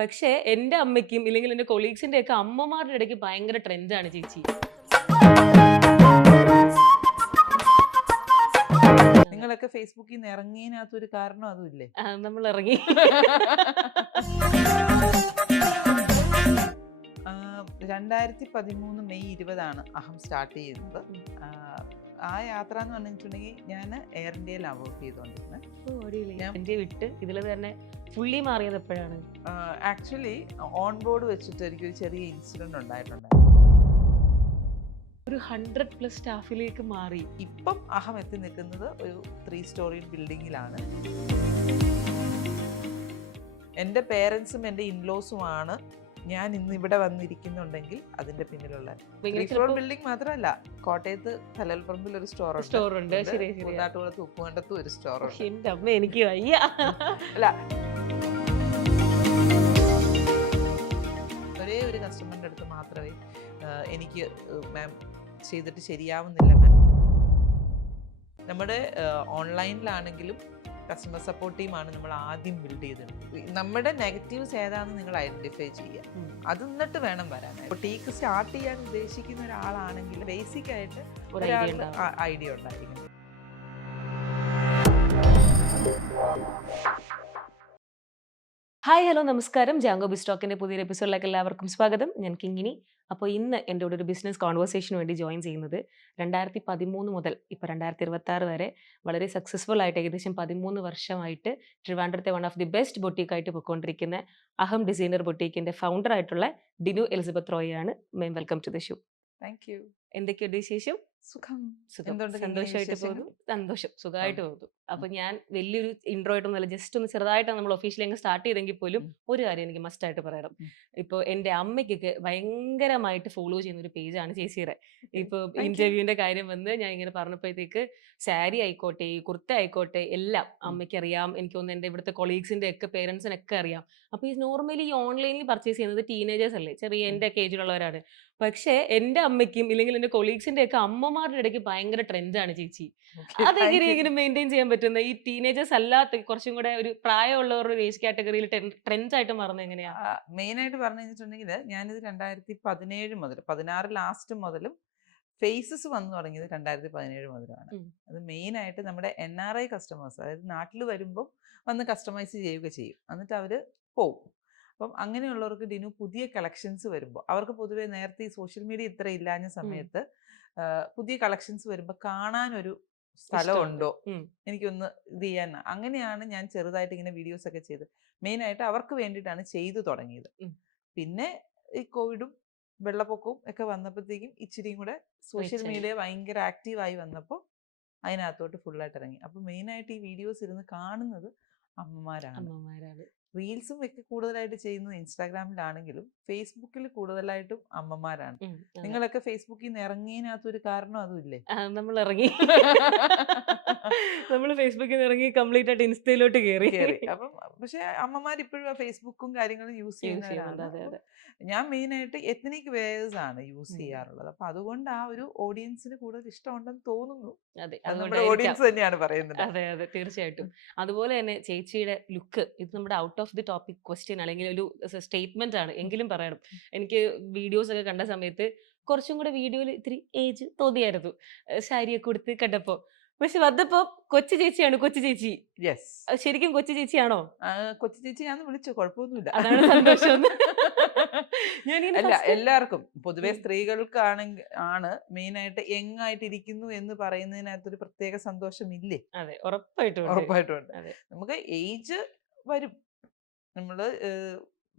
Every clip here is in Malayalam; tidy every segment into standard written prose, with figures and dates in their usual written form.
പക്ഷേ എന്റെ അമ്മയ്ക്കും ഇല്ലെങ്കിൽ എന്റെ കൊളീഗ്സിന്റെ ഒക്കെ അമ്മമാരുടെ ഇടയ്ക്ക് ഭയങ്കര ട്രെൻഡാണ് ചേച്ചി. നിങ്ങളൊക്കെ ഫേസ്ബുക്കിൽ നിന്ന് ഇറങ്ങിയതിനകത്തൊരു കാരണം അതുമില്ലേ? നമ്മൾ ഇറങ്ങി. 2013 മെയ് 20 അഹം സ്റ്റാർട്ട് ചെയ്യുന്നത്. ആ യാത്ര എന്ന് പറഞ്ഞിട്ടുണ്ടെങ്കിൽ ഞാൻ എയർ ഇന്ത്യയിലാണ് വർക്ക് ചെയ്തുകൊണ്ടിരുന്നത്. ഇന്ത്യ വിട്ട് ഇതിൽ തന്നെ ഫുള്ളി മാറിയത് എപ്പോഴാണ്? ആക്ച്വലി ഓൺ ബോർഡ് വെച്ചിട്ട് എനിക്കൊരു ചെറിയ ഇൻസിഡന്റ് ഉണ്ടായിട്ടുണ്ട്. ഒരു 100+ സ്റ്റാഫിലേക്ക് മാറി. ഇപ്പം അഹം എത്തി നിൽക്കുന്നത് ഒരു 3 സ്റ്റോറി ബിൽഡിങ്ങിലാണ്. എൻ്റെ പേരൻസും എൻ്റെ ഇൻലോസുമാണ് ഞാൻ ഇന്ന് ഇവിടെ വന്നിരിക്കുന്നുണ്ടെങ്കിൽ അതിന്റെ പിന്നിലുള്ള ബിൽഡിംഗ് മാത്രമല്ല, കോട്ടയത്ത് തലൽപ്പറമ്പിൽ ഒരു സ്റ്റോർ ഉണ്ട്, കൂത്താട്ടുകുളത്ത് ഉപ്പുകണ്ടത്തും ഒരു സ്റ്റോർ ഉണ്ട്. എന്റെ അമ്മ എനിക്ക് വയ്യ. അല്ല, ഒരേ ഒരു കസ്റ്റമറിന്റെ അടുത്ത് മാത്രമേ എനിക്ക് മാം ചെയ്തിട്ട് ശരിയാവുന്നില്ല മാം. നമ്മുടെ ഓൺലൈനിലാണെങ്കിലും കസ്റ്റമർ സപ്പോർട്ട് ടീമാണ് നമ്മൾ ആദ്യം ബിൽഡ് ചെയ്തിട്ടുണ്ട്. നമ്മുടെ നെഗറ്റീവ്സ് ഏതാണെന്ന് നിങ്ങൾ ഐഡന്റിഫൈ ചെയ്യുക, അത് എന്നിട്ട് വേണം വരാനായിട്ട്. ബൊട്ടീക്ക് സ്റ്റാർട്ട് ചെയ്യാൻ ഉദ്ദേശിക്കുന്ന ഒരാളാണെങ്കിൽ ബേസിക് ആയിട്ട് ഒരാൾക്ക് ഐഡിയ ഉണ്ടായിരിക്കും. ഹായ്, ഹലോ, നമസ്കാരം. ജാങ്കോ ബിസ്റ്റോക്കിന്റെ പുതിയൊരു എപ്പിസോഡിലേക്ക് എല്ലാവർക്കും സ്വാഗതം. ഞാൻ കിങ്ങിനി. അപ്പോൾ ഇന്ന് എൻ്റെ കൂടെ ഒരു ബിസിനസ് കോൺവെർസേഷന് വേണ്ടി ജോയിൻ ചെയ്യുന്നത് 2013 മുതൽ ഇപ്പോൾ 2026 വരെ വളരെ സക്സസ്ഫുൾ ആയിട്ട് ഏകദേശം 13 വർഷമായിട്ട് ട്രിവാൻഡ്രത്തെ വൺ ഓഫ് ദി ബെസ്റ്റ് ബൊട്ടീക്കായിട്ട് പോയിക്കൊണ്ടിരിക്കുന്ന അഹം ഡിസൈനർ ബൊട്ടീക്കിന്റെ ഫൗണ്ടർ ആയിട്ടുള്ള ഡിനു എലിസബത്ത് റോയിയാണ്. Ma'am, welcome to the show. Thank you. എന്തൊക്കെയുണ്ട് വിശേഷം? സുഖം. സന്തോഷമായിട്ട് പോകുന്നു. സന്തോഷം, സുഖമായിട്ട് പോകുന്നു. അപ്പൊ ഞാൻ വലിയൊരു ഇൻട്രോ ആയിട്ടൊന്നുമല്ല, ജസ്റ്റ് ഒന്ന് ചെറുതായിട്ടാണ് നമ്മൾ ഒഫീഷ്യലി അങ്ങ് സ്റ്റാർട്ട് ചെയ്തെങ്കിൽ പോലും ഒരു കാര്യം എനിക്ക് മസ്റ്റ് ആയിട്ട് പറയണം. ഇപ്പൊ എന്റെ അമ്മയ്ക്കൊക്കെ ഭയങ്കരമായിട്ട് ഫോളോ ചെയ്യുന്ന ഒരു പേജാണ് ചേച്ചിയുടെ. ഇപ്പൊ ഇന്റർവ്യൂവിന്റെ കാര്യം വന്ന് ഞാൻ ഇങ്ങനെ പറഞ്ഞപ്പോഴത്തേക്ക് സാരി ആയിക്കോട്ടെ, കുർത്ത ആയിക്കോട്ടെ, എല്ലാം അമ്മയ്ക്ക് അറിയാം. എനിക്ക് തോന്നുന്നു എന്റെ ഇവിടുത്തെ കൊളീഗ്സിന്റെ ഒക്കെ പേരൻസിനൊക്കെ അറിയാം. അപ്പൊ ഈ നോർമലി ഈ ഓൺലൈനിൽ പർച്ചേസ് ചെയ്യുന്നത് ടീനേജേഴ്സ് അല്ലേ, ചെറിയ എന്റെ ഒക്കെ ഏജിലുള്ളവരാണ്. പക്ഷേ എന്റെ അമ്മയ്ക്കും ഇല്ലെങ്കിൽ എന്റെ കൊളീഗ്സിന്റെ ഒക്കെ അമ്മമാരുടെ ഇടയ്ക്ക് ഭയങ്കര ട്രെൻഡാണ് ചേച്ചി. അതെങ്ങനെ ഇങ്ങനെ മെയിൻറ്റെയിൻ ചെയ്യാൻ പറ്റുന്നത്? ഈ ടീനേജേഴ്സ് അല്ലാത്ത കുറച്ചും കൂടെ ഒരു പ്രായമുള്ളവരുടെ ഒരു ഏജ് കാറ്റഗറിയിൽ ട്രെൻഡ്സ് ആയിട്ട് മാറുന്നത് എങ്ങനെയാ? മെയിൻ ആയിട്ട് പറഞ്ഞു കഴിഞ്ഞിട്ടുണ്ടെങ്കിൽ ഞാനിത് 2017 മുതൽ 16 ലാസ്റ്റ് മുതലും ഫേസസ് വന്നു തുടങ്ങിയത് 2017 മുതലാണ്. അത് മെയിൻ ആയിട്ട് നമ്മുടെ NRI കസ്റ്റമേഴ്സ്, അതായത് നാട്ടിൽ വരുമ്പോൾ വന്ന് കസ്റ്റമൈസ് ചെയ്യുക ചെയ്യും, എന്നിട്ട് അവർ പോവും. അപ്പം അങ്ങനെയുള്ളവർക്ക് ഡിനു പുതിയ കളക്ഷൻസ് വരുമ്പോൾ, അവർക്ക് പൊതുവേ നേരത്തെ ഈ സോഷ്യൽ മീഡിയ ഇത്ര ഇല്ലാഞ്ഞ സമയത്ത് പുതിയ കളക്ഷൻസ് വരുമ്പോൾ കാണാനൊരു സ്ഥലമുണ്ടോ, എനിക്കൊന്ന് ഇത് ചെയ്യാൻ. അങ്ങനെയാണ് ഞാൻ ചെറുതായിട്ട് ഇങ്ങനെ വീഡിയോസ് ഒക്കെ ചെയ്ത് മെയിനായിട്ട് അവർക്ക് വേണ്ടിയിട്ടാണ് ചെയ്തു തുടങ്ങിയത്. പിന്നെ ഈ കോവിഡും വെള്ളപ്പൊക്കവും ഒക്കെ വന്നപ്പോഴത്തേക്കും ഇച്ചിരിയും കൂടെ സോഷ്യൽ മീഡിയ ഭയങ്കര ആക്റ്റീവായി വന്നപ്പോൾ അതിനകത്തോട്ട് ഫുള്ളായിട്ട് ഇറങ്ങി. അപ്പോൾ മെയിനായിട്ട് ഈ വീഡിയോസ് ഇരുന്ന് കാണുന്നത് അമ്മമാരാണ്. റീൽസും ഒക്കെ കൂടുതലായിട്ട് ചെയ്യുന്നത് ഇൻസ്റ്റാഗ്രാമിലാണെങ്കിലും ഫേസ്ബുക്കിൽ കൂടുതലായിട്ടും അമ്മമാരാണ്. നിങ്ങളൊക്കെ ഫേസ്ബുക്കിൽ നിന്ന് ഇറങ്ങിയതിനകത്തൊരു കാരണം അതുമില്ലേ? നമ്മൾ ഇറങ്ങി. നമ്മൾ ഫേസ്ബുക്കിൽ നിന്ന് ഇറങ്ങി കംപ്ലീറ്റ് ആയിട്ട് ഇൻസ്റ്റയിലോട്ട് കയറി. അപ്പം പക്ഷെ അമ്മമാർ ഇപ്പോഴും ഫേസ്ബുക്കും കാര്യങ്ങളും യൂസ് ചെയ്യുന്നവരാണ്. ഞാൻ മെയിനായിട്ട് എത്നിക് വെയേഴ്സ് ആണ് യൂസ് ചെയ്യാറുള്ളത്. അപ്പൊ അതുകൊണ്ട് ആ ഒരു ഓഡിയൻസിന് കൂടുതൽ ഇഷ്ടമുണ്ടെന്ന് തോന്നുന്നു. നമ്മുടെ ഓഡിയൻസ് തന്നെയാണ് പറയുന്നത്. അതെ അതെ, തീർച്ചയായിട്ടും. അതുപോലെ തന്നെ ചേച്ചിയുടെ ലുക്ക്, ഇത് നമ്മുടെ out of the topic question അല്ലെങ്കിൽ ഒരു സ്റ്റേറ്റ്മെന്റ് ആണ്, എങ്കിലും പറയണം. എനിക്ക് വീഡിയോസ് ഒക്കെ കണ്ട സമയത്ത് കുറച്ചും കൂടെ വീഡിയോയിൽ ഇത്തിരി ഏജ് തോന്നിയായിരുന്നു സാരിയൊക്കെ കൊടുത്ത് കണ്ടപ്പോ. പക്ഷെ വന്നപ്പോ കൊച്ചു ചേച്ചിയാണ്. കൊച്ചു ചേച്ചി ശരിക്കും കൊച്ചു ചേച്ചിയാണോ? കൊച്ചു ചേച്ചി ഞാൻ വിളിച്ചു, കുഴപ്പമൊന്നുമില്ല. അതാണ് സന്തോഷം. അല്ല, എല്ലാവർക്കും പൊതുവെ സ്ത്രീകൾക്കാണെങ്കിൽ ആണ് മെയിനായിട്ട് യങ് ആയിട്ട് ഇരിക്കുന്നു എന്ന് പറയുന്നതിനകത്തൊരു പ്രത്യേക സന്തോഷം ഇല്ലേ? അതെ, ഉറപ്പായിട്ടും ഉറപ്പായിട്ടുണ്ട്. നമുക്ക് ഏജ് വരും, നമ്മള്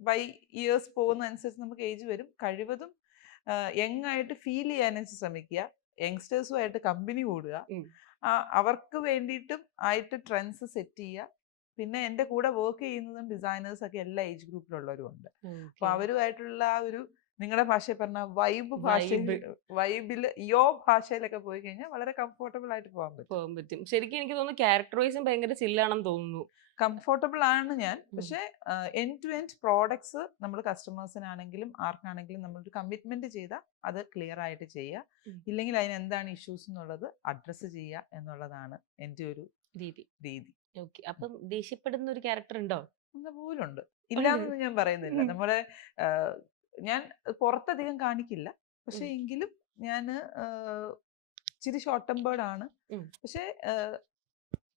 ബൈ ഇയേഴ്സ് പോകുന്ന അനുസരിച്ച് നമുക്ക് ഏജ് വരും. കഴിവതും യങ് ആയിട്ട് ഫീൽ ചെയ്യാനായിട്ട് ശ്രമിക്കുക. യങ്സ്റ്റേഴ്സുമായിട്ട് കമ്പനി കൂടുക, അവർക്ക് വേണ്ടിയിട്ടും ആയിട്ട് ട്രെൻഡ്സ് സെറ്റ് ചെയ്യുക. പിന്നെ എൻ്റെ കൂടെ വർക്ക് ചെയ്യുന്നതും ഡിസൈനേഴ്സ് ഒക്കെ എല്ലാ ഏജ് ഗ്രൂപ്പിലുള്ളവരും ഉണ്ട്. അപ്പൊ അവരുമായിട്ടുള്ള ആ ഒരു, നിങ്ങളുടെ ഭാഷയിൽ പറഞ്ഞ വൈബില് ഭാഷയിലൊക്കെ പോയി കഴിഞ്ഞാൽ വളരെ കംഫർട്ടബിൾ ആയിട്ട് പോകാൻ പറ്റും. ശരിക്കും എനിക്ക് തോന്നുന്നു ക്യാരക്ടറൈസും ഭയങ്കര ചില്ലാണെന്ന് തോന്നുന്നു. കംഫർട്ടബിൾ ആണ് ഞാൻ. പക്ഷെ എൻഡ് ടു എൻഡ് പ്രോഡക്ട്സ് നമ്മൾ കസ്റ്റമേഴ്സിനാണെങ്കിലും ആർക്കാണെങ്കിലും നമ്മളൊരു കമ്മിറ്റ്മെന്റ് ചെയ്താൽ അത് ക്ലിയർ ആയിട്ട് ചെയ്യുക. ഇല്ലെങ്കിൽ അതിന് എന്താണ് ഇഷ്യൂസ് എന്നുള്ളത് അഡ്രസ്സ് ചെയ്യുക എന്നുള്ളതാണ് എൻ്റെ ഒരു രീതി. ഓക്കെ. അപ്പം ദേഷ്യപ്പെടുന്ന ഒരു ക്യാരക്ടർ ഉണ്ടോ? എന്ന പോലുണ്ട്. ഇല്ലാന്നൊന്നും ഞാൻ പറയുന്നില്ല. നമ്മുടെ ഞാൻ പുറത്തധികം കാണിക്കില്ല. പക്ഷെ എങ്കിലും ഞാന് ഇച്ചിരി ഷോർട്ട് ടെമ്പേർഡ് ആണ്. പക്ഷെ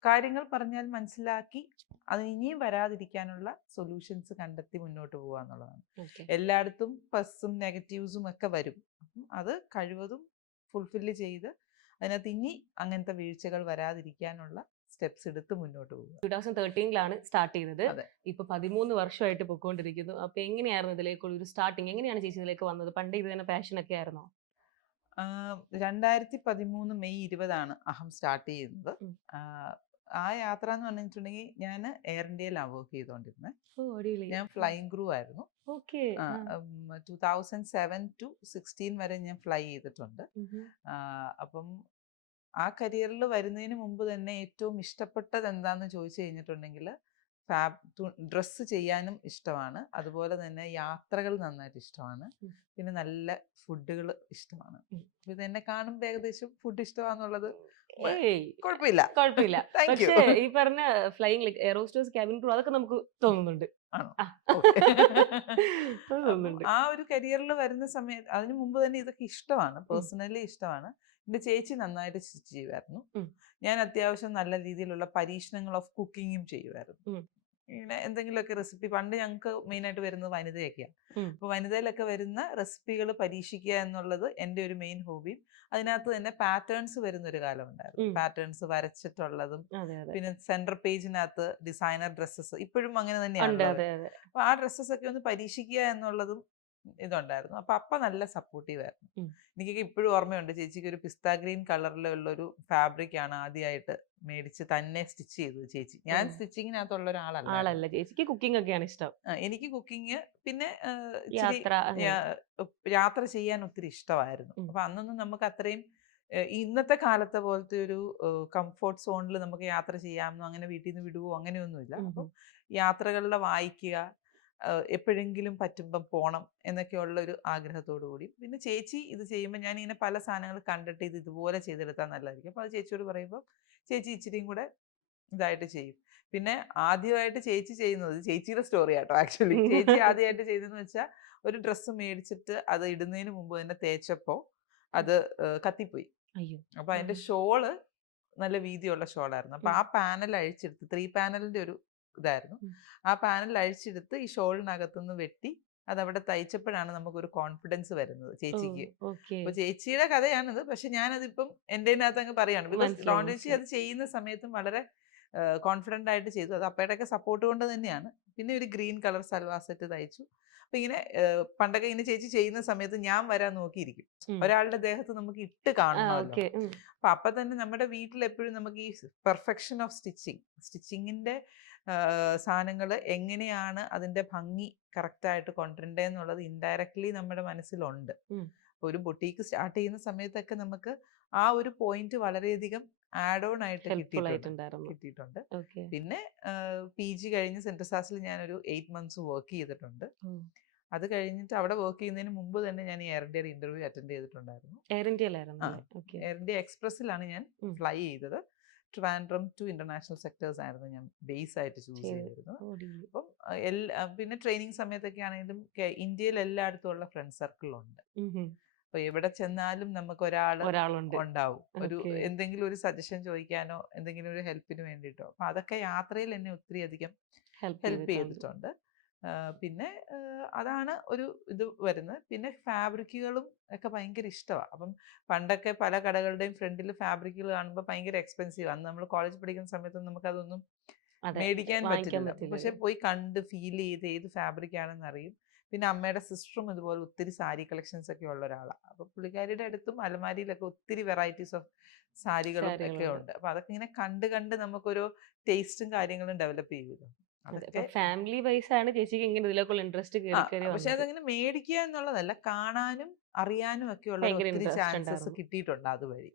കാര്യങ്ങൾ പറഞ്ഞാൽ മനസ്സിലാക്കി അത് ഇനിയും വരാതിരിക്കാനുള്ള സൊല്യൂഷൻസ് കണ്ടെത്തി മുന്നോട്ട് പോകുക എന്നുള്ളതാണ്. എല്ലായിടത്തും പ്ലസും നെഗറ്റീവ്സും ഒക്കെ വരും. അത് കഴിവതും ഫുൾഫില്ല് ചെയ്ത് അതിനകത്ത് ഇനി അങ്ങനത്തെ വീഴ്ചകൾ വരാതിരിക്കാനുള്ള സ്റ്റെപ്സ് എടുത്ത് മുന്നോട്ട് പോകുക. 2013 സ്റ്റാർട്ട് ചെയ്തത്. ഇപ്പൊ 13 വർഷമായിട്ട് പൊക്കോണ്ടിരിക്കുന്നു. അപ്പൊ എങ്ങനെയായിരുന്നു ഇതിലേക്കുള്ള ഒരു സ്റ്റാർട്ടിങ്? എങ്ങനെയാണ് ചേച്ചി ഇതിലേക്ക് വന്നത്? പണ്ട് ഇത് തന്നെ പാഷൻ ഒക്കെ ആയിരുന്നോ? 2013 മെയ് 20 അഹം സ്റ്റാർട്ട് ചെയ്യുന്നത്. ആ യാത്ര എന്ന് പറഞ്ഞിട്ടുണ്ടെങ്കിൽ ഞാൻ എയർ ഇന്ത്യയിലാണ് വർക്ക് ചെയ്തുകൊണ്ടിരുന്നത്. ഞാൻ ഫ്ലൈയിങ് ക്രൂ ആയിരുന്നു. 2007 to 16 വരെ ഞാൻ ഫ്ലൈ ചെയ്തിട്ടുണ്ട്. അപ്പം ആ കരിയറിൽ വരുന്നതിന് മുമ്പ് തന്നെ ഏറ്റവും ഇഷ്ടപ്പെട്ടത് എന്താന്ന് ചോദിച്ചു കഴിഞ്ഞിട്ടുണ്ടെങ്കിൽ ഡ്രസ്സ് ചെയ്യാനും ഇഷ്ടമാണ്. അതുപോലെ തന്നെ യാത്രകൾ നന്നായിട്ട് ഇഷ്ടമാണ്. പിന്നെ നല്ല ഫുഡുകൾ ഇഷ്ടമാണ്. ഇത് എന്നെ കാണുമ്പോൾ ഏകദേശം ഫുഡ് ഇഷ്ടമാണെന്നുള്ളത് കുഴപ്പമില്ല. പക്ഷേ ഈ പറഞ്ഞ flying air hostess, cabin crew അതൊക്കെ നമുക്ക് തോന്നുന്നുണ്ട്. ആ ഒരു കരിയറിൽ വരുന്ന സമയത്ത് അതിനു മുമ്പ് തന്നെ ഇതൊക്കെ ഇഷ്ടമാണ്, പേഴ്സണലി ഇഷ്ടമാണ്. എന്റെ ചേച്ചി നന്നായിട്ട് സ്റ്റിച്ച് ചെയ്യുമായിരുന്നു. ഞാൻ അത്യാവശ്യം നല്ല രീതിയിലുള്ള പരീക്ഷണങ്ങൾ ഓഫ് കുക്കിങ്ങും ചെയ്യുമായിരുന്നു. ഇങ്ങനെ എന്തെങ്കിലുമൊക്കെ റെസിപ്പി, പണ്ട് ഞങ്ങൾക്ക് മെയിനായിട്ട് വരുന്നത് വനിതയൊക്കെയാണ്. അപ്പോൾ വനിതയിലൊക്കെ വരുന്ന റെസിപ്പികൾ പരീക്ഷിക്കുക എന്നുള്ളത് എൻ്റെ ഒരു മെയിൻ ഹോബിയും. അതിനകത്ത് തന്നെ പാറ്റേൺസ് വരുന്ന ഒരു കാലം ഉണ്ടായിരുന്നു. പാറ്റേൺസ് വരച്ചിട്ടുള്ളതും പിന്നെ സെൻട്രൽ പേജിനകത്ത് ഡിസൈനർ ഡ്രസ്സസ് ഇപ്പോഴും അങ്ങനെ തന്നെയാണ്. അപ്പൊ ആ ഡ്രസ്സസ് ഒക്കെ ഒന്ന് പരീക്ഷിക്കുക എന്നുള്ളതും ഇതുണ്ടായിരുന്നു. അപ്പൊ നല്ല സപ്പോർട്ടീവ് ആയിരുന്നു. എനിക്കൊക്കെ ഇപ്പോഴും ഓർമ്മയുണ്ട്, ചേച്ചിക്ക് ഒരു പിസ്ത ഗ്രീൻ കളറിലുള്ള ഒരു ഫാബ്രിക് ആണ് ആദ്യമായിട്ട് മേടിച്ച് തന്നെ സ്റ്റിച്ച് ചെയ്തത് ചേച്ചി. ഞാൻ സ്റ്റിച്ചിങ്ങിനകത്തുള്ള ഒരാളല്ല. ചേച്ചിക്ക് കുക്കിംഗ് ഒക്കെയാണ് ഇഷ്ടം. എനിക്ക് കുക്കിംഗ് പിന്നെ യാത്ര ചെയ്യാൻ ഒത്തിരി ഇഷ്ടമായിരുന്നു. അപ്പൊ അന്നൊന്നും നമുക്ക് അത്രയും ഇന്നത്തെ കാലത്തെ പോലത്തെ ഒരു കംഫോർട്ട് സോണിൽ നമുക്ക് യാത്ര ചെയ്യാമെന്നോ അങ്ങനെ വീട്ടിൽ നിന്ന് വിടുവോ അങ്ങനെയൊന്നുമില്ല. അപ്പം യാത്രകളിലെ വായിക്കുക, എപ്പോഴെങ്കിലും പറ്റുമ്പം പോകണം എന്നൊക്കെയുള്ള ഒരു ആഗ്രഹത്തോടു കൂടി. പിന്നെ ചേച്ചി ഇത് ചെയ്യുമ്പോൾ ഞാൻ ഇങ്ങനെ പല സാധനങ്ങൾ കണ്ടിട്ട് ഇത് ഇതുപോലെ ചെയ്തെടുത്താൽ നല്ലതായിരിക്കും. അപ്പോൾ അത് ചേച്ചിയോട് പറയുമ്പോൾ ചേച്ചി ഇച്ചിരിയും കൂടെ ഇതായിട്ട് ചെയ്യും. പിന്നെ ആദ്യമായിട്ട് ചേച്ചി ചെയ്യുന്നത്, ചേച്ചിയുടെ സ്റ്റോറി ആട്ടോ ആക്ച്വലി. ചേച്ചി ആദ്യമായിട്ട് ചെയ്തതെന്ന് വെച്ചാൽ ഒരു ഡ്രസ്സ് മേടിച്ചിട്ട് അത് ഇടുന്നതിന് മുമ്പ് തന്നെ തേച്ചപ്പോൾ അത് കത്തിപ്പോയി. അപ്പൊ അതിന്റെ ഷോള് നല്ല വീതിയുള്ള ഷോളായിരുന്നു. അപ്പൊ ആ പാനൽ അഴിച്ചെടുത്ത് 3 പാനലിന്റെ ഒരു ഇതായിരുന്നു. ആ പാനൽ അഴിച്ചെടുത്ത് ഈ ഷോളിനകത്തുനിന്ന് വെട്ടി അതവിടെ തയ്ച്ചപ്പോഴാണ് നമുക്കൊരു കോൺഫിഡൻസ് വരുന്നത് ചേച്ചിക്ക്. അപ്പൊ ചേച്ചിയുടെ കഥയാണിത്. പക്ഷെ ഞാനതിപ്പം എൻ്റെ അകത്ത് അങ്ങ് പറയാണ്. ബിക്കോസ് ലോൺ ചേച്ചി അത് ചെയ്യുന്ന സമയത്തും വളരെ കോൺഫിഡൻ്റ് ആയിട്ട് ചെയ്തു. അത് അപ്പയുടെയൊക്കെ സപ്പോർട്ട് കൊണ്ട് തന്നെയാണ്. പിന്നെ ഒരു ഗ്രീൻ കളർ സൽവാർ സെറ്റ് തയ്ച്ചു. അപ്പൊ ഇങ്ങനെ പണ്ടൊക്കെ ഇങ്ങനെ ചേച്ചി ചെയ്യുന്ന സമയത്ത് ഞാൻ വരാൻ നോക്കിയിരിക്കും. ഒരാളുടെ ദേഹത്ത് നമുക്ക് ഇട്ട് കാണണമല്ലോ. അപ്പൊ തന്നെ നമ്മുടെ വീട്ടിൽ എപ്പോഴും നമുക്ക് ഈ പെർഫെക്ഷൻ ഓഫ് സ്റ്റിച്ചിങ്ങിന്റെ സാധനങ്ങൾ എങ്ങനെയാണ് അതിന്റെ ഭംഗി കറക്റ്റായിട്ട് കൊണ്ടുവരേണ്ടതെന്നുള്ളത് ഇൻഡയറക്ട്ലി നമ്മുടെ മനസ്സിലുണ്ട്. ഒരു ബൊട്ടീക്ക് സ്റ്റാർട്ട് ചെയ്യുന്ന സമയത്തൊക്കെ നമുക്ക് ആ ഒരു പോയിന്റ് വളരെയധികം ആഡ് ഓൺ ആയിട്ട് കിട്ടിയിട്ടുണ്ട്. പിന്നെ PG കഴിഞ്ഞ് സെൻട്രൽ സാസിൽ ഞാനൊരു 8 months വർക്ക് ചെയ്തിട്ടുണ്ട്. അത് കഴിഞ്ഞിട്ട് അവിടെ വർക്ക് ചെയ്യുന്നതിന് മുമ്പ് തന്നെ ഞാൻ എയർ ഇന്ത്യയുടെ ഇന്റർവ്യൂ അറ്റൻഡ് ചെയ്തിട്ടുണ്ടായിരുന്നു. എയർ ഇന്ത്യ എക്സ്പ്രസിലാണ് ഞാൻ ഫ്ലൈ ചെയ്തത്. ട്രിവാൻഡ്രം ടു ഇന്റർനാഷണൽ സെക്ടേഴ്സ് ആയിരുന്നു ഞാൻ ബേസ് ആയിട്ട് ചൂസ് ചെയ്തിരുന്നത്. അപ്പം പിന്നെ ട്രെയിനിങ് സമയത്തൊക്കെ ആണെങ്കിലും ഇന്ത്യയിൽ എല്ലായിടത്തും ഉള്ള ഫ്രണ്ട് സർക്കിളുണ്ട്. അപ്പൊ എവിടെ ചെന്നാലും നമുക്ക് ഒരാളുണ്ടാവും, ഒരു എന്തെങ്കിലും ഒരു സജഷൻ ചോദിക്കാനോ എന്തെങ്കിലും ഒരു ഹെൽപ്പിന് വേണ്ടിയിട്ടോ. അപ്പൊ അതൊക്കെ യാത്രയിൽ എന്നെ ഒത്തിരി അധികം ഹെൽപ്പ് ചെയ്തിട്ടുണ്ട്. പിന്നെ അതാണ് ഒരു ഇത് വരുന്നത്. പിന്നെ ഫാബ്രിക്കുകളും ഒക്കെ ഭയങ്കര ഇഷ്ടമാണ്. അപ്പം പണ്ടൊക്കെ പല കടകളുടെയും ഫ്രണ്ടിൽ ഫാബ്രിക്കുകൾ കാണുമ്പോൾ ഭയങ്കര എക്സ്പെൻസീവ്. അന്ന് നമ്മൾ കോളേജ് പഠിക്കുന്ന സമയത്തൊന്നും നമുക്കതൊന്നും മേടിക്കാൻ പറ്റില്ല. പക്ഷെ പോയി കണ്ട് ഫീൽ ചെയ്ത് ഏത് ഫാബ്രിക് ആണെന്ന് അറിയും. പിന്നെ അമ്മയുടെ സിസ്റ്ററും ഇതുപോലെ ഒത്തിരി സാരി കളക്ഷൻസ് ഒക്കെ ഉള്ള ഒരാളാണ്. അപ്പൊ പുള്ളിക്കാരിയുടെ അടുത്തും അലമാരിയിലൊക്കെ ഒത്തിരി വെറൈറ്റീസ് ഓഫ് സാരികളും ഒക്കെ ഉണ്ട്. അപ്പൊ അതൊക്കെ ഇങ്ങനെ കണ്ട് നമുക്കൊരു ടേസ്റ്റും കാര്യങ്ങളും ഡെവലപ്പ് ചെയ്യുമല്ലോ. ഫാമിലി വൈസ് ആണ് ചേച്ചിക്ക് ഇങ്ങനെ ഇതിലേക്കുള്ള ഇൻട്രസ്റ്റ്. പക്ഷെ അതങ്ങനെ മേടിക്കുക എന്നുള്ളതല്ല, കാണാനും അറിയാനും ഒക്കെ ഉള്ള ഒത്തിരി ചാൻസസ് കിട്ടിയിട്ടുണ്ട് അതുവഴി.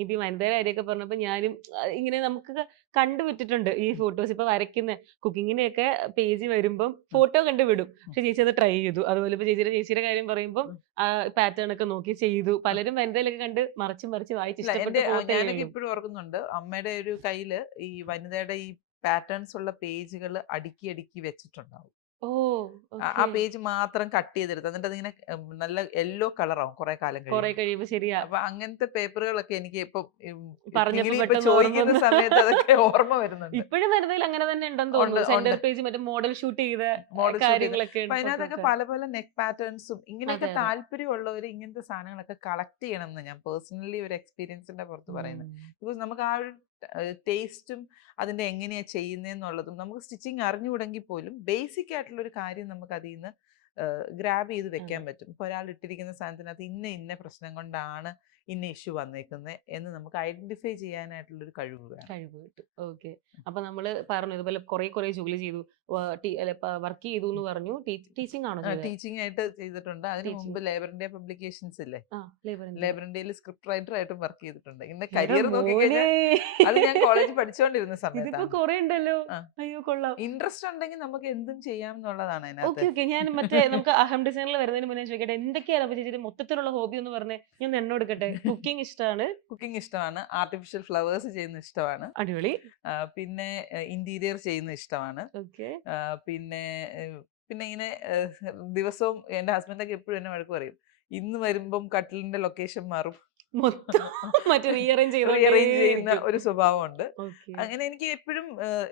ഇപ്പൊ വനിതയുടെ കാര്യമൊക്കെ പറഞ്ഞപ്പോ ഞാനും ഇങ്ങനെ നമുക്ക് കണ്ടുവിട്ടിട്ടുണ്ട് ഈ ഫോട്ടോസ്. ഇപ്പൊ വരയ്ക്കുന്ന കുക്കിങ്ങിനെയൊക്കെ പേജ് വരുമ്പം ഫോട്ടോ കണ്ടുവിടും. പക്ഷെ ചേച്ചി അത് ട്രൈ ചെയ്തു. അതുപോലെ ഇപ്പൊ ചേച്ചിയുടെ കാര്യം പറയുമ്പോൾ പാറ്റേൺ ഒക്കെ നോക്കി ചെയ്തു. പലരും വനിതയിലൊക്കെ കണ്ട് മറിച്ച് വായിച്ച് ഞാനൊക്കെ ഇപ്പോഴും ഓർക്കുന്നുണ്ട്, അമ്മയുടെ ഒരു കയ്യില് ഈ വനിതയുടെ ഈ പാറ്റേൺസ് ഉള്ള പേജുകൾ അടുക്കി അടുക്കി വെച്ചിട്ടുണ്ടാവും. ഓ, ആ ഓക്കെ. പേജ് മാത്രം കട്ട് ചെയ്തെടുത്ത് എന്നിട്ട് അതിങ്ങനെ നല്ല യെല്ലോ കളറാവും കുറെ കാലം കൊറേ കഴിയുമ്പോൾ. കഴിയുമ്പോ ശരിയാ. അപ്പൊ അങ്ങനത്തെ പേപ്പറുകളൊക്കെ എനിക്ക് ഇപ്പം പറഞ്ഞപ്പോ ഇങ്ങനെ ഇപ്പൊ പെട്ടെന്ന് ഓർമ്മ ചോദിക്കുന്ന വന്നു. സമയത്ത് അതൊക്കെ ഓർമ്മ വരുന്നുണ്ട്. ഇപ്പഴും വരുന്നതിൽ അങ്ങനെ തന്നെ ഉണ്ടെന്ന് ഉണ്ട് തോന്നുന്നു. ഉണ്ട് സെന്റർ പേജ് മറ്റേ മോഡൽ ഷൂട്ട് ചെയ്ത മോഡൽ ഷൂട്ട് ചെയ്ത് കാര്യങ്ങളൊക്കെ അപ്പൊ ഉണ്ട് അതിനകത്തൊക്കെ ഒക്കെ. പല പല നെക്ക് പാറ്റേൺസും ഇങ്ങനെയൊക്കെ അതെ, അതെ. താല്പര്യമുള്ളവർ ഇങ്ങനത്തെ സാധനങ്ങളൊക്കെ കളക്ട് ചെയ്യണം എന്ന് ഞാൻ പേഴ്സണലി ഒരു എക്സ്പീരിയൻസിന്റെ പുറത്ത് പറയുന്നത്. ഉം. ബിക്കോസ് നമുക്ക് ആ ഒരു ടേസ്റ്റും അതിന്റെ എങ്ങനെയാ ചെയ്യുന്നതെന്നുള്ളതും നമുക്ക് സ്റ്റിച്ചിങ് അറിഞ്ഞുകൂടെങ്കിൽ പോലും ബേസിക് ആയിട്ടുള്ള ഒരു കാര്യം നമുക്ക് അതിൽ നിന്ന് ഗ്രാബ് ചെയ്ത് വെക്കാൻ അതെ. പറ്റും. ഇപ്പൊ ഒരാൾ ഇട്ടിരിക്കുന്ന സാധനത്തിനകത്ത് ഇന്ന ഇന്ന പ്രശ്നം കൊണ്ടാണ് ഇന്ന ഇഷ്യൂ വന്നേക്കുന്നത് എന്ന് നമുക്ക് ഐഡന്റിഫൈ ചെയ്യാനായിട്ടുള്ള ഒരു കഴിവ് വേണം. കഴിവ് കിട്ടും. ഓക്കെ. അപ്പൊ നമ്മള് പറഞ്ഞു ഇതുപോലെ കുറെ ജോലി ചെയ്തു. വർക്ക് ചെയ്തു എന്ന് പറഞ്ഞു. ടീച്ചിങ് ആണോ ചെയ്തത്? ടീച്ചിങ് ആയിട്ട് ചെയ്തിട്ടുണ്ട്. അതിന് മുമ്പ് ടീച്ചിങ്. ലേബർ ഇന്ത്യ പബ്ലിക്കേഷൻസ് ഇല്ലേ, ആ, ലേബർ ഇന്ത്യ. ലേബർ ഇന്ത്യയിൽ സ്ക്രിപ്റ്റ് റൈറ്റർ ആയിട്ടും വർക്ക് ചെയ്തിട്ടുണ്ട്. ഇന്ന് എടാ കരിയർ മോനെ. നോക്കിക്കഴിഞ്ഞാൽ അത് ഞാൻ കോളേജിൽ പഠിച്ചുകൊണ്ടിരുന്ന ഇതിപ്പോ സമയത്താണ്. കൊറേ ഉണ്ടല്ലോ. അയ്യോ കൊള്ളാം. ഇൻട്രസ്റ്റ് ഉണ്ടെങ്കിൽ നമുക്ക് എന്തും ചെയ്യാം എന്നുള്ളതാണ് ഓക്കെ, അതിനകത്ത്. ഓക്കെ. ഞാൻ മറ്റേ നമുക്ക് അഹം ഡിസൈനിൽ വരുന്നതിന് മുന്നേ ചോദിക്കട്ടെ, എന്തൊക്കെയാണ് അപ്പൊ ചേച്ചിയുടെ മൊത്തത്തിലുള്ള ഹോബി എന്ന് പറഞ്ഞേ? ഞാൻ എന്നെ എടുക്കട്ടെ. കുക്കിംഗ് ഇഷ്ടമാണ്. കുക്കിംഗ് ഇഷ്ടമാണ്, ആർട്ടിഫിഷ്യൽ ഫ്ലവേഴ്സ് ചെയ്യുന്ന ഇഷ്ടമാണ്, അടിപൊളി. പിന്നെ ഇന്റീരിയർ ചെയ്യുന്ന ഇഷ്ടമാണ്, ഓക്കെ. പിന്നെ പിന്നെ ഇങ്ങനെ ദിവസവും എൻ്റെ ഹസ്ബൻഡൊക്കെ എപ്പോഴും എന്നെ വഴക്ക് പറയും, ഇന്ന് വരുമ്പം കട്ടിലിന്റെ ലൊക്കേഷൻ മാറും, മൊത്തം മറ്റേ റീഅറേഞ്ച് റീഅറേഞ്ച് ചെയ്യുന്ന ചെയ്തോണ്ടേയിരിക്കും. ഒരു സ്വഭാവമുണ്ട്. ഓക്കെ. അങ്ങനെ എനിക്ക് എപ്പോഴും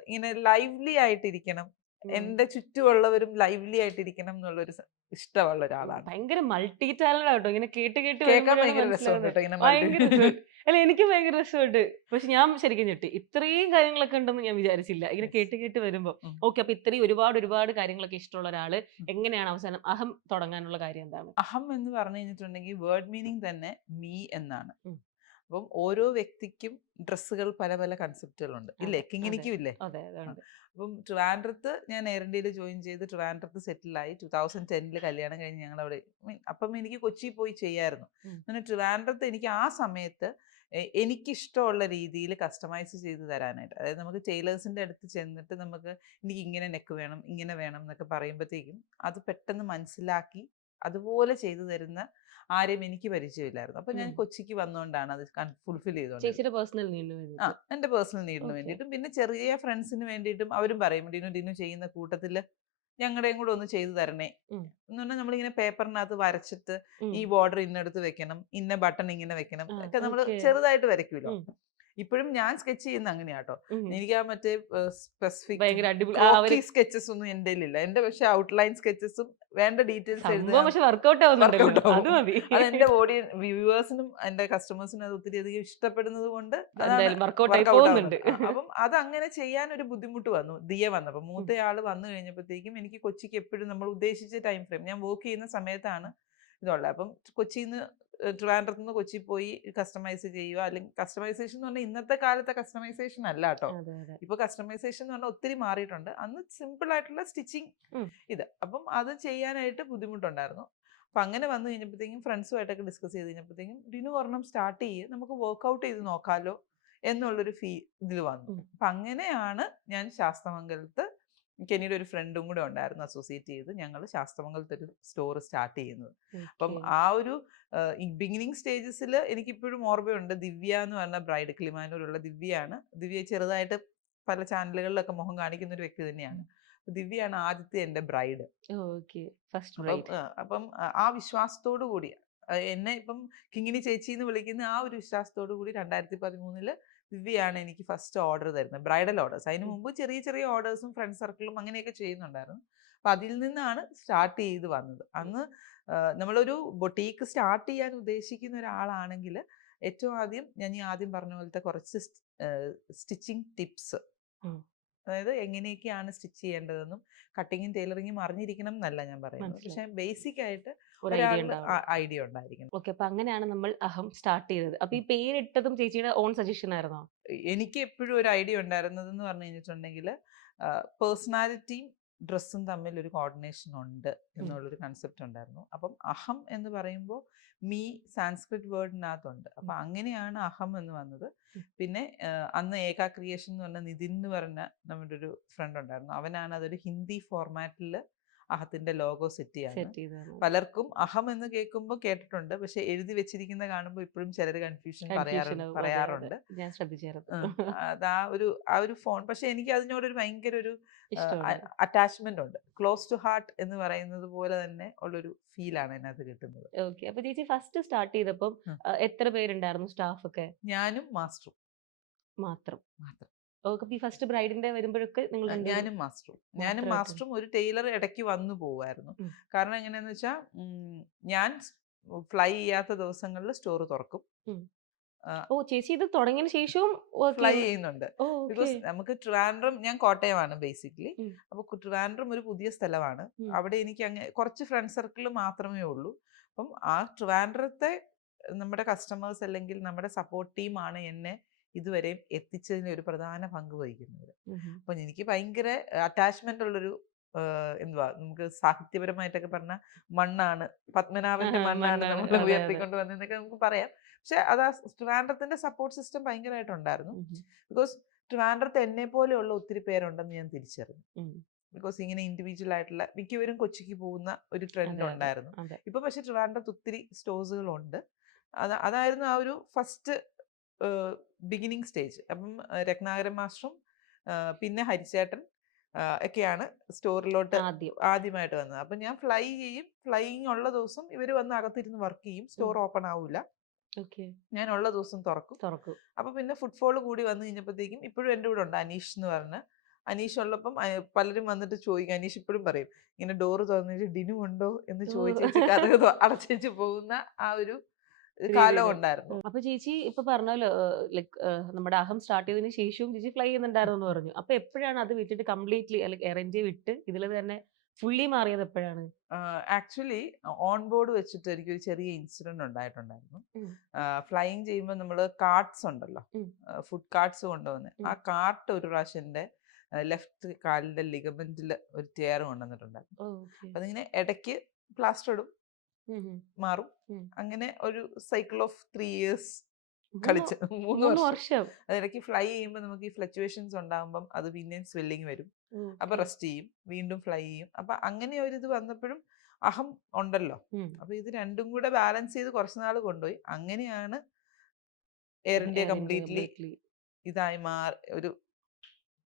ഇങ്ങനെ ലൈവ്ലി ആയിട്ടിരിക്കണം, ഉം. എന്റെ ചുറ്റുമുള്ളവരും ലൈവ്ലി ആയിട്ടിരിക്കണം എന്നുള്ളൊരു ഇഷ്ടമുള്ള ഒരാളാണ്. ഭയങ്കര മൾട്ടി ടാലന്റ് ആട്ടോ. ഇങ്ങനെ കേട്ട് കേട്ട് കേൾക്കാൻ വരുമ്പോഴാണ് ഭയങ്കര രസമുണ്ട് മനസ്സിലാവുന്നത്. കേട്ടോ ഇങ്ങനെ ഭയങ്കര രസം. അല്ല, എനിക്കും ഭയങ്കര രസമുണ്ട്. പക്ഷെ ഞാൻ ശരിക്കും ഞെട്ടി. ഇത്രയും കാര്യങ്ങളൊക്കെ ഉണ്ടെന്ന് ഞാൻ വിചാരിച്ചില്ല. ഇങ്ങനെ കേട്ട് കേട്ട് വരുമ്പോ. ഉം. ഓക്കെ, അപ്പൊ ഇത്രയും ഒരുപാട് കാര്യങ്ങളൊക്കെ ഇഷ്ടമുള്ള ഒരാള് എങ്ങനെയാണ് അവസാനം അഹം തുടങ്ങാനുള്ള കാര്യം എന്താണ്? അഹം എന്ന് പറഞ്ഞു കഴിഞ്ഞിട്ടുണ്ടെങ്കിൽ വേർഡ് മീനിങ് തന്നെ മീ എന്നാണ്. ഉം. അപ്പം ഓരോ വ്യക്തിക്കും ഡ്രസ്സുകൾ പല പല കൺസെപ്റ്റുകളുണ്ട് ഇല്ലേ, അതെ, അതെ, കിങ്ങിനിക്കും ഇല്ലേ. അതെ, അതെ ആ. ഉണ്ട്. അപ്പം ട്രിവാൻഡ്രത്ത് ഞാൻ എയർ ഇന്ത്യയിൽ ജോയിൻ ചെയ്ത് ട്രിവാൻഡ്രത്ത് സെറ്റിലായി. 2010 കല്യാണം കഴിഞ്ഞ് ഞങ്ങൾ അവിടെ അപ്പം എനിക്ക് കൊച്ചി പോയി ചെയ്യായിരുന്നു. ഉം. അങ്ങനെ ട്രിവാൻഡ്രത്ത് എനിക്ക് ആ സമയത്ത് എനിക്കിഷ്ടമുള്ള രീതിയിൽ കസ്റ്റമൈസ് ചെയ്ത് തരാനായിട്ട്, അതായത് നമുക്ക് ടൈലേഴ്സിൻ്റെ അടുത്ത് ചെന്നിട്ട് നമുക്ക് എനിക്ക് ഇങ്ങനെ നെക്ക് വേണം ഇങ്ങനെ വേണം എന്നൊക്കെ പറയുമ്പോഴത്തേക്കും അത് പെട്ടെന്ന് മനസ്സിലാക്കി അതുപോലെ ചെയ്തു തരുന്ന ആരെയും എനിക്ക് പരിചയമില്ലായിരുന്നു. അപ്പൊ ഞാൻ ഉം. കൊച്ചിക്ക് വന്നുകൊണ്ടാണ് അത് ഫുൾഫിൽ ചെയ്തുകൊണ്ടിരുന്നത്. ചേച്ചിയുടെ പേഴ്സണൽ നീഡിന് വേണ്ടിയിട്ട്. എന്റെ പേഴ്സണൽ നീഡിന് ഓക്കെ. വേണ്ടിയിട്ടും പിന്നെ ചെറിയ ഫ്രണ്ട്സിന് വേണ്ടിയിട്ടും അവരും പറയും, ഡിനു ഡിനു ചെയ്യുന്ന കൂട്ടത്തിൽ ഞങ്ങളുടെയും കൂടെ ഒന്ന് ചെയ്തു തരണേ ഉം. എന്ന് പറഞ്ഞാൽ നമ്മളിങ്ങനെ പേപ്പറിനകത്ത് വരച്ചിട്ട് ഉം. ഈ ബോർഡർ ഇന്നടുത്ത് വെക്കണം, ഇന്ന ബട്ടൺ ഇങ്ങനെ വെക്കണം ആ, ഒക്കെ നമ്മൾ ഓക്കെ. ചെറുതായിട്ട് വരയ്ക്കുമല്ലോ. ഉം. ഇപ്പോഴും ഞാൻ സ്കെച്ച് ചെയ്യുന്ന അങ്ങനെയാട്ടോ. ഉം. എനിക്ക് ആ മറ്റേ സ്പെസിഫിക് ഭയങ്കര അടിപൊളി. ആ ക്രോക്കി ഒരു സ്കെച്ചസ് ഒന്നും എൻ്റെ ഇല്ല. എൻ്റെ പക്ഷെ ഔട്ട്ലൈൻ സ്കെച്ചസും വേണ്ട ഡീറ്റെയിൽസ് എഴുതുക, സംഭവം പക്ഷെ വർക്കൗട്ട് ആവുന്നുണ്ടല്ലോ. വർക്കൗട്ട് അത് ആവും. മതി. അത് എൻ്റെ വ്യൂവേഴ്സിനും എൻ്റെ കസ്റ്റമേഴ്സിനും അത് ഒത്തിരി അധികം ഇഷ്ടപ്പെടുന്നത് കൊണ്ട് അതാണ് എന്തായാലും വർക്കൗട്ട് ആയി വർക്കൗട്ട് ആവുന്നത്. പോകുന്നുണ്ട്. അപ്പം അത് അങ്ങനെ ചെയ്യാൻ ഒരു ബുദ്ധിമുട്ട് വന്നു ദിയ വന്നപ്പോൾ. ഉം. മൂത്തയാൾ വന്നു കഴിഞ്ഞപ്പോഴത്തേക്കും എനിക്ക് കൊച്ചിക്ക് എപ്പോഴും നമ്മൾ ഉദ്ദേശിച്ച ടൈം ഫ്രെയിം ഞാൻ വർക്ക് ചെയ്യുന്ന സമയത്താണ് ഇതുള്ളത്. അപ്പം കൊച്ചിയിൽ നിന്ന് ട്രിവാൻഡ്രത്ത് നിന്ന് കൊച്ചി പോയി കസ്റ്റമൈസ് ചെയ്യുക, അല്ലെങ്കിൽ കസ്റ്റമൈസേഷൻ എന്ന് പറഞ്ഞാൽ ഇന്നത്തെ കാലത്തെ കസ്റ്റമൈസേഷൻ അല്ല കേട്ടോ. അതെ, അതെ. ഇപ്പൊ കസ്റ്റമൈസേഷൻ എന്ന് പറഞ്ഞാൽ ഒത്തിരി മാറിയിട്ടുണ്ട്. അന്ന് സിമ്പിൾ ആയിട്ടുള്ള സ്റ്റിച്ചിങ് ഉം. ഇത്. അപ്പം അത് ചെയ്യാനായിട്ട് ബുദ്ധിമുട്ടുണ്ടായിരുന്നു. അപ്പൊ അങ്ങനെ വന്നു കഴിഞ്ഞപ്പോഴത്തേക്കും ഫ്രണ്ട്സുമായിട്ടൊക്കെ ഡിസ്കസ് ചെയ്ത് കഴിഞ്ഞപ്പോഴത്തേക്കും ഡിനു ഒരെണ്ണം സ്റ്റാർട്ട് ചെയ്ത് നമുക്ക് വർക്ക്ഔട്ട് ചെയ്ത് നോക്കാലോ എന്നുള്ളൊരു ഇതിൽ വന്നു. ഉം. അപ്പൊ അങ്ങനെയാണ് ഞാൻ ശാസ്തമംഗലത്ത്, എനിക്ക് എന്നീട് ഒരു ഫ്രണ്ടും കൂടെ ഉണ്ടായിരുന്നു അസോസിയേറ്റ് ചെയ്ത് ഞങ്ങൾ ശാസ്തമംഗലത്ത് ഒരു സ്റ്റോർ സ്റ്റാർട്ട് ചെയ്യുന്നത്. അപ്പം ഓക്കെ. ആ ഒരു ഈ ബിഗിനിങ് സ്റ്റേജസിൽ എനിക്കിപ്പോഴും ഓർമ്മയുണ്ട്, ദിവ്യ എന്ന് പറഞ്ഞ ബ്രൈഡ്, കിളിമാനൂരുള്ള ദിവ്യയാണ്. ദിവ്യ ചെറുതായിട്ട് പല ചാനലുകളിലൊക്കെ മുഖം കാണിക്കുന്ന ഒരു വ്യക്തി തന്നെയാണ്. ദിവ്യയാണ് ആദ്യത്തെ എൻ്റെ ബ്രൈഡ്. ഓക്കെ. ഫസ്റ്റ് അപ്പം ബ്രൈഡ്. അപ്പം ആ വിശ്വാസത്തോടു കൂടി എന്നെ ഇപ്പം കിങ്ങിണി ചേച്ചി എന്ന് വിളിക്കുന്ന ആ ഒരു വിശ്വാസത്തോടു കൂടി 2013 ദിവ്യയാണ് എനിക്ക് ഫസ്റ്റ് ഓർഡർ തരുന്നത്, ബ്രൈഡൽ ഓർഡേഴ്സ്. അതിന് മുമ്പ് ചെറിയ ചെറിയ ഓർഡേഴ്സും ഫ്രണ്ട് സർക്കിളും അങ്ങനെയൊക്കെ ചെയ്യുന്നുണ്ടായിരുന്നു. അപ്പം അതിൽ നിന്നാണ് സ്റ്റാർട്ട് ചെയ്ത് വന്നത്. അന്ന് നമ്മളൊരു ബൊട്ടീക്ക് സ്റ്റാർട്ട് ചെയ്യാൻ ഉദ്ദേശിക്കുന്ന ഒരാളാണെങ്കിൽ ഏറ്റവും ആദ്യം ഞാൻ ഈ ആദ്യം പറഞ്ഞ പോലത്തെ കുറച്ച് സ്റ്റിച്ചിങ് ടിപ്സ്, അതായത് എങ്ങനെയൊക്കെയാണ് സ്റ്റിച്ച് ചെയ്യേണ്ടതെന്നും കട്ടിങ്ങും ടൈലറിങ്ങും അറിഞ്ഞിരിക്കണം എന്നല്ല ഞാൻ പറയുന്നത്, പക്ഷെ ബേസിക് ആയിട്ട് ഒരു ഐഡിയ ഒരാളുടെ ഉണ്ടാവണം. ഐഡിയ ഉണ്ടായിരിക്കണം. ഓക്കെ. അപ്പൊ അങ്ങനെയാണ് നമ്മൾ അഹം സ്റ്റാർട്ട് ചെയ്തത്. അപ്പൊ ഈ പേരിട്ടതും ചേച്ചിയുടെ ഓൺ സജഷൻ ആയിരുന്നോ? എനിക്ക് എപ്പോഴും ഒരു ഐഡിയ ഉണ്ടായിരുന്നത് എന്ന് പറഞ്ഞു കഴിഞ്ഞിട്ടുണ്ടെങ്കിൽ പേഴ്സണാലിറ്റിയും ഡ്രസ്സും തമ്മിൽ ഒരു കോർഡിനേഷൻ ഉണ്ട് എന്നുള്ളൊരു കൺസെപ്റ്റ് ഉണ്ടായിരുന്നു. അപ്പം അഹം എന്ന് പറയുമ്പോൾ മീ സാൻസ്ക്രിറ്റ് വേർഡിനകത്തുണ്ട്. അപ്പം അങ്ങനെയാണ് അഹം എന്ന് വന്നത്. പിന്നെ അന്ന് ഏക ക്രിയേഷൻ എന്ന് പറഞ്ഞ നിതിൻ എന്ന് പറഞ്ഞ നമ്മുടെ ഒരു ഫ്രണ്ട് ഉണ്ടായിരുന്നു. അവനാണ് അതൊരു ഹിന്ദി ഫോർമാറ്റിൽ അഹത്തിന്റെ ലോഗോ സെറ്റ് ചെയ്യാണ്. സെറ്റ് ചെയ്താണ്. പലർക്കും അഹം എന്ന് കേൾക്കുമ്പോൾ കേട്ടിട്ടുണ്ട്, പക്ഷെ എഴുതി വെച്ചിരിക്കുന്ന കാണുമ്പോൾ ഇപ്പോഴും ചിലർ കൺഫ്യൂഷൻ കൺഫ്യൂഷൻ ആവും. അതെ, അതെ. പറയാറുണ്ട്. ഞാൻ ശ്രദ്ധിച്ചായിരുന്നു. അത് ആ ഒരു ഫോൺ, പക്ഷെ എനിക്ക് അതിനോടൊരു ഭയങ്കര ഒരു ഇഷ്ടമാണ്. അറ്റാച്ച്മെന്റ് ഉണ്ട്. ക്ലോസ് ടു ഹാർട്ട് എന്ന് പറയുന്നത് പോലെ തന്നെ ഉള്ളൊരു ഫീലാണ് അതിനകത്ത് കിട്ടുന്നത്. ഓക്കെ. അപ്പൊ ചേച്ചി ഫസ്റ്റ് സ്റ്റാർട്ട് ചെയ്തപ്പം എത്ര പേരുണ്ടായിരുന്നു സ്റ്റാഫ് ഒക്കെ? ഞാനും മാസ്റ്ററും മാത്രം. മാത്രം. ഓക്കെ. ഈ ഫസ്റ്റ് ബ്രൈഡിന്റെ വരുമ്പോഴൊക്കെ നിങ്ങൾ ഞാനും മാത്രമായിട്ട്. മാസ്റ്ററും ഒരു ടൈലർ ഇടയ്ക്ക് വന്നു പോവായിരുന്നു. ഉം. കാരണം എങ്ങനെയാന്ന് വെച്ചാൽ ഞാൻ ഫ്ലൈ ചെയ്യാത്ത ദിവസങ്ങളിൽ സ്റ്റോർ തുറക്കും. ഉം. ഓ, ചേച്ചി ഇത് തുടങ്ങിയതിന് ശേഷവും വർക്ക് ഫ്ലൈ ചെയ്യുന്നുണ്ട്. ഓ, ഓക്കെ. ബിക്കോസ് നമുക്ക് ട്രിവാൻഡ്രം, ഞാൻ കോട്ടയമാണ് ബേസിക്കലി. ഉം. അപ്പൊ ട്രിവാൻഡ്രം ഒരു പുതിയ സ്ഥലമാണ്. ഉം. അവിടെ എനിക്ക് കുറച്ച് ഫ്രണ്ട് സർക്കിൾ മാത്രമേ ഉള്ളൂ. അപ്പം ആ ട്രിവാൻഡ്രത്തെ നമ്മുടെ കസ്റ്റമേഴ്സ് അല്ലെങ്കിൽ നമ്മുടെ സപ്പോർട്ട് ടീമാണ് എന്നെ ഇതുവരെയും എത്തിച്ചതിന് ഒരു പ്രധാന പങ്ക് വഹിക്കുന്നത്. അപ്പൊ എനിക്ക് ഭയങ്കര അറ്റാച്ച്മെന്റ് ഉള്ളൊരു എന്തുവാ, നമുക്ക് സാഹിത്യപരമായിട്ടൊക്കെ പറഞ്ഞ മണ്ണാണ്, പത്മനാഭന്റെ മണ്ണാണ് മണ്ണാണ്. നമ്മൾ അതെ, അതെ. ഉയർത്തിക്കൊണ്ട് വന്നതെന്നൊക്കെ നമുക്ക് പറയാം. പക്ഷെ അത് ആ ട്രിവാൻഡ്രത്തിന്റെ സപ്പോർട്ട് സിസ്റ്റം ഭയങ്കരമായിട്ടുണ്ടായിരുന്നു. ബിക്കോസ് ട്രിവാൻഡ്രത്ത് എന്നെ പോലെയുള്ള ഒത്തിരി പേരുണ്ടെന്ന് ഞാൻ തിരിച്ചറിഞ്ഞു. ബിക്കോസ് ഇങ്ങനെ ഇൻഡിവിജ്വൽ ആയിട്ടുള്ള മിക്കവരും കൊച്ചിക്ക് പോകുന്ന ഒരു ട്രെൻഡ് ഉണ്ടായിരുന്നു. ഇപ്പൊ പക്ഷെ ട്രിവാൻഡ്രത്ത് ഒത്തിരി സ്റ്റോഴ്സുകളുണ്ട്. അതായിരുന്നു ആ ഒരു ഫസ്റ്റ് ബിഗിനിങ് സ്റ്റേജ്. അപ്പം രത്നാകരൻ മാസ്റ്ററും പിന്നെ ഹരിച്ചേട്ടൻ ഒക്കെയാണ് സ്റ്റോറിലോട്ട് ആദ്യമായിട്ട് വന്നത്. അപ്പൊ ഞാൻ ഫ്ലൈ ചെയ്യും. ഫ്ലൈയിങ് ഉള്ള ദിവസം ഇവർ വന്ന് അകത്തിരുന്ന് വർക്ക് ചെയ്യും. സ്റ്റോർ ഓപ്പൺ ആവൂല. ഞാൻ ഉള്ള ദിവസം തുറക്കും. അപ്പൊ പിന്നെ ഫുട്ഫോൾ കൂടി വന്നു കഴിഞ്ഞപ്പോഴത്തേക്കും ഇപ്പോഴും എൻ്റെ കൂടെ ഉണ്ട് അനീഷ് എന്ന് പറഞ്ഞ്. അനീഷ് ഉള്ളപ്പം പലരും വന്നിട്ട് ചോദിക്കും, അനീഷ് ഇപ്പോഴും പറയും ഇങ്ങനെ ഡോറ് തുറന്നിട്ട് ഡിനു ഉണ്ടോ എന്ന് ചോദിച്ചു കഥ അടച്ചു പോകുന്ന ആ ഒരു കാലം ഉണ്ടായിരുന്നു. അപ്പൊ ചേച്ചി ഇപ്പൊ പറഞ്ഞല്ലോ, ലൈക് നമ്മുടെ അഹം സ്റ്റാർട്ട് ചെയ്തതിനു ശേഷവും ചേച്ചി ഫ്ലൈ ചെയ്യുന്നുണ്ടായിരുന്നു എന്ന് പറഞ്ഞു. അപ്പൊ എപ്പോഴാണ് അത് വിട്ടിട്ട് കംപ്ലീറ്റ്ലി അല്ലെങ്കിൽ അറേഞ്ച് വിട്ട് ഇതിൽ തന്നെ ഫുള്ളി മാറിയത് എപ്പോഴാണ്? ആക്ച്വലി ഓൺ ബോർഡ് വെച്ചിട്ട് എനിക്കൊരു ചെറിയ ഇൻസിഡന്റ് ഉണ്ടായിട്ടുണ്ടായിരുന്നു. ഫ്ലൈയിങ് ചെയ്യുമ്പോൾ നമ്മൾ കാർട്ട്സ് ഉണ്ടല്ലോ, ഫുഡ് കാർട്ട്സ് കൊണ്ടുവന്ന് ആ കാർട്ട് ഒരു പ്രാവശ്യം എൻ്റെ ലെഫ്റ്റ് കാലിന്റെ ലിഗമെന്റിൽ ഒരു ടയർ കൊണ്ടുവന്നിട്ടുണ്ടായിരുന്നു. അപ്പൊ അതിങ്ങനെ ഇടയ്ക്ക് പ്ലാസ്റ്റർ ഇടും, മാറും. അങ്ങനെ ഒരു സൈക്കിൾ ഓഫ് 3 years കളിച്ച് 3 വർഷം. അതിടയ്ക്ക് ഫ്ലൈ ചെയ്യുമ്പോൾ നമുക്ക് ഈ ഫ്ലക്ച്വേഷൻസ് ഉണ്ടാകുമ്പോൾ അത് പിന്നെയും സ്വെല്ലിങ് വരും. അപ്പൊ റെസ്റ്റ് ചെയ്യും, വീണ്ടും ഫ്ലൈ ചെയ്യും. അപ്പൊ അങ്ങനെ ഒരു ഇത് വന്നപ്പോഴും അഹം ഉണ്ടല്ലോ. അപ്പൊ ഇത് രണ്ടും കൂടെ ബാലൻസ് ചെയ്ത് കുറച്ച് നാൾ കൊണ്ടുപോയി. അങ്ങനെയാണ് എയർ ഇന്ത്യ കംപ്ലീറ്റ്ലി ഇതായി ഒരു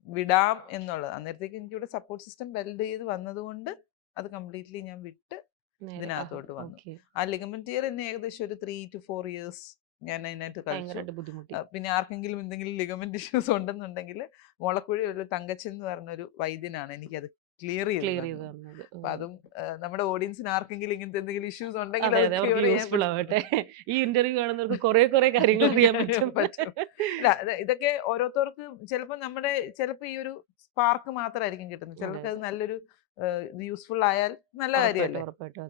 വിടാം എന്നുള്ളത്. അന്നേരത്തേക്ക് എനിക്കിവിടെ സപ്പോർട്ട് സിസ്റ്റം ബിൽഡ് ചെയ്ത് വന്നതുകൊണ്ട് അത് കംപ്ലീറ്റ്ലി ഞാൻ വിട്ട് ഇതിനകത്തോട്ട് വന്നു. ആ ലിഗമെന്റ് ടിയർ എന്നെ ഏകദേശം ഒരു 3 to 4 years ഞാൻ അതിനായിട്ട് കളിച്ചു. പിന്നെ ആർക്കെങ്കിലും എന്തെങ്കിലും ലിഗമെന്റ് ഇഷ്യൂസ് ഉണ്ടെന്നുണ്ടെങ്കിൽ മോളക്കുഴി ഒരു തങ്കച്ചൻ എന്ന് പറഞ്ഞൊരു വൈദ്യനാണ് എനിക്കത് ക്ലിയർ ചെയ്തത്. അപ്പൊ അതും നമ്മുടെ ഓഡിയൻസിന് ആർക്കെങ്കിലും ഇങ്ങനത്തെ എന്തെങ്കിലും ഇഷ്യൂസ് ഉണ്ടെങ്കിൽ ഈ ഇന്റർവ്യൂ കാണുന്നവർക്ക് കുറെ കാര്യങ്ങൾ അറിയാൻ പറ്റും. ഇതൊക്കെ ഓരോരുത്തർക്ക് ചിലപ്പോ ഈ ഒരു സ്പാർക്ക് മാത്രമായിരിക്കും കിട്ടുന്നത്. ചിലർക്ക് അത് നല്ലൊരു യൂസ്ഫുൾ ആയാൽ നല്ല കാര്യമല്ലേ,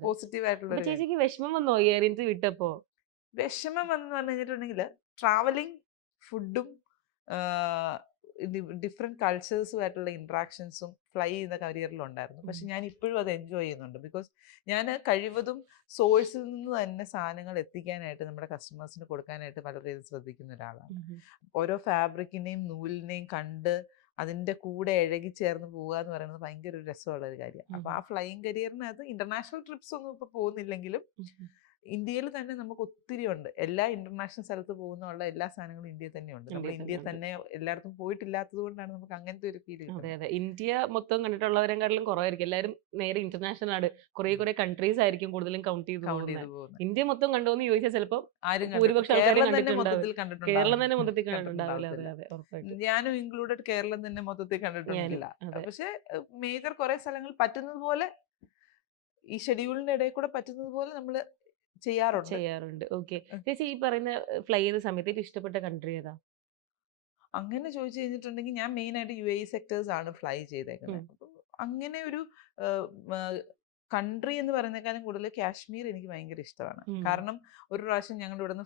പോസിറ്റീവ് ആയിട്ടുള്ള. ചേച്ചിക്ക് വിഷമം വന്നോ എയർ ഇന്ത്യ വിട്ടപ്പോ? വിഷമം എന്ന് പറഞ്ഞു കഴിഞ്ഞിട്ടുണ്ടെങ്കിൽ ട്രാവലിംഗ്, ഫുഡും ഡിഫറെന്റ് കൾച്ചേഴ്സുമായിട്ടുള്ള ഇന്ററാക്ഷൻസും ഫ്ലൈ ചെയ്യുന്ന കരിയറിലുണ്ടായിരുന്നു. പക്ഷെ ഞാൻ ഇപ്പോഴും അത് എൻജോയ് ചെയ്യുന്നുണ്ട്. ബിക്കോസ് ഞാൻ കഴിവതും സോഴ്സിൽ നിന്ന് തന്നെ സാധനങ്ങൾ എത്തിക്കാനായിട്ട് നമ്മുടെ കസ്റ്റമേഴ്സിന് കൊടുക്കാനായിട്ട് വളരെയധികം ശ്രദ്ധിക്കുന്ന ഒരാളാണ്. ഓരോ ഫാബ്രിക്കിനെയും നൂലിനെയും കണ്ട് അതിൻ്റെ കൂടെ ഇഴകിച്ചേർന്ന് പോവുക എന്ന് പറയുന്നത് ഭയങ്കര ഒരു രസമുള്ള ഒരു കാര്യമാണ്. അപ്പോൾ ആ ഫ്ലൈയിങ് കരിയറിനകത്ത് ഇന്റർനാഷണൽ ട്രിപ്സ് ഒന്നും ഇപ്പോൾ പോകുന്നില്ലെങ്കിലും ഇന്ത്യയിൽ തന്നെ നമുക്ക് ഒത്തിരി ഉണ്ട്. എല്ലാ ഇന്റർനാഷണൽ സ്ഥലത്ത് പോകുന്നുള്ള എല്ലാ സാധനങ്ങളും ഇന്ത്യയിൽ തന്നെ ഉണ്ട്. നമ്മൾ ഇന്ത്യയിൽ തന്നെ എല്ലായിടത്തും പോയിട്ടില്ലാത്തത് കൊണ്ടാണ് നമുക്ക് അങ്ങനത്തെ ഒരു ഫീൽ കിട്ടുന്നത്. ഇന്ത്യ മൊത്തം കണ്ടിട്ടുള്ളവരെക്കാട്ടിലും കുറവായിരിക്കും. എല്ലാവരും നേരെ ഇന്റർനാഷണൽ ആണ്. കുറെ കൺട്രീസ് ആയിരിക്കും കൂടുതലും കൗണ്ട് ചെയ്ത് പോകുന്നത്. ഇന്ത്യ മൊത്തം കണ്ടോന്ന് ചോദിച്ചാൽ ചിലപ്പോൾ ഭൂരിപക്ഷം കേരളം തന്നെ മൊത്തത്തിൽ കണ്ടിട്ടുണ്ടാവില്ല. ഞാനും ഇൻക്ലൂഡഡ് കേരളം തന്നെ മൊത്തത്തിൽ കണ്ടിട്ടില്ല. പക്ഷെ മേജർ കുറെ സ്ഥലങ്ങൾ പറ്റുന്നത് പോലെ ഈ ഷെഡ്യൂളിന്റെ ഇടയിൽ കൂടെ പറ്റുന്നത് പോലെ നമ്മൾ ചെയ്യാറുണ്ട്. ഓക്കെ ചേച്ചി, ഈ പറയുന്ന ഫ്ലൈ ചെയ്ത സമയത്ത് ഇഷ്ടപ്പെട്ട കൺട്രി ഏതാ? അങ്ങനെ ചോദിച്ചു കഴിഞ്ഞിട്ടുണ്ടെങ്കിൽ ഞാൻ മെയിൻ ആയിട്ട് UAE സെക്ടേഴ്സ് ആണ് ഫ്ലൈ ചെയ്തേക്കുന്നത്. അപ്പം അങ്ങനെ ഒരു കൺട്രി എന്ന് പറയുന്നേക്കാളും കൂടുതൽ കാശ്മീർ എനിക്ക് ഭയങ്കര ഇഷ്ടമാണ്. കാരണം ഒരു പ്രാവശ്യം ഞങ്ങൾ ഇവിടുന്ന്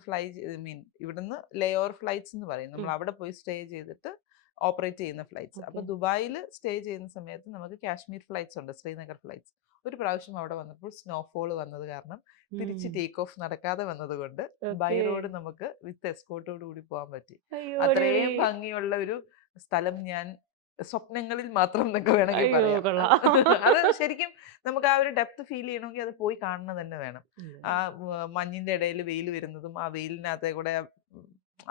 ഇവിടുന്ന് ലേ ഓവർ ഫ്ലൈറ്റ്സ് എന്ന് പറയും. നമ്മൾ അവിടെ പോയി സ്റ്റേ ചെയ്തിട്ട് ഓപ്പറേറ്റ് ചെയ്യുന്ന ഫ്ലൈറ്റ്സ്. അപ്പൊ ദുബായിൽ സ്റ്റേ ചെയ്യുന്ന സമയത്ത് നമുക്ക് കാശ്മീർ ഫ്ലൈറ്റ്സ് ഉണ്ട്, ശ്രീനഗർ ഫ്ലൈറ്റ്സ്. ഒരു പ്രാവശ്യം അവിടെ വന്നപ്പോൾ സ്നോഫോൾ വന്നത് കാരണം തിരിച്ച് ടേക്ക് ഓഫ് നടക്കാതെ വന്നത് കൊണ്ട് ബൈ റോഡ് നമുക്ക് വിത്ത് എസ്കോർട്ടോട് കൂടി പോകാൻ പറ്റി. അത്രയും ഭംഗിയുള്ള ഒരു സ്ഥലം ഞാൻ സ്വപ്നങ്ങളിൽ മാത്രം എന്നൊക്കെ വേണമെങ്കിൽ അയ്യോ പറയാം. കൊള്ളാം. അത് ശരിക്കും നമുക്ക് ആ ഒരു ഡെപ്ത് ഫീൽ ചെയ്യണമെങ്കിൽ അത് പോയി കാണുന്നത് തന്നെ വേണം. ആ മഞ്ഞിന്റെ ഇടയിൽ വെയിൽ വരുന്നതും ആ വെയിലിനകത്തെ കൂടെ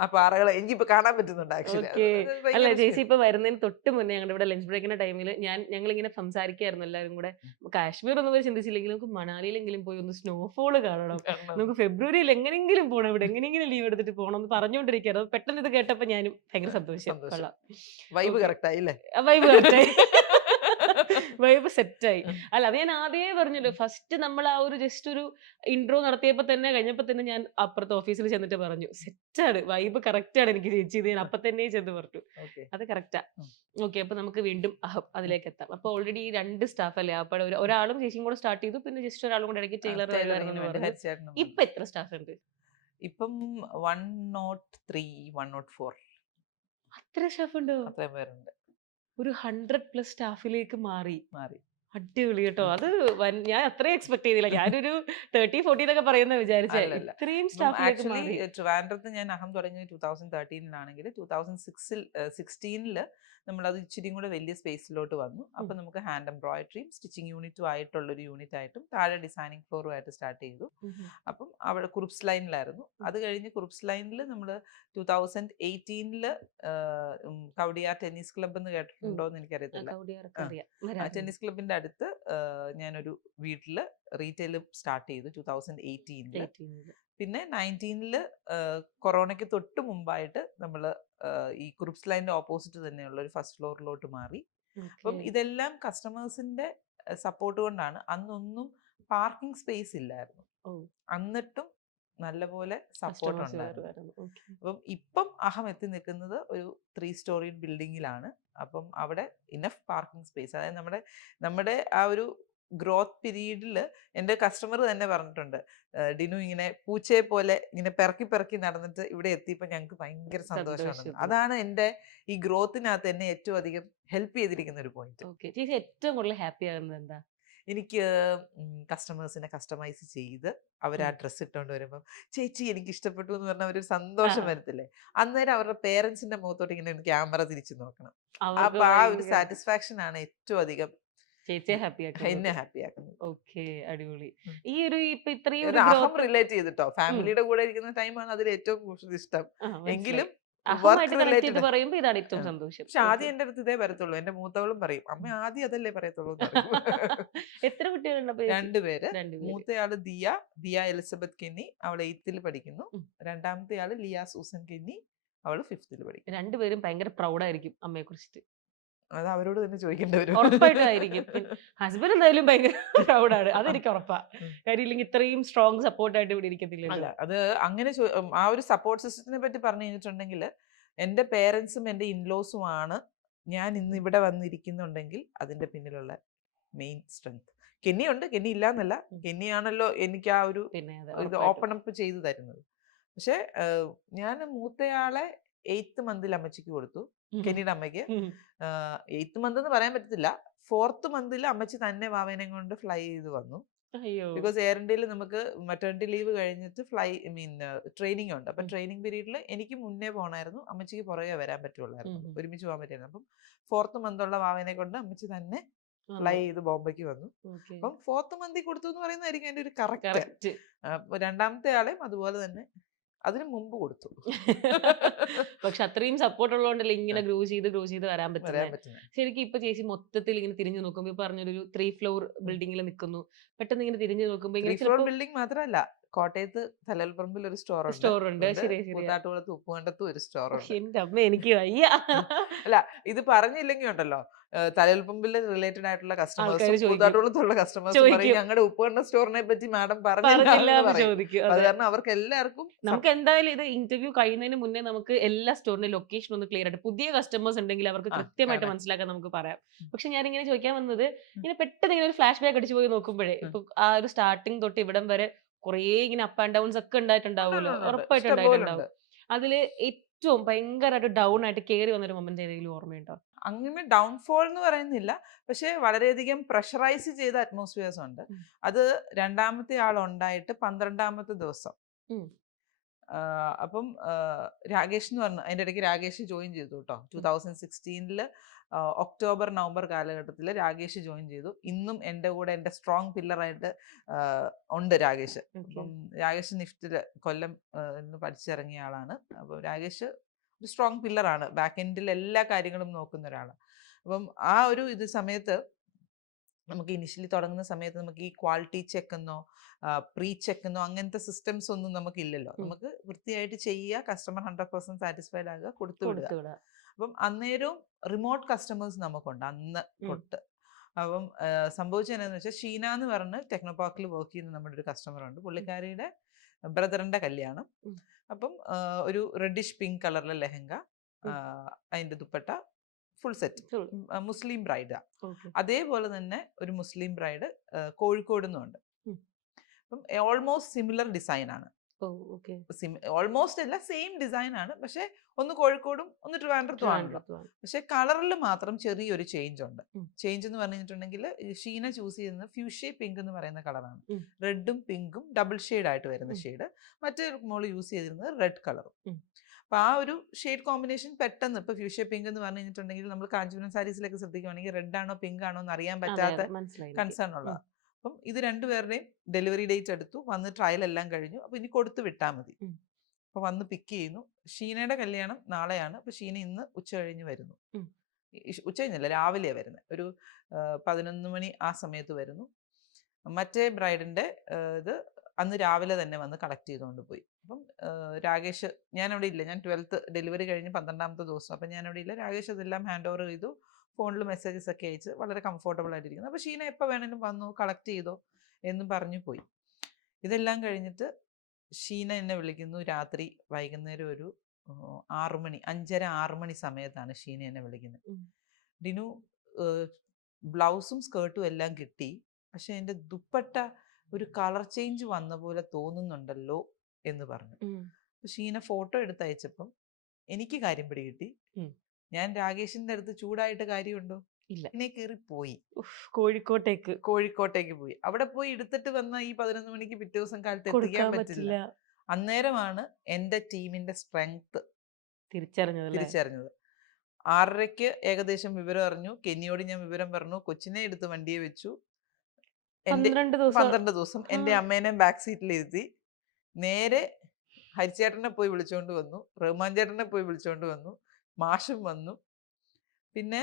ആ പാറകൾ എനിക്കിപ്പോ കാണാൻ പറ്റുന്നുണ്ട് ആക്ച്വലി. ഓക്കെ. അത് അല്ല ഭയങ്കര ചേച്ചി ഇഷ്ടം. ഇപ്പൊ വരുന്നതിന് തൊട്ട് മുന്നേ ഞങ്ങളുടെ ഇവിടെ ലഞ്ച് ബ്രേക്കിന്റെ ടൈമിൽ ഞങ്ങളിങ്ങനെ സംസാരിക്കായിരുന്നു എല്ലാവരും കൂടെ. കാശ്മീർ ഒന്നും ചിന്തിച്ചില്ലെങ്കിൽ നമുക്ക് മണാലിയിലെങ്കിലും പോയി ഒന്ന് സ്നോഫോൾ കാണണം. കാണണം. നമുക്ക് ഫെബ്രുവരിയിൽ എങ്ങനെയെങ്കിലും പോണം, ഇവിടെ എങ്ങനെയെങ്കിലും ലീവ് എടുത്തിട്ട് പോകണം എന്ന് പറഞ്ഞുകൊണ്ടിരിക്കുകയായിരുന്നു. പെട്ടെന്ന് ഇത് കേട്ടപ്പോൾ ഞാനും ഭയങ്കര സന്തോഷം. സന്തോഷം. കൊള്ളാം. Vibe okay. കറക്റ്റ് ആയില്ലേ? വൈബ് കറക്റ്റായി. വൈബ് സെറ്റായി. അല്ല അത് ഞാൻ ആദ്യമേ പറഞ്ഞല്ലോ. ഫസ്റ്റ് നമ്മൾ ആ ഒരു ജസ്റ്റ് ഒരു ഇൻട്രോ നടത്തിയപ്പോ തന്നെ കഴിഞ്ഞപ്പോ തന്നെ ഞാൻ അപ്പുറത്തെ ഓഫീസിൽ ചെന്നിട്ട് പറഞ്ഞു, സെറ്റാണ്, വൈബ് കറക്റ്റ് ആണ് എനിക്ക് ചേച്ചി. ഇത് ഞാൻ അപ്പൊ തന്നെ ചെന്ന് പറഞ്ഞു. ഓക്കെ. അത് കറക്റ്റാ. ഓക്കെ. അപ്പൊ നമുക്ക് വീണ്ടും അതിലേക്ക് എത്താം. അപ്പൊ ഓൾറെഡി 2 സ്റ്റാഫ് അല്ലേ അപ്പൊ ഒരാളും ചേച്ചിയും കൂടെ സ്റ്റാർട്ട് ചെയ്തു. പിന്നെ ജസ്റ്റ് ഒരാളും കൂടെ ഇടയ്ക്ക് ടൈലർ ടൈലറിംഗിന് വരുമായിരുന്നു വേണ്ടി പറഞ്ഞു. ഹരിച്ചേട്ടനും ഇപ്പൊ എത്ര സ്റ്റാഫ് ഉണ്ട്? ഇപ്പം 103, 104 അത്ര സ്റ്റാഫ് ഉണ്ടോ? അത്രയും പേരുണ്ട്. ഒരു 100+ സ്റ്റാഫിലേക്ക് മാറി. മാറി. അടിപൊളി കേട്ടോ. അത് ഞാൻ അത്രയും എക്സ്പെക്ട് ചെയ്തില്ല. ഞാനൊരു 30, 40 എന്നൊക്കെ പറയുന്ന വിചാരിച്ചേ. അല്ലല്ല. ഇത്രയും ഇപ്പം സ്റ്റാഫിലേക്ക് ആക്ച്വലി മാറി. ട്രിവാൻഡ്രത്ത് ഞാൻ അഹം തുടങ്ങിയത് 2013-ലാണെങ്കിൽ 2016 നമ്മളത് ഇച്ചിരിയും കൂടെ വലിയ സ്പേസിലോട്ട് വന്നു. അപ്പം നമുക്ക് ഹാൻഡ് എംബ്രോയിഡറിയും സ്റ്റിച്ചിങ് യൂണിറ്റും ആയിട്ടുള്ളൊരു യൂണിറ്റ് ആയിട്ടും താഴെ ഡിസൈനിങ് ഫ്ലോറും ആയിട്ട് സ്റ്റാർട്ട് ചെയ്തു. അപ്പം അവിടെ കുറുപ്സ് ലൈനിലായിരുന്നു. അത് കഴിഞ്ഞ് കുറുപ്സ് ലൈനിൽ നമ്മൾ 2018 കവടിയാർ ടെന്നീസ് ക്ലബ്ബ് എന്ന് കേട്ടിട്ടുണ്ടോ എന്ന് എനിക്കറിയത്തില്ല. ടെന്നീസ് ക്ലബിന്റെ അടുത്ത് ഞാനൊരു വീട്ടിൽ റീറ്റെയിൽ സ്റ്റാർട്ട് ചെയ്തു 2018. പിന്നെ 19 കൊറോണയ്ക്ക് തൊട്ട് മുമ്പായിട്ട് നമ്മൾ ഈ കുറുപ്സ് ലൈനിന്റെ ഓപ്പോസിറ്റ് തന്നെയുള്ള ഒരു ഫസ്റ്റ് ഫ്ലോറിലോട്ട് മാറി. അപ്പം ഇതെല്ലാം കസ്റ്റമേഴ്സിന്റെ സപ്പോർട്ട് കൊണ്ടാണ്. അന്നൊന്നും പാർക്കിംഗ് സ്പേസ് ഇല്ലായിരുന്നു. എന്നിട്ടും നല്ലപോലെ സപ്പോർട്ട് ഉണ്ടായിരുന്നു. അപ്പം ഇപ്പം അഹം എത്തി നിൽക്കുന്നത് ഒരു 3 സ്റ്റോറി ബിൽഡിങ്ങിലാണ്. അപ്പം അവിടെ ഇനഫ് പാർക്കിംഗ് സ്പേസ്, അതായത് നമ്മുടെ ആ ഒരു ഗ്രോത്ത് പീരീഡിൽ എൻ്റെ കസ്റ്റമർ തന്നെ പറഞ്ഞിട്ടുണ്ട്, ഡിനു ഇങ്ങനെ പൂച്ചയെ പോലെ ഇങ്ങനെ പെറുക്കി നടന്നിട്ട് ഇവിടെ എത്തിയപ്പോൾ ഞങ്ങൾക്ക് ഭയങ്കര സന്തോഷമാണ്. അതാണ് എൻ്റെ ഈ ഗ്രോത്തിനകത്ത് എന്നെ ഏറ്റവും അധികം ഹെൽപ്പ് ചെയ്തിരിക്കുന്ന ഒരു പോയിന്റ്. ചേച്ചി ഏറ്റവും കൂടുതൽ ഹാപ്പി ആകുന്നത് എന്താ? എനിക്ക് കസ്റ്റമേഴ്സിനെ കസ്റ്റമൈസ് ചെയ്ത് അവർ ആ ഡ്രസ്സ് ഇട്ടുകൊണ്ട് വരുമ്പോൾ ചേച്ചി എനിക്ക് ഇഷ്ടപ്പെട്ടു എന്ന് പറഞ്ഞാൽ അവരൊരു സന്ദോഷം വരത്തില്ലേ, അന്നേരം അവരുടെ പേരൻസിന്റെ മുഖത്തോട്ട് ഇങ്ങനെ ക്യാമറ തിരിച്ചു നോക്കണം. അപ്പൊ ആ ഒരു സാറ്റിസ്ഫാക്ഷൻ ആണ് ഏറ്റവും അധികം ചേച്ചിയെ ഹാപ്പി എന്നെ ഹാപ്പി ആക്കുന്നത്. ഓക്കെ, അടിപൊളി. ഈ ഒരു ഇപ്പൊ ഇത്രയും അഹം റിലേറ്റ് ചെയ്തിട്ടോ, ഫാമിലിയുടെ കൂടെ ഇരിക്കുന്ന ടൈമാണ് അതിൽ ഏറ്റവും കൂടുതൽ ഇഷ്ടം. എങ്കിലും പറയുമ്പോ ഇതാണ് ഏറ്റവും സന്തോഷം. പക്ഷെ ആദ്യം എന്റെ അടുത്ത് ഇതേ വരത്തുള്ളൂ. എന്റെ മൂത്തവളും പറയും, അമ്മ ആദ്യം അതല്ലേ പറയത്തുള്ളൂ. എത്ര കുട്ടികളുണ്ട്? 2 പേര്. മൂത്തയാള് ദിയ എലിസബത്ത് കെന്നി, അവൾ 8th പഠിക്കുന്നു. രണ്ടാമത്തെ ആള് ലിയ സൂസൻ കെന്നി, അവള് 5th പഠിക്കുന്നു. 2 പേരും ഭയങ്കര പ്രൗഡായിരിക്കും അമ്മയെ കുറിച്ചിട്ട്. അത് അവരോട് തന്നെ ചോദിക്കേണ്ടി വരും. ഉറപ്പായിട്ടായിരിക്കും. ഹസ്ബൻഡ് എന്തായാലും ഭയങ്കര പ്രൗഡാണ്, അതെനിക്ക് ഉറപ്പാ. കാര്യം ഇല്ലെങ്കിൽ ഇത്രയും സ്ട്രോങ് സപ്പോർട്ടായിട്ട് ഇവിടെ ഇരിക്കത്തില്ല. അത് അങ്ങനെ ആ ഒരു സപ്പോർട്ട് സിസ്റ്റത്തിനെ പറ്റി പറഞ്ഞു കഴിഞ്ഞിട്ടുണ്ടെങ്കിൽ എൻ്റെ പേരൻസും എൻ്റെ ഇൻലോസുമാണ് ഞാൻ ഇന്ന് ഇവിടെ വന്നിരിക്കുന്നുണ്ടെങ്കിൽ അതിന്റെ പിന്നിലുള്ള മെയിൻ സ്ട്രെങ്ത്. കെന്നിയുണ്ട്, കെന്നി ഇല്ലാന്നല്ല, കെന്നിയാണല്ലോ എനിക്ക് ആ ഒരു ഇത് ഓപ്പൺ അപ്പ് ചെയ്തു തരുന്നത്. പക്ഷെ ഞാൻ മൂത്തയാളെ 8th മന്തിൽ അമ്മച്ചിക്ക് കൊടുത്തു, കെന്നിയുടെ അമ്മയ്ക്ക്. 8th മന്ത് എന്ന് പറയാൻ പറ്റത്തില്ല, 4th മന്തിൽ അമ്മച്ചി തന്നെ വാവേനെ കൊണ്ട് ഫ്ലൈ ചെയ്ത് വന്നു. ബിക്കോസ് എയർ ഇന്ത്യയിൽ നമുക്ക് മെറ്റേണിറ്റി ലീവ് കഴിഞ്ഞിട്ട് ട്രെയിനിങ് ഉണ്ട്. അപ്പം ട്രെയിനിങ് പീരീഡിൽ എനിക്ക് മുന്നേ പോകണമായിരുന്നു, അമ്മച്ചിക്ക് പുറകെ വരാൻ പറ്റുള്ളായിരുന്നു, ഒരുമിച്ച് പോകാൻ പറ്റിയിരുന്നു. അപ്പം 4th മന്തുള്ള വാവേനെ കൊണ്ട് അമ്മച്ചി തന്നെ ഫ്ലൈ ചെയ്ത് ബോംബെക്ക് വന്നു. അപ്പം 4th മന്തിൽ കൊടുത്തു എന്ന് പറയുന്നതായിരിക്കും അതിന്റെ ഒരു കറക്റ്റ്. രണ്ടാമത്തെ ആളെയും അതുപോലെ തന്നെ അതിന് മുമ്പ് കൊടുത്തു. പക്ഷെ അത്രയും സപ്പോർട്ട് ഉള്ളതുകൊണ്ടല്ലേ ഇങ്ങനെ ഗ്രോ ചെയ്ത് വരാൻ പറ്റുന്നത്. ശരിക്കും ഇപ്പൊ ചേച്ചി മൊത്തത്തിൽ ഇങ്ങനെ തിരിഞ്ഞു നോക്കുമ്പോ പറഞ്ഞൊരു 3 ഫ്ലോർ ബിൽഡിംഗിൽ നിൽക്കുന്നു, പെട്ടെന്ന് ഇങ്ങനെ തിരിഞ്ഞു നോക്കുമ്പോ 3 ഫ്ലോർ ബിൽഡിംഗ് മാത്രമല്ല, കോട്ടയത്ത് തലൽപ്പറമ്പിൽ ഒരു സ്റ്റോർ ഉണ്ട്, കൂത്താട്ടുകുളത്ത് ഉപ്പുകണ്ടത്തും ഒരു സ്റ്റോർ ഉണ്ട്. എന്റെ അമ്മ എനിക്ക് വയ്യ. അല്ല, ഇത് പറഞ്ഞില്ലെങ്കിൽ ഉണ്ടല്ലോ, തലൽപ്പമ്പിൽ റിലേറ്റഡ് ആയിട്ടുള്ള കസ്റ്റമേഴ്സും കൂത്താട്ടുകുളത്തുള്ള കസ്റ്റമേഴ്സും പറയും ഞങ്ങളുടെ ഉപ്പുകണ്ട സ്റ്റോറിനെ പറ്റി മാഡം പറഞ്ഞില്ല. അത് കാരണം അവർക്ക് എല്ലാവർക്കും നമുക്ക് എന്തായാലും ഇത് ഇന്റർവ്യൂ കഴിയുന്നതിന് മുന്നേ നമുക്ക് എല്ലാ സ്റ്റോറിന്റെ ലൊക്കേഷൻ ഒന്ന് ക്ലിയർ ആയിട്ട്, പുതിയ കസ്റ്റമേഴ്സ് ഉണ്ടെങ്കിൽ അവർക്ക് കൃത്യമായിട്ട് മനസ്സിലാക്കാൻ നമുക്ക് പറയാം. പക്ഷെ ഞാൻ ഇങ്ങനെ ചോദിക്കാൻ വന്നത്, ഇങ്ങനെ പെട്ടെന്ന് ഇങ്ങനെ ഒരു ഫ്ലാഷ് ബാക്ക് അടിച്ചു പോയി നോക്കുമ്പോഴേ ഇപ്പൊ ആ ഒരു സ്റ്റാർട്ടിങ് തൊട്ട് ഇവിടം വരെ കുറേ ഇങ്ങനെ അപ്പ് ആൻഡ് ഡൗൺസ് ഒക്കെ ഉണ്ടായിട്ടുണ്ടാവുമല്ലോ, ഉറപ്പായിട്ടും ഉണ്ടായിട്ടുണ്ടാവും. അതില് ഏറ്റവും ഭയങ്കരമായിട്ട് ഡൗൺ ആയിട്ട് കയറി വന്നൊരു മൊമെന്റ് ഏതെങ്കിലും ഓർമ്മയുണ്ടോ? അങ്ങനെ ഡൗൺഫോൾ എന്ന് പറയുന്നില്ല, പക്ഷെ വളരെയധികം പ്രഷറൈസ് ചെയ്ത അറ്റ്മോസ്ഫിയേഴ്സ് ഉണ്ട്. അത് രണ്ടാമത്തെ ആൾ ഉണ്ടായിട്ട് 12ാമത്തെ ദിവസം അപ്പം രാകേഷ് എന്ന് പറഞ്ഞ അതിൻ്റെ ഇടയ്ക്ക് രാകേഷ് ജോയിൻ ചെയ്തു കേട്ടോ. 2016 ഒക്ടോബർ നവംബർ കാലഘട്ടത്തിൽ രാകേഷ് ജോയിൻ ചെയ്തു. ഇന്നും എൻ്റെ കൂടെ എൻ്റെ സ്ട്രോങ് പില്ലറായിട്ട് ഉണ്ട് രാകേഷ്. അപ്പം രാകേഷ് നിഫ്റ്റിൽ കൊല്ലം പഠിച്ചിറങ്ങിയ ആളാണ്. അപ്പം രാകേഷ് ഒരു സ്ട്രോങ് പില്ലറാണ്, ബാക്ക് എൻഡിൽ എല്ലാ കാര്യങ്ങളും നോക്കുന്ന ഒരാളാണ്. അപ്പം ആ ഒരു സമയത്ത് നമുക്ക് ഇനിഷ്യലി തുടങ്ങുന്ന സമയത്ത് നമുക്ക് ഈ ക്വാളിറ്റി ചെക്ക് എന്നോ പ്രീ ചെക്ക് എന്നോ അങ്ങനത്തെ സിസ്റ്റംസ് ഒന്നും നമുക്കില്ലല്ലോ. നമുക്ക് വൃത്തിയായിട്ട് ചെയ്യുക, കസ്റ്റമർ 100% സാറ്റിസ്ഫൈഡ് ആകുക, കൊടുത്തു വിടുക. അപ്പം അന്നേരവും റിമോട്ട് കസ്റ്റമേഴ്സ് നമുക്കുണ്ട് അന്ന് തൊട്ട്. അപ്പം സംഭവിച്ചത് എന്താണെന്ന് വെച്ചാൽ, ഷീന എന്ന് പറഞ്ഞ് ടെക്നോപാർക്കിൽ വർക്ക് ചെയ്യുന്ന നമ്മുടെ ഒരു കസ്റ്റമർ ഉണ്ട്. പുള്ളിക്കാരിയുടെ ബ്രദറിന്റെ കല്യാണം. അപ്പം ഒരു റെഡിഷ് പിങ്ക് കളറിലെ ലെഹങ്ക, അതിന്റെ ദുപ്പട്ട, ഫുൾ സെറ്റ്, മുസ്ലിം ബ്രൈഡാ. അതേപോലെ തന്നെ ഒരു മുസ്ലിം ബ്രൈഡ് കോഴിക്കോട് നിന്നുണ്ട്. അപ്പം ഓൾമോസ്റ്റ് സിമിലർ ഡിസൈൻ ആണ്. ഓൾമോസ്റ്റ് അല്ല, സെയിം ഡിസൈൻ ആണ്. പക്ഷെ ഒന്ന് കോഴിക്കോടും ഒന്ന് ട്രിവാൻഡ്രത്തും ആണല്ലോ. പക്ഷെ കളറിൽ മാത്രം ചെറിയൊരു ചേഞ്ച് ഉണ്ട്. ചേഞ്ച് എന്ന് പറഞ്ഞിട്ടുണ്ടെങ്കിൽ ഷീന ചൂസ് ചെയ്യുന്നത് ഫ്യൂഷ്യ പിങ്ക് എന്ന് പറയുന്ന കളറാണ്. റെഡും പിങ്കും ഡബിൾ ഷെയ്ഡ് ആയിട്ട് വരുന്ന ഷെയ്ഡ്. മറ്റേ മോള് യൂസ് ചെയ്തിരുന്നത് റെഡ് കളറും. അപ്പൊ ആ ഒരു ഷെയ്ഡ് കോമ്പിനേഷൻ പെട്ടെന്ന്, ഇപ്പൊ ഫ്യൂഷ്യ പിങ്ക് എന്ന് പറഞ്ഞു കഴിഞ്ഞിട്ടുണ്ടെങ്കിൽ നമ്മൾ കാഞ്ചീപുരം സാരീസിലൊക്കെ ശ്രദ്ധിക്കുകയാണെങ്കിൽ റെഡ് ആണോ പിങ്ക് ആണോ എന്ന് അറിയാൻ പറ്റാത്ത കൺസേൺ ഉള്ളതാണ്. അപ്പം ഇത് രണ്ടുപേരുടെയും ഡെലിവറി ഡേറ്റ് എടുത്തു, വന്ന് ട്രയൽ എല്ലാം കഴിഞ്ഞു. അപ്പൊ ഇനി കൊടുത്തു വിട്ടാൽ മതി. അപ്പൊ വന്ന് പിക്ക് ചെയ്യുന്നു. ഷീനയുടെ കല്യാണം നാളെയാണ്. അപ്പൊ ഷീന ഇന്ന് ഉച്ച കഴിഞ്ഞ് വരുന്നു. ഉച്ച കഴിഞ്ഞല്ല, രാവിലെ വരുന്നത്. ഒരു 11 മണി ആ സമയത്ത് വരുന്നു. മറ്റേ ബ്രൈഡിന്റെ ഇത് അന്ന് രാവിലെ തന്നെ വന്ന് കളക്ട് ചെയ്തുകൊണ്ട് പോയി. അപ്പം രാകേഷ്, ഞാൻ അവിടെ ഇല്ല, ഞാൻ 12th ഡെലിവറി കഴിഞ്ഞ് 12ാമത്തെ ദിവസം. അപ്പം ഞാൻ അവിടെ ഇല്ല. രാകേഷ് അതെല്ലാം ഹാൻഡ് ഓവർ ചെയ്തു, ഫോണിൽ മെസ്സേജസ് ഒക്കെ അയച്ച് വളരെ കംഫർട്ടബിൾ ആയിട്ടിരിക്കുന്നു. അപ്പോൾ ഷീന എപ്പോൾ വേണേലും വന്നു കളക്ട് ചെയ്തോ എന്ന് പറഞ്ഞു പോയി. ഇതെല്ലാം കഴിഞ്ഞിട്ട് ഷീന എന്നെ വിളിക്കുന്നു രാത്രി, വൈകുന്നേരം ഒരു 6 മണി, 5:30 6 മണി സമയത്താണ് ഷീന എന്നെ വിളിക്കുന്നത്. ഡിനു, ബ്ലൗസും സ്കേർട്ടും എല്ലാം കിട്ടി, പക്ഷെ എൻ്റെ ദുപ്പട്ട ഒരു കളർ ചേഞ്ച് വന്ന പോലെ തോന്നുന്നുണ്ടല്ലോ എന്ന് പറഞ്ഞു. ഷീന ഫോട്ടോ എടുത്ത് അയച്ചപ്പം എനിക്ക് കാര്യം പിടികിട്ടി. ഞാൻ രാകേഷിന്റെ അടുത്ത് ചൂടായിട്ട് കാര്യമുണ്ടോ? ഇല്ല. എന്നെ കയറി പോയി കോഴിക്കോട്ടേക്ക് പോയി. അവിടെ പോയി എടുത്തിട്ട് വന്ന ഈ 11 മണിക്ക് പിറ്റേ ദിവസം കാലത്ത് എത്തിക്കാൻ പറ്റില്ല. അന്നേരമാണ് എൻ്റെ ടീമിന്റെ സ്ട്രെങ്ത് തിരിച്ചറിഞ്ഞത്. 6:30 ഏകദേശം വിവരം അറിഞ്ഞു. കെന്നിയോട് ഞാൻ വിവരം പറഞ്ഞു. കൊച്ചിനെ എടുത്ത് വണ്ടിയെ വെച്ചു. 12 ദിവസം എൻ്റെ അമ്മേനെ ബാക്ക് സീറ്റിൽ ഇരുത്തി നേരെ ഹരിച്ചേട്ടനെ പോയി വിളിച്ചോണ്ട് വന്നു, റഹ്മാൻ ചേട്ടനെ പോയി വിളിച്ചോണ്ട് വന്നു, മാഷും വന്നു. പിന്നെ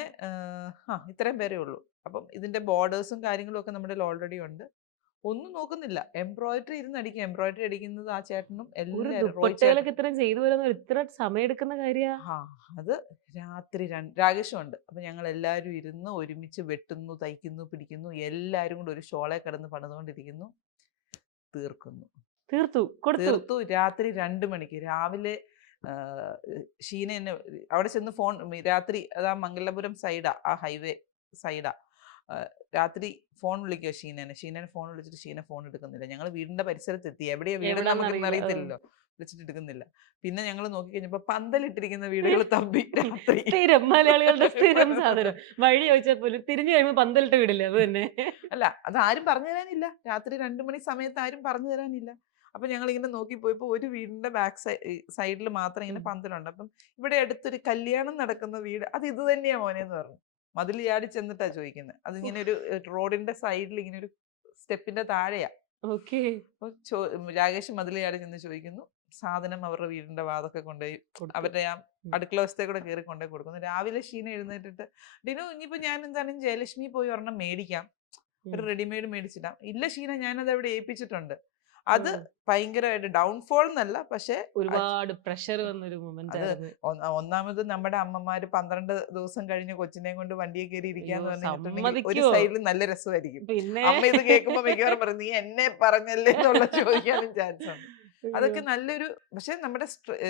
ഇത്രയും പേരേ ഉള്ളൂ. അപ്പം ഇതിന്റെ ബോർഡേഴ്സും കാര്യങ്ങളും ഒക്കെ നമ്മുടെ ഓൾറെഡി ഉണ്ട്. ഒന്നും നോക്കുന്നില്ല, എംബ്രോയിഡറി ഇരുന്ന് അടിക്കുക. എംബ്രോയിഡറി അടിക്കുന്നത് ആ ചേട്ടനും ഇത്ര സമയം എടുക്കുന്ന കാര്യ. അത് രാത്രി രാകേഷും ഉണ്ട്. അപ്പൊ ഞങ്ങൾ എല്ലാവരും ഇരുന്ന് ഒരുമിച്ച് വെട്ടുന്നു, തയ്ക്കുന്നു, പിടിക്കുന്നു. എല്ലാവരും കൂടെ ഒരു ഷോളെ കിടന്ന് പണിതുകൊണ്ടിരിക്കുന്നു. തീർത്തു രാത്രി 2 മണിക്ക്. രാവിലെ ഷീന എന്നെ അവിടെ ചെന്ന് ഫോൺ, രാത്രി അതാ മംഗലപുരം സൈഡാ, ആ ഹൈവേ സൈഡാ. രാത്രി ഫോൺ വിളിക്കുക ഷീനനെ ഫോൺ വിളിച്ചിട്ട് ഷീന ഫോൺ എടുക്കുന്നില്ല. ഞങ്ങൾ വീടിന്റെ പരിസരത്ത് എത്തി, എവിടെയാ വീട് നമുക്ക് അറിയത്തില്ലല്ലോ, വിളിച്ചിട്ട് എടുക്കുന്നില്ല. പിന്നെ ഞങ്ങൾ നോക്കി കഴിഞ്ഞപ്പോ പന്തലിട്ടിരിക്കുന്ന വീടുകൾ തപ്പി രാത്രി. മലയാളികളുടെ സ്ഥിരം സാധനം, വഴി ചോദിച്ചാൽ പോലും തിരിഞ്ഞു കഴിയുമ്പോൾ പന്തലിട്ട് വീടില്ല. അത് തന്നെ അല്ല, അത് ആരും പറഞ്ഞു തരാനില്ല. രാത്രി 2 മണി സമയത്ത് ആരും പറഞ്ഞു തരാനില്ല. അപ്പൊ ഞങ്ങൾ ഇങ്ങനെ നോക്കി പോയപ്പോ ഒരു വീടിന്റെ ബാക്ക് സൈഡിൽ മാത്രം ഇങ്ങനെ പന്തലുണ്ട്. അപ്പം ഇവിടെ അടുത്തൊരു കല്യാണം നടക്കുന്ന വീട്, അത് ഇത് തന്നെയാ മോനെന്ന് പറഞ്ഞു. മതിൽ ചാടി ചെന്നിട്ടാ ചോദിക്കുന്നത്. അതിങ്ങനെ ഒരു റോഡിന്റെ സൈഡിൽ ഇങ്ങനെ ഒരു സ്റ്റെപ്പിന്റെ താഴെയാ. രാകേഷ് മതിൽ ചാടി ചെന്ന് ചോദിക്കുന്നു. സാധനം അവരുടെ വീടിന്റെ വാതൊക്കെ കൊണ്ടുപോയി അവരുടെ ആ അടുക്കള വശത്തെ കൂടെ കയറി കൊണ്ടുപോയി കൊടുക്കുന്നു. രാവിലെ ഷീന എഴുന്നേറ്റിട്ട്, ഡിനു ഇനിയിപ്പോ ഞാൻ എന്താണ് ജയലക്ഷ്മി പോയി ഒരെണ്ണം മേടിക്കാം, ഒരു റെഡിമെയ്ഡ് മേടിച്ചിടാം. ഇല്ല ഷീന, ഞാനത് അവിടെ ഏൽപ്പിച്ചിട്ടുണ്ട്. അത് ഭയങ്കരമായിട്ട് ഡൗൺഫോൾ എന്നല്ല, പക്ഷെ ഒരുപാട് പ്രഷർ വന്നൊരു മൊമെന്റ്. ഒന്നാമത് നമ്മുടെ അമ്മമാര് 12 ദിവസം കഴിഞ്ഞ് കൊച്ചിനെ കൊണ്ട് വണ്ടിയെ കയറി ഇരിക്കാന്ന് പറഞ്ഞിട്ടുണ്ടെങ്കിൽ ഒരു സൈഡിൽ നല്ല രസമായിരിക്കും. അമ്മ ഇത് കേൾക്കുമ്പോ മിക്കവാറും പറയും, നീ എന്നെ പറഞ്ഞല്ലേ എന്നുള്ള ചോദിക്കാനും ചാൻസ് ഉണ്ട്. അതൊക്കെ നല്ലൊരു, പക്ഷെ നമ്മുടെ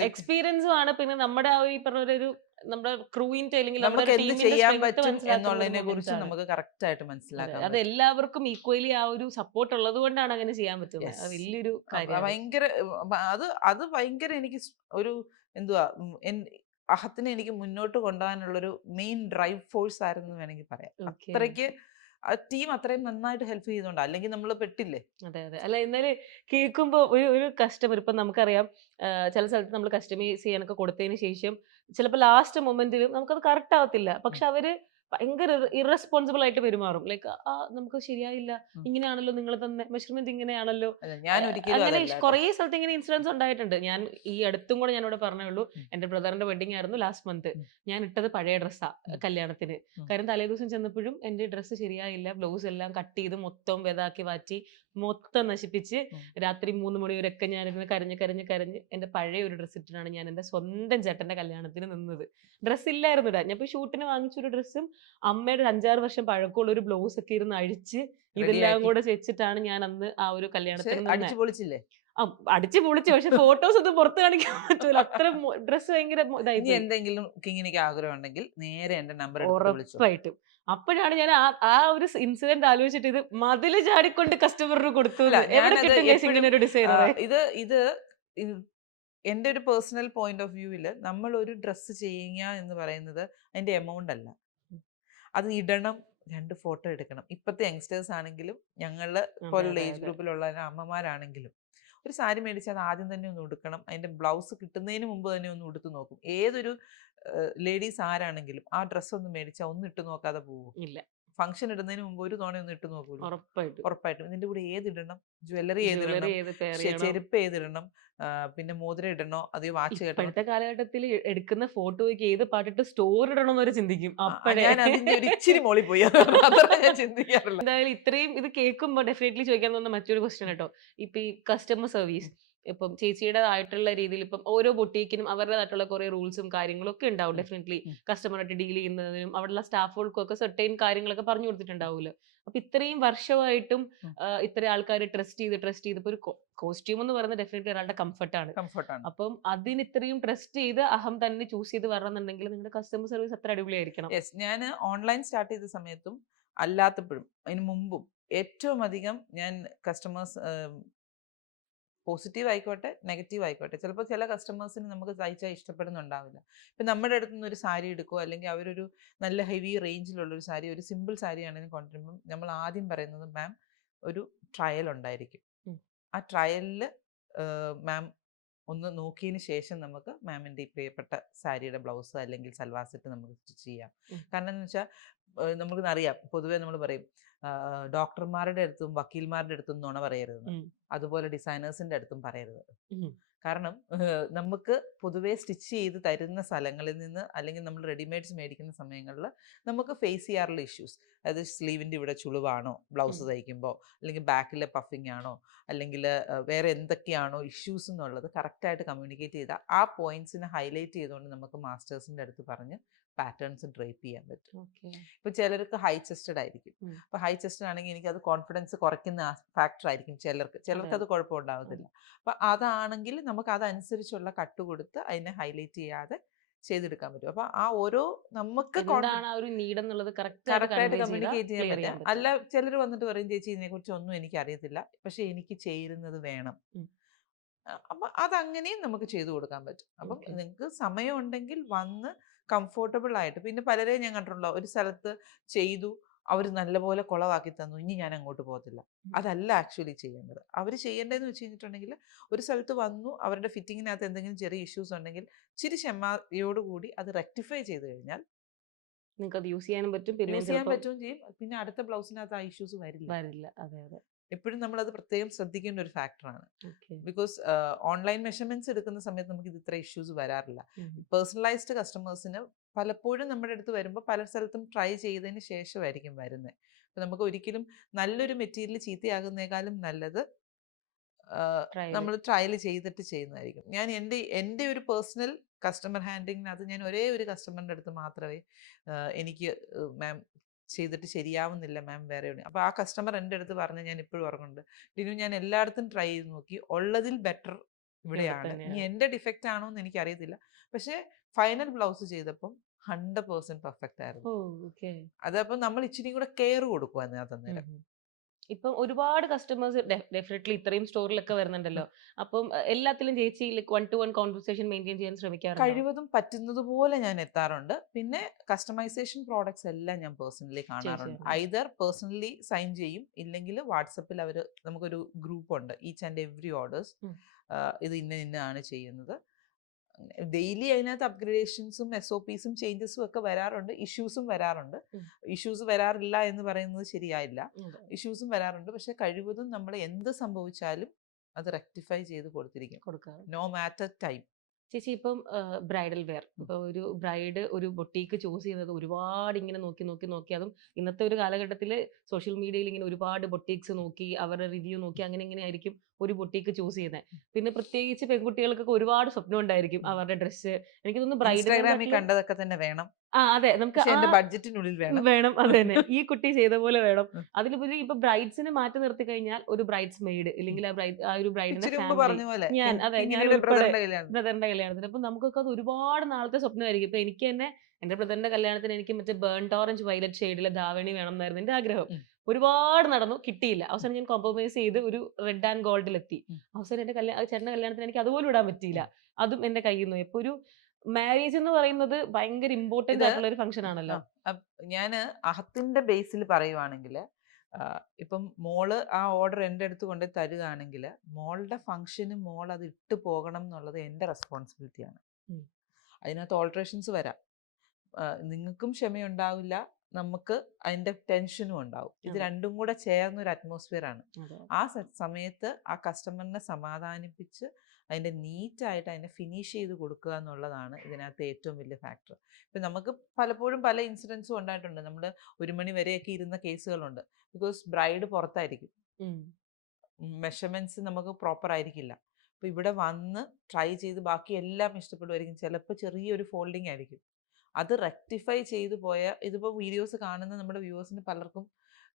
എക്സ്പീരിയൻസും ആണ്. പിന്നെ നമ്മുടെ ആ ഈ പറഞ്ഞ ഒരു നമ്മുടെ ക്രൂവിന്റെ അല്ലെങ്കിൽ നമുക്ക് എന്ത് ചെയ്യാൻ പറ്റും എന്നുള്ളതിനെ കുറിച്ച് നമുക്ക് കറക്റ്റ് ആയിട്ട് മനസ്സിലാക്കാം. അത് എല്ലാവർക്കും ഈക്വലി ആ ഒരു സപ്പോർട്ട് ഉള്ളത് കൊണ്ടാണ് അങ്ങനെ ചെയ്യാൻ പറ്റുന്നത്. അത് വലിയൊരു കാര്യം. ഭയങ്കര അത് ഭയങ്കര എനിക്ക് ഒരു എന്തുവാ, അഹത്തിനെ എനിക്ക് മുന്നോട്ട് കൊണ്ടുപോകാനുള്ളൊരു മെയിൻ ഡ്രൈവ് ഫോഴ്സ് ആയിരുന്നു വേണമെങ്കിൽ പറയാം. അത്രയ്ക്ക് ആ ടീം അത്രയും നന്നായിട്ട് ഹെൽപ്പ് ചെയ്തോണ്ട്, അല്ലെങ്കിൽ നമ്മൾ പെട്ടില്ലേ. അതെ, അതെ. അല്ല എന്നാല് കേൾക്കുമ്പോ ഒരു കസ്റ്റമർ ഇപ്പൊ നമുക്കറിയാം ചില സ്ഥലത്ത് നമ്മൾ കസ്റ്റമൈസ് ചെയ്യാനൊക്കെ കൊടുത്തതിന് ശേഷം ചിലപ്പോ ലാസ്റ്റ് മൊമെന്റില് നമുക്കത് കറക്റ്റ് ആവത്തില്ല. ഉം, പക്ഷെ അവര് ഭയങ്കര ഇറസ്പോൺസിബിൾ ആയിട്ട് പെരുമാറും. ലൈക്ക് നമുക്ക് ശരിയായില്ല. ഉം. ഇങ്ങനെയാണല്ലോ നിങ്ങൾ തന്നെ മെഷർമെന്റ് ഇങ്ങനെയാണല്ലോ. അല്ല, ഞാൻ ഒരിക്കലും അങ്ങനെ അതല്ല കേട്ടോ. കുറേ സ്ഥലത്ത് ഇങ്ങനെ ഇൻസിഡൻസ് ഉണ്ടായിട്ടുണ്ട്. ഞാൻ ഈ അടുത്തും കൂടെ ഞാനിവിടെ പറഞ്ഞേ ഉള്ളൂ. ഉം, എന്റെ ബ്രദറിന്റെ വെഡിങ് ആയിരുന്നു ലാസ്റ്റ് മന്ത്. ഉം, ഞാൻ ഇട്ടത് പഴയ ഡ്രസ്സാ ഉം, കല്യാണത്തിന്. ഉം. കാര്യം തലേദിവസം ചെന്നപ്പോഴും എന്റെ ഡ്രസ്സ് ശരിയായില്ല. ബ്ലൗസ് എല്ലാം കട്ട് ചെയ്ത് മൊത്തം വെതാക്കി മാറ്റി മൊത്തം നശിപ്പിച്ച് ഉം. രാത്രി 3 മണി വരെയൊക്കെ ഞാനിരുന്ന് കരഞ്ഞ് കരഞ്ഞ് കരഞ്ഞ് എന്റെ പഴയ ഒരു ഡ്രസ്സ് ഇട്ടിട്ടാണ് ഞാൻ എന്റെ സ്വന്തം ചേട്ടന്റെ കല്യാണത്തിന് നിന്നത്. ഡ്രസ്സ് ഇല്ലായിരുന്നു ഇടാൻ. ഞാനിപ്പോ ഷൂട്ടിന് വാങ്ങിച്ചൊരു ഡ്രസ്സും അമ്മയുടെ ഒരു 5, 6 വർഷം പഴക്കമുള്ള ഒരു ബ്ലൗസ് ഒക്കെ ഇരുന്ന് അഴിച്ച് ഇതെല്ലാം റെഡിയാക്കി. കൂടെ വെച്ചിട്ടാണ് ഞാൻ അന്ന് ആ ഒരു പക്ഷെ കല്യാണത്തിന് നിന്നെ. അടിച്ചു പൊളിച്ചില്ലേ? അടിച്ച് പൊളിച്ചു. പക്ഷെ ഫോട്ടോസ് ഒന്നും പുറത്ത് കാണിക്കാൻ പറ്റൂല. അത്ര ഡ്രസ്സ് ഭയങ്കര ഇതായി ഇനി പോയി. എന്തെങ്കിലും കുക്കിങ്ങിനൊക്കെ ആഗ്രഹം ഉണ്ടെങ്കിൽ നേരെ എന്റെ നമ്പർ എടുത്തിട്ട് വിളിച്ചോ. ഉറപ്പായിട്ടും. അപ്പോഴാണ് ഞാൻ ആ ഒരു ഇൻസിഡന്റ് ആലോചിച്ചിട്ട് ഇത് മതില് ചാടിക്കൊണ്ട് കസ്റ്റമറിന് അല്ല, കൊടുത്തൂന്ന്. എവിടെ ഞാനത് കിട്ടും ഗയ്സ് എപ്പോഴും ഇങ്ങനെ ഒരു ഡിസൈനറെ? ഇത് ഇത് ഇത് എന്റെ ഒരു പേഴ്സണൽ പോയിന്റ് ഓഫ് വ്യൂവിൽ നമ്മൾ ഒരു ഡ്രസ്സ് ചെയ്യുക എന്ന് പറയുന്നത് അതിന്റെ എമൗണ്ട് അല്ല. അത് ഇടണം, 2 ഫോട്ടോ എടുക്കണം. ഇപ്പോഴത്തെ യങ്സ്റ്റേഴ്സ് ആണെങ്കിലും ഞങ്ങള് അതെ, പോലുള്ള അതെ, ഏജ് അതെ. ഗ്രൂപ്പിലുള്ള അമ്മമാരാണെങ്കിലും ഒരു സാരി മേടിച്ചാൽ അത് ആദ്യം തന്നെ ഒന്ന് ഉടുക്കണം. അതിന്റെ ബ്ലൗസ് കിട്ടുന്നതിന് മുമ്പ് തന്നെ ഒന്ന് ഉടുത്ത് നോക്കും. ഏതൊരു ലേഡീസ് ആരാണെങ്കിലും ആ ഡ്രസ്സ് ഒന്ന് മേടിച്ചാൽ ഒന്ന് ഇട്ട് നോക്കാതെ പോവോ? ഇല്ല. ഫംഗ്ഷൻ ഇടുന്നതിന് മുമ്പ് ഒരു തവണ ഒന്ന് ഇട്ട് നോക്കൂലേ? ഉറപ്പായിട്ടും. ഉറപ്പായിട്ടും. ഇതിന്റെ കൂടെ ഏതിടണം? Jewellery jewellery ഏതിടണം? ഏത് പെയർ ചെയ്യണം? ചെരുപ്പ് ഏതിടണം? പിന്നെ മോതിരം ഇടണോ? അതോ വാച്ച് കെട്ടണോ? ഇപ്പോഴത്തെ കാലഘട്ടത്തിൽ എടുക്കുന്ന ഫോട്ടോയ്ക്ക് ഏത് പാട്ടിട്ട് സ്റ്റോറി ഇടണം എന്ന് ചിന്തിക്കും. അപ്പഴേ. ഞാൻ അതിന്റെ ഒരു ഇച്ചിരി മോളിൽ പോയി. അത് കാരണം അത്ര ഞാൻ ചിന്തിക്കാറില്ല. എന്തായാലും ഇത്രയും ഇത് കേൾക്കുമ്പോ ഡെഫിനറ്റ്ലി ചോദിക്കാൻ തോന്നുന്ന മറ്റൊരു ക്വസ്റ്റ്യൻ കേട്ടോ. ഇപ്പൊ ഈ കസ്റ്റമർ സർവീസ് ഇപ്പം ചേച്ചിയുടേതായിട്ടുള്ള രീതിയിൽ ഇപ്പം ഓരോ ബൊട്ടീക്കിനും അവരുടേതായിട്ടുള്ള കുറെ റൂൾസും കാര്യങ്ങളും ഒക്കെ ഉണ്ടാവും. ഉം, ഡെഫിനറ്റ്ലി ഉം. കസ്റ്റമറായിട്ട് ഡീൽ ചെയ്യുന്നതിനും അവിടെയുള്ള സ്റ്റാഫുകൾക്കും ഒക്കെ സെർട്ടൈൻ കാര്യങ്ങളൊക്കെ പറഞ്ഞു കൊടുത്തിട്ടുണ്ടാവുമല്ലോ. അപ്പൊ ഇത്രയും വർഷമായിട്ടും ഉം. ഇത്ര ആൾക്കാർ ട്രസ്റ്റ് ചെയ്ത് ഇപ്പൊ ഒരു കോസ്റ്റ്യൂം എന്ന് പറയുന്നത് ഡെഫിനറ്റ്ലി ഒരാളുടെ കംഫർട്ടാണ്. കംഫർട്ടാണ്. അപ്പം അതിന് ഇത്രയും ട്രസ്റ്റ് ചെയ്ത് അഹം തന്നെ ചൂസ് ചെയ്ത് വരണമെന്നുണ്ടെങ്കിൽ നിങ്ങളുടെ കസ്റ്റമർ സർവീസ് അത്ര അടിപൊളിയായിരിക്കണം. യെസ്. ഞാൻ ഓൺലൈൻ സ്റ്റാർട്ട് ചെയ്ത സമയത്തും അല്ലാത്തപ്പോഴും അതിന് മുമ്പും ഏറ്റവും അധികം ഞാൻ കസ്റ്റമേഴ്സ് പോസിറ്റീവ് ആയിക്കോട്ടെ, നെഗറ്റീവ് ആയിക്കോട്ടെ, ചിലപ്പോൾ ചില കസ്റ്റമേഴ്സിന് നമുക്ക് തയ്ച്ചാൽ ഇഷ്ടപ്പെടുന്നുണ്ടാവില്ല. ഇപ്പം നമ്മുടെ അടുത്ത് നിന്ന് ഒരു സാരി എടുക്കുമോ, അല്ലെങ്കിൽ അവരൊരു നല്ല ഹെവി റേഞ്ചിലുള്ള ഒരു സാരി, ഒരു സിമ്പിൾ സാരി ആണെങ്കിലും കൊണ്ടുവരുമ്പം നമ്മൾ ആദ്യം പറയുന്നത് മാം ഒരു ട്രയൽ ഉണ്ടായിരിക്കും. ഉം. ആ ട്രയലിൽ മാം ഒന്ന് നോക്കിയതിന് ശേഷം നമുക്ക് മാമിൻ്റെ ഈ പ്രിയപ്പെട്ട സാരിയുടെ ബ്ലൗസ് അല്ലെങ്കിൽ സൽവാർ സെറ്റ് നമുക്ക് സ്റ്റിച്ച് ചെയ്യാം. ഉം. കാരണം എന്ന് വെച്ചാൽ നമുക്കറിയാം, പൊതുവേ നമ്മൾ പറയും ഡോക്ടർമാരുടെ അടുത്തും വക്കീൽമാരുടെ അടുത്തും നുണ പറയരുതെന്ന്. ഉം. അതുപോലെ ഡിസൈനേഴ്സിൻ്റെ അടുത്തും പറയരുത്. ഉം. കാരണം നമുക്ക് പൊതുവേ സ്റ്റിച്ച് ചെയ്ത് തരുന്ന സ്ഥലങ്ങളിൽ നിന്ന് അല്ലെങ്കിൽ നമ്മൾ റെഡിമെയ്ഡ്സ് മേടിക്കുന്ന സമയങ്ങളിൽ നമുക്ക് ഫേസ് ചെയ്യാറുള്ള ഇഷ്യൂസ്, അതായത് സ്ലീവിൻ്റെ ഇവിടെ ചുളിവാണോ ബ്ലൗസ് ഉം. തയ്ക്കുമ്പോൾ, അല്ലെങ്കിൽ ബാക്കിലെ പഫിംഗ് ആണോ, അല്ലെങ്കിൽ വേറെ എന്തൊക്കെയാണോ ഇഷ്യൂസ് എന്നുള്ളത് കറക്റ്റായിട്ട് കമ്മ്യൂണിക്കേറ്റ് ചെയ്താൽ ആ പോയിന്റ്സിനെ ഹൈലൈറ്റ് ചെയ്തുകൊണ്ട് നമുക്ക് മാസ്റ്റേഴ്സിൻ്റെ അടുത്ത് പറഞ്ഞ് പാറ്റേൺസ് ഡ്രേപ്പ് ചെയ്യാൻ പറ്റും. ഓക്കെ. ഇപ്പോൾ ചിലർക്ക് ഹൈ ചെസ്റ്റഡ് ആയിരിക്കും. ഉം. അപ്പോൾ ഹൈ ചെസ്റ്റഡ് ആണെങ്കിൽ എനിക്കത് കോൺഫിഡൻസ് കുറയ്ക്കുന്ന ഫാക്ടർ ആയിരിക്കും ചിലർക്ക്. അതെ, ചിലർക്ക് അത് അതെ. കുഴപ്പമുണ്ടാവത്തില്ല. അപ്പോൾ അതാണെങ്കിൽ നമുക്ക് അതനുസരിച്ചുള്ള കട്ട് കൊടുത്ത് അതിനെ ഹൈലൈറ്റ് ചെയ്യാതെ ചെയ്തെടുക്കാൻ പറ്റും. അപ്പോൾ ആ ഓരോ നമുക്ക് എന്താണ് ആ ഒരു നീഡ് എന്നുള്ളത് കറക്റ്റ് ആയിട്ട് കറക്റ്റായിട്ട് കൺവേ ചെയ്താൽ കമ്മ്യൂണിക്കേറ്റ് ചെയ്യാൻ ക്ലിയർ ചെയ്യാൻ പറ്റും. പറ്റും. അല്ല, ചിലർ വന്നിട്ട് പറയും ചേച്ചി ഇതിനെക്കുറിച്ച് ഒന്നും എനിക്ക് അറിയത്തില്ല, പക്ഷെ എനിക്ക് ചേരുന്നത് വേണം. ഉം. അപ്പം അതങ്ങനെയും നമുക്ക് ചെയ്തു കൊടുക്കാൻ പറ്റും. അപ്പം ഓക്കെ. നിങ്ങൾക്ക് സമയമുണ്ടെങ്കിൽ വന്ന് കംഫോർട്ടബിൾ ആയിട്ട്, പിന്നെ പലരെയും ഞാൻ കണ്ടിട്ടുള്ള ഒരു സ്ഥലത്ത് ചെയ്തു, അവർ നല്ലപോലെ കുളവാക്കി തന്നു, ഇനി ഞാൻ അങ്ങോട്ട് പോകത്തില്ല. ഉം. അതല്ല ആക്ച്വലി ചെയ്യേണ്ടത്. അവർ ചെയ്യേണ്ടതെന്ന് വെച്ച് കഴിഞ്ഞിട്ടുണ്ടെങ്കിൽ ഒരു സ്ഥലത്ത് വന്നു, അവരുടെ ഫിറ്റിങ്ങിനകത്ത് എന്തെങ്കിലും ചെറിയ ഇഷ്യൂസ് ഉണ്ടെങ്കിൽ ഇച്ചിരി ക്ഷമയോടുകൂടി അത് റെക്ടിഫൈ ചെയ്ത് കഴിഞ്ഞാൽ നിങ്ങൾക്ക് അത് യൂസ് ചെയ്യാനും പറ്റും. പിന്നെയും യൂസ് ചെയ്യാൻ ചിലപ്പോൾ പറ്റുകയും ചെയ്യും. പിന്നെ അടുത്ത ബ്ലൗസിനകത്ത് ആ ഇഷ്യൂസ് വരില്ല. വരില്ല. അതെ, അതെ. എപ്പോഴും നമ്മളത് പ്രത്യേകം ശ്രദ്ധിക്കേണ്ട ഒരു ഫാക്ടറാണ്. ഓക്കെ. ബിക്കോസ് ഓൺലൈൻ മെഷർമെന്റ്സ് എടുക്കുന്ന സമയത്ത് നമുക്ക് ഇത് ഇത്ര ഇഷ്യൂസ് വരാറില്ല. ഉം. പേഴ്സണലൈസ്ഡ് കസ്റ്റമേഴ്സിന് പലപ്പോഴും നമ്മുടെ അടുത്ത് വരുമ്പോൾ പല സ്ഥലത്തും ട്രൈ ചെയ്തതിന് ശേഷമായിരിക്കും വരുന്നത്. അപ്പം നമുക്ക് ഒരിക്കലും നല്ലൊരു മെറ്റീരിയൽ ചീത്തയാകുന്നേക്കാളും നല്ലത് ട്രയൽ. നമ്മൾ ട്രയൽ ചെയ്തിട്ട് ചെയ്യുന്നതായിരിക്കും. ഞാൻ എൻ്റെ ഒരു പേഴ്സണൽ കസ്റ്റമർ ഹാൻഡ്ലിങ്ങിനകത്ത് ഞാൻ ഒരേ ഒരു കസ്റ്റമറിൻ്റെ അടുത്ത് മാത്രമേ എനിക്ക് മാം ചെയ്തിട്ട് ശരിയാവുന്നില്ല മാം വേറെ എവിടെ, അപ്പോൾ ആ കസ്റ്റമർ എൻ്റെ അടുത്ത് പറഞ്ഞ് ഞാൻ ഇപ്പോഴും ഓർക്കുന്നുണ്ട്, ഡിനു ഞാൻ എല്ലായിടത്തും ട്രൈ ചെയ്ത് നോക്കി, ഉള്ളതിൽ ബെറ്റർ ഇവിടെ ഇവിടെയാണ്, ഇനി തന്നെയാണ്. എൻ്റെ ഡിഫക്റ്റ് ആണോ എന്ന് എനിക്കറിയത്തില്ല, പക്ഷേ ഫൈനൽ ബ്ലൗസ് ചെയ്തപ്പം 100% പെർഫെക്റ്റ് ആയിരുന്നു. ഓ, ഓക്കെ. അതപ്പം നമ്മൾ ഇച്ചിരി കൂടെ കെയർ കൊടുക്കുക അതിനകത്ത്. ഉം. ഇപ്പം ഒരുപാട് കസ്റ്റമേഴ്സ് ഡെഫിനറ്റ്ലി ഇത്രയും സ്റ്റോറിലൊക്കെ വരുന്നുണ്ടല്ലോ. അപ്പം എല്ലാത്തിലും ചേച്ചി ലൈക് 1 to 1 കോൺവെർസേഷൻ മെയിൻറ്റെയിൻ ചെയ്യാൻ ശ്രമിക്കാറുണ്ടോ? കഴിവതും പറ്റുന്നത് പോലെ ഞാൻ എത്താറുണ്ട്. പിന്നെ കസ്റ്റമൈസേഷൻ പ്രോഡക്ട്സ് എല്ലാം ഞാൻ പേഴ്സണലി കാണാറുണ്ട്. ചെയ്യാറുണ്ട്. ഐദർ പേഴ്സണലി സൈൻ ചെയ്യും, ഇല്ലെങ്കിൽ വാട്സപ്പിൽ അവർ നമുക്കൊരു ഗ്രൂപ്പ് ഉണ്ട്, ഈച്ച് ആൻഡ് എവറി ഓർഡേഴ്സ് ഉം. ഇത് ഇന്നതാണ് ചെയ്യുന്നത്. ഡെയിലി അതിനകത്ത് അപ്ഗ്രേഡേഷൻസും SOPസും ചേഞ്ചസും ഒക്കെ വരാറുണ്ട്, ഇഷ്യൂസും വരാറുണ്ട്. ഉം. ഇഷ്യൂസ് വരാറില്ല എന്ന് പറയുന്നത് ശരിയായില്ല, അതെ. ഇഷ്യൂസും വരാറുണ്ട്. പക്ഷെ കഴിവതും നമ്മൾ എന്ത് സംഭവിച്ചാലും അത് റെക്ടിഫൈ ചെയ്ത് കൊടുത്തിരിക്കും, കൊടുക്കാറ്. No matter time. ചേച്ചി ഇപ്പം ബ്രൈഡൽ വെയർ ഇപ്പൊ ഒരു ബ്രൈഡ് ഒരു ബൊട്ടീക്ക് ചൂസ് ചെയ്യുന്നത് ഒരുപാട് ഇങ്ങനെ നോക്കി നോക്കി നോക്കി, അതും ഇന്നത്തെ ഒരു കാലഘട്ടത്തിൽ സോഷ്യൽ മീഡിയയിൽ ഇങ്ങനെ ഒരുപാട് ബൊട്ടീക്സ് നോക്കി അവരുടെ റിവ്യൂ നോക്കി അങ്ങനെ ഇങ്ങനെ ആയിരിക്കും ഒരു ബൊട്ടീക്ക് ചൂസ് ചെയ്യുന്നത്. പിന്നെ പ്രത്യേകിച്ച് പെൺകുട്ടികൾക്കൊക്കെ ഒരുപാട് സ്വപ്നം ഉണ്ടായിരിക്കും അവരുടെ ഡ്രസ്സ്. എനിക്ക് തോന്നുന്നു ഇൻസ്റ്റാഗ്രാമിൽ ബ്രൈഡിനെ കണ്ടതൊക്കെ തന്നെ വേണം, ആ അതെ നമുക്ക് പക്ഷെ ആ എന്റെ ബഡ്ജറ്റിനുള്ളിൽ വേണം. വേണം അത് തന്നെ ഈ കുട്ടി ചെയ്ത പോലെ വേണം. ഉം. അതിലുപരി ഇപ്പൊ ബ്രൈഡ്സിനെ മാറ്റി നിർത്തി കഴിഞ്ഞാൽ ഒരു ബ്രൈഡ്സ് മെയ്ഡ് ഇല്ലെങ്കിൽ ആ ഒരു ബ്രൈഡിന്റെ ഇച്ചിരി മുമ്പ് ഫാമിലി, പറഞ്ഞ പോലെ അതെ ഞാൻ കിങ്ങിണിയുടെ ഉൾപ്പെടെ ബ്രദറിന്റെ കല്യാണം. ബ്രദറിന്റെ കല്യാണത്തിന്. അപ്പൊ നമുക്കൊക്കെ അത് ഒരുപാട് നാളത്തെ സ്വപ്നമായിരിക്കും. ഇപ്പൊ എനിക്ക് തന്നെ എന്റെ ബ്രദറിന്റെ കല്യാണത്തിന് എനിക്ക് മറ്റേ ബേൺഡ് ഓറഞ്ച് വയലറ്റ് ഷെയ്ഡിലെ ധാവണി വേണം എന്നായിരുന്നു എന്റെ ആഗ്രഹം. ഉം. ഒരുപാട് നടന്നു, കിട്ടിയില്ല. അവസാനം ഞാൻ കോംപ്രമൈസ് ചെയ്ത് ഒരു റെഡ് ആൻഡ് ഗോൾഡിൽ എത്തി. ഉം. അവസാനം എന്റെ ചേട്ടന്റെ കല്യാണത്തിന് എനിക്ക് അതുപോലും ഇടാൻ പറ്റിയില്ല. അതും എന്റെ കയ്യിൽ നിന്ന്. ഇപ്പൊ ഒരു മാരേജ് എന്ന് പറയുന്നത് ഭയങ്കര ഇമ്പോർട്ടന്റ് ഇത് ആയിട്ടുള്ള ഒരു ഫംഗ്ഷൻ ആണല്ലോ. ഞാൻ അഹത്തിന്റെ ബേസിൽ പറയുവാണെങ്കിൽ, ഇപ്പം മോള് ആ ഓർഡർ എൻ്റെ അടുത്ത് കൊണ്ട് തരുകയാണെങ്കിൽ മോളുടെ ഫംഗ്ഷന് മോൾ അത് ഇട്ട് പോകണം എന്നുള്ളത് എൻ്റെ റെസ്പോൺസിബിലിറ്റിയാണ്. ഉം. അതിനകത്ത് ഓൾട്രേഷൻസ് വരാം, നിങ്ങൾക്കും ക്ഷമയുണ്ടാവില്ല, നമുക്ക് അതിൻ്റെ ടെൻഷനും ഉണ്ടാവും. ഇത് അതെ. രണ്ടും കൂടെ ചേർന്നൊരു അറ്റ്മോസ്ഫിയർ ആണ്. അതെ. ആ സമയത്ത് ആ കസ്റ്റമറിനെ സമാധാനിപ്പിച്ച് അതിൻ്റെ നീറ്റായിട്ട് അതിനെ ഫിനിഷ് ചെയ്ത് കൊടുക്കുക എന്നുള്ളതാണ് ഇതിനകത്ത് ഏറ്റവും വലിയ ഫാക്ടർ. ഇപ്പം നമുക്ക് പലപ്പോഴും പല ഇൻസിഡൻസും ഉണ്ടായിട്ടുണ്ട്. നമ്മൾ 1 മണി വരെയൊക്കെ ഇരുന്ന കേസുകളുണ്ട്. ബിക്കോസ് ബ്രൈഡ് പുറത്തായിരിക്കും, ഉം. മെഷർമെൻറ്റ്സ് നമുക്ക് പ്രോപ്പർ ആയിരിക്കില്ല. അപ്പോൾ ഇവിടെ വന്ന് ട്രൈ ചെയ്ത് ബാക്കി എല്ലാം ഇഷ്ടപ്പെടുമായിരിക്കും, ചിലപ്പോൾ ചെറിയൊരു ഫോൾഡിങ് ആയിരിക്കും. അത് റെക്ടിഫൈ ചെയ്തു പോയ, ഇതിപ്പോൾ വീഡിയോസ് കാണുന്ന നമ്മുടെ വ്യൂവേഴ്സിന് പലർക്കും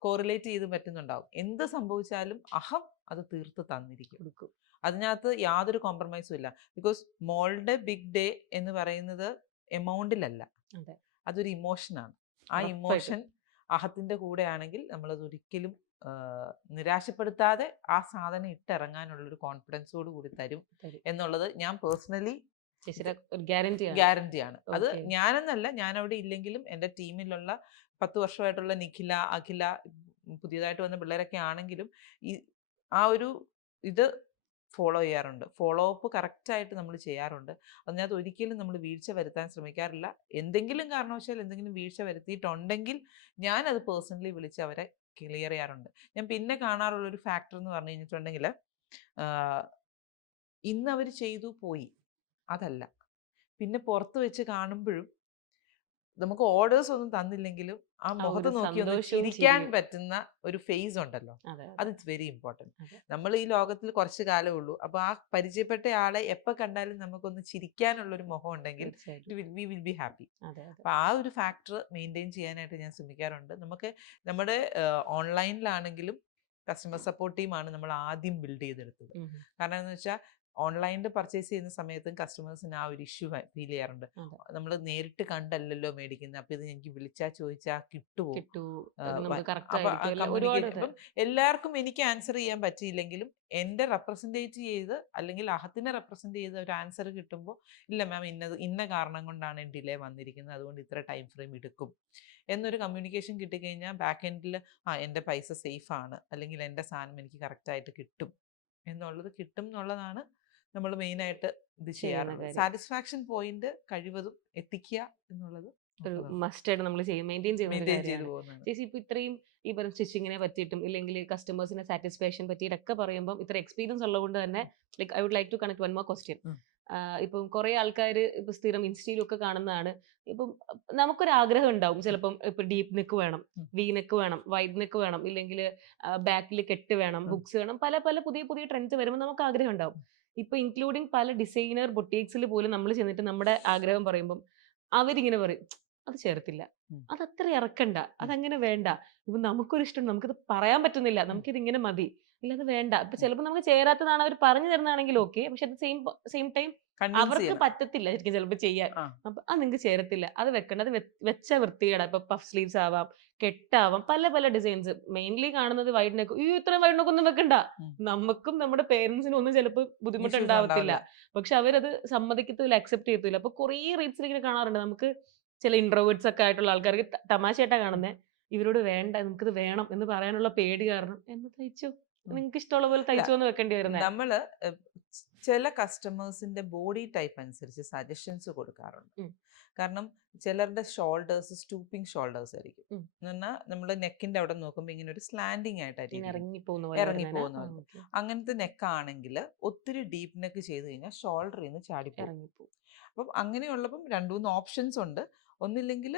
കോറിലേറ്റ് ചെയ്ത് പറ്റുന്നുണ്ടാവും. എന്ത് സംഭവിച്ചാലും അഹം അത് തീർത്ത് തന്നിരിക്കും, കൊടുക്കും. അതിനകത്ത് യാതൊരു കോംപ്രമൈസും ഇല്ല. ബിക്കോസ് മോളുടെ ബിഗ് ഡേ എന്ന് പറയുന്നത് എമൗണ്ടിലല്ല, അതെ. അതൊരു ഇമോഷനാണ്. ആ ഉറപ്പായിട്ടും. ഇമോഷൻ അഹത്തിൻ്റെ കൂടെ ആണെങ്കിൽ നമ്മളത് ഒരിക്കലും നിരാശപ്പെടുത്താതെ ആ സാധനം ഇട്ടിറങ്ങാനുള്ളൊരു കോൺഫിഡൻസോട് കൂടി തരും തരും. എന്നുള്ളത് ഞാൻ പേഴ്സണലി ചേച്ചിയുടെ ഒരു ഗ്യാരണ്ടിയാണ്. ഗ്യാരണ്ടിയാണ്. അത് ഓക്കെ. ഞാനെന്നല്ല, ഞാൻ അവിടെ ഇല്ലെങ്കിലും എൻ്റെ ടീമിലുള്ള 10 വർഷമായിട്ടുള്ള നിഖില, അഖില, പുതിയതായിട്ട് വന്ന പിള്ളേരൊക്കെ ആണെങ്കിലും ഈ ആ ഒരു ഇത് ഫോളോ ചെയ്യാറുണ്ട്. ഫോളോ അപ്പ് കറക്റ്റായിട്ട് നമ്മൾ ചെയ്യാറുണ്ട്. അതിനകത്ത് ഒരിക്കലും നമ്മൾ വീഴ്ച വരുത്താൻ ശ്രമിക്കാറില്ല. എന്തെങ്കിലും കാരണവശാൽ എന്തെങ്കിലും വീഴ്ച വരുത്തിയിട്ടുണ്ടെങ്കിൽ ഞാനത് പേഴ്സണലി വിളിച്ച് അവരെ ക്ലിയർ ചെയ്യാറുണ്ട്. ഞാൻ പിന്നെ കാണാറുള്ളൊരു ഫാക്ടർ എന്ന് പറഞ്ഞു കഴിഞ്ഞിട്ടുണ്ടെങ്കിൽ, ഇന്ന് അവർ ചെയ്തു പോയി, അതല്ല. പിന്നെ പുറത്ത് വെച്ച് കാണുമ്പോഴും നമുക്ക് ഓർഡേഴ്സ് ഒന്നും തന്നില്ലെങ്കിലും ആ ആ മുഖത്ത് ഒരു നോക്കി ഒന്ന് സന്തോഷവും ചിരിക്കാൻ ചിരിയും. പറ്റുന്ന ഒരു ഫേസ് ഉണ്ടല്ലോ, അതെ. അത് ഇറ്റ്സ് വെരി ഇമ്പോർട്ടൻറ്റ്. അതെ. നമ്മൾ ഈ ലോകത്തിൽ കുറച്ച് കാലമേ ഉള്ളൂ. അപ്പോൾ ആ പരിചയപ്പെട്ട ആളെ എപ്പോൾ കണ്ടാലും നമുക്കൊന്ന് ചിരിക്കാനുള്ളൊരു മുഖം ഉണ്ടെങ്കിൽ തീർച്ചയായിട്ടും. We will be happy. അതെ. അതെ. അപ്പോൾ ആ ഒരു ഫാക്ടർ മെയിൻറ്റെയിൻ ചെയ്യാനായിട്ട് ഞാൻ ശ്രമിക്കാറുണ്ട്. നമുക്ക് നമ്മുടെ ഓൺലൈനിലാണെങ്കിലും കസ്റ്റമർ സപ്പോർട്ട് ടീമാണ് നമ്മൾ ആദ്യം ബിൽഡ് ചെയ്തെടുത്തത്. ഉം. കാരണം എന്ന് വെച്ചാൽ ഓൺലൈനിൽ പർച്ചേസ് ചെയ്യുന്ന സമയത്തും കസ്റ്റമേഴ്സിന് ആ ഒരു ഇഷ്യൂ ഫീൽ ചെയ്യാറുണ്ട്. അതെ. നമ്മൾ നേരിട്ട് കണ്ടല്ലല്ലോ മേടിക്കുന്നത്, അപ്പോൾ ഇത് എനിക്ക് വിളിച്ചാൽ ചോദിച്ചാൽ കിട്ടുമോ, കിട്ടു നമുക്ക് കറക്റ്റ് അപ്പോൾ ആയിരിക്കും. ഒരുപാട് കമ്മ്യൂണിക്കേറ്റ്. അപ്പം എല്ലാവർക്കും എനിക്ക് ആൻസർ ചെയ്യാൻ പറ്റിയില്ലെങ്കിലും എൻ്റെ റെപ്രസെൻറ്റേറ്റ് ചെയ്ത് അല്ലെങ്കിൽ അഹത്തിനെ റെപ്രസെൻറ്റ് ചെയ്ത് ഒരു ആൻസർ കിട്ടുമ്പോൾ, ഇല്ല മാം ഇന്ന കാരണം കൊണ്ടാണ് ഡിലേ വന്നിരിക്കുന്നത്, അതുകൊണ്ട് ഇത്ര ടൈം ഫ്രെയിം എടുക്കും എന്നൊരു കമ്മ്യൂണിക്കേഷൻ കിട്ടിക്കഴിഞ്ഞാൽ ബാക്ക് എൻഡിൽ എൻ്റെ പൈസ സേഫാണ്, അല്ലെങ്കിൽ എൻ്റെ സാധനം എനിക്ക് കറക്റ്റായിട്ട് കിട്ടും എന്നുള്ളതാണ് നമ്മൾ മെയിനായിട്ട് ഇത് ചെയ്യാറുള്ളത്. കാര്യം. സാറ്റിസ്ഫാക്ഷൻ പോയിന്റ് കഴിവതും എത്തിക്കുക എന്നുള്ളത് ഒരു മസ്റ്റായിട്ട് നമ്മൾ മെയിൻറ്റെയിൻ ചെയ്യുന്ന ഒരു മെയിൻറ്റെയിൻ ചെയ്ത് കാര്യമാണ്. പോകുന്നതാണ്. ചേച്ചി ഇപ്പൊ ഇത്രയും ഈ പറഞ്ഞ സ്റ്റിച്ചിങ്ങിനെ പറ്റിയിട്ടും ഇല്ലെങ്കിൽ കസ്റ്റമേഴ്സിനെ സാറ്റിസ്ഫാക്ഷൻ പറ്റിയിട്ടൊക്കെ പറയുമ്പോൾ ഇത്ര എക്സ്പീരിയൻസ് ഉള്ളതുകൊണ്ട് തന്നെ like I would like to connect one more question. ഇപ്പം കുറെ ആൾക്കാർ ഇപ്പൊ സ്ഥിരം ഇൻസ്റ്റയിലൊക്കെ കാണുന്നതാണ്. ഇപ്പം നമുക്കൊരു ആഗ്രഹം ഉണ്ടാവും ചിലപ്പം ഇപ്പൊ ഡീപ്പ് നെക്ക് വേണം, വി നെക്ക് വേണം, വൈഡ് നെക്ക് വേണം, ഇല്ലെങ്കിൽ ബാക്കിൽ കെട്ട് വേണം, ബുക്സ് വേണം, പല പല പുതിയ പുതിയ ട്രെൻഡ്സ് വരുമ്പോൾ നമുക്ക് ആഗ്രഹം ഉണ്ടാവും. ഇപ്പൊ ഇൻക്ലൂഡിങ് പല ഡിസൈനർ ബൊട്ടീക്സിൽ പോലും നമ്മൾ ചെന്നിട്ട് നമ്മുടെ ആഗ്രഹം പറയുമ്പോൾ അവരിങ്ങനെ പറയും അത് ചേർത്തില്ല, അത് അത്ര ഇറക്കണ്ട, അതങ്ങനെ വേണ്ട. ഇപ്പൊ നമുക്കൊരു ഇഷ്ടം, നമുക്കിത് പറയാൻ പറ്റുന്നില്ല, നമുക്കിത് ഇങ്ങനെ മതി. ഇല്ല അത് വേണ്ട. ഇപ്പൊ ചിലപ്പോ നമുക്ക് ചേരാത്തതാണ് അവർ പറഞ്ഞു തരുന്നതാണെങ്കിൽ ഓക്കെ. പക്ഷെ അറ്റ് സെയിം ടൈം കൺവിൻസ് അവർക്ക് ചെയ്യണം. പറ്റത്തില്ല ശരിക്കും ചിലപ്പോ ചെയ്യാൻ. ആ. അപ്പൊ അത് നിങ്ങക്ക് ചേരത്തില്ല. അത് വെക്കണ്ട. അത് വെച്ച വൃത്തികേടാ. ഇപ്പൊ പഫ് സ്ലീവ്സ് ആവാം, കെട്ടാവാം, പല പല ഡിസൈൻസ്. മെയിൻലി കാണുന്നത് വൈഡ് നെക്ക്. അയ്യോ ഇത്രയും വൈഡ് നെക്ക് ഒന്നും വെക്കണ്ട. ഉം. നമുക്കും നമ്മുടെ പേരൻസിനും ഒന്നും ചിലപ്പോ ഇഷ്യൂസ് ബുദ്ധിമുട്ടുണ്ടാവത്തില്ല. ഉണ്ടാവില്ല. പക്ഷെ അവരത് സമ്മതിക്കത്തില്ല, അക്സെപ്റ്റ് ചെയ്യത്തില്ല. അപ്പൊ കുറേ റീൽസിൽ ഇങ്ങനെ കാണാറുണ്ട്. നമുക്ക് ചില ഇൻട്രോവേർട്സ് ഒക്കെ ആയിട്ടുള്ള ആൾക്കാർക്ക് തമാശയായിട്ടാ കാണുന്നേ. ഇവരോട് വേണ്ട, നമുക്കിത് വേണം എന്ന് പറയാനുള്ള പേടി കാരണം എന്നാ തയ്ച്ചോ. ഉം. നിങ്ങക്ക് ഇഷ്ടമുള്ള പോലെ അല്ല, തയ്ച്ചോന്ന് വെക്കേണ്ടി വരുന്നേ. നമ്മള് ചില കസ്റ്റമേഴ്സിന്റെ ബോഡി ടൈപ്പ് അനുസരിച്ച് സജഷൻസ് കൊടുക്കാറുണ്ട്. ഉം. കാരണം ചിലരുടെ ഷോൾഡേഴ്സ് സ്റ്റൂപ്പിംഗ് ഷോൾഡേഴ്സ് ആയിരിക്കും. ഉം. എന്ന് പറഞ്ഞാൽ നമ്മൾ നെക്കിന്റെ അവിടെ നോക്കുമ്പോൾ ഇങ്ങനെ ഒരു സ്ലാൻഡിങ് ഇങ്ങനെ ആയിട്ടായിരിക്കും ഇറങ്ങിപ്പോകുന്ന പോലെ ഇറങ്ങിപ്പോകുന്ന വരുന്നേനാ? പോലെ. ഓക്കെ. അങ്ങനത്തെ നെക്കാണെങ്കിൽ ഒത്തിരി ഡീപ്പ് നെക്ക് ചെയ്ത് കഴിഞ്ഞാൽ ഷോൾഡറിൽ നിന്ന് ചാടിപ്പോകും. ഇറങ്ങിപ്പോവും. അപ്പം അങ്ങനെയുള്ളപ്പം 2-3 ഓപ്ഷൻസ് ഉണ്ട്. ഒന്നില്ലെങ്കിൽ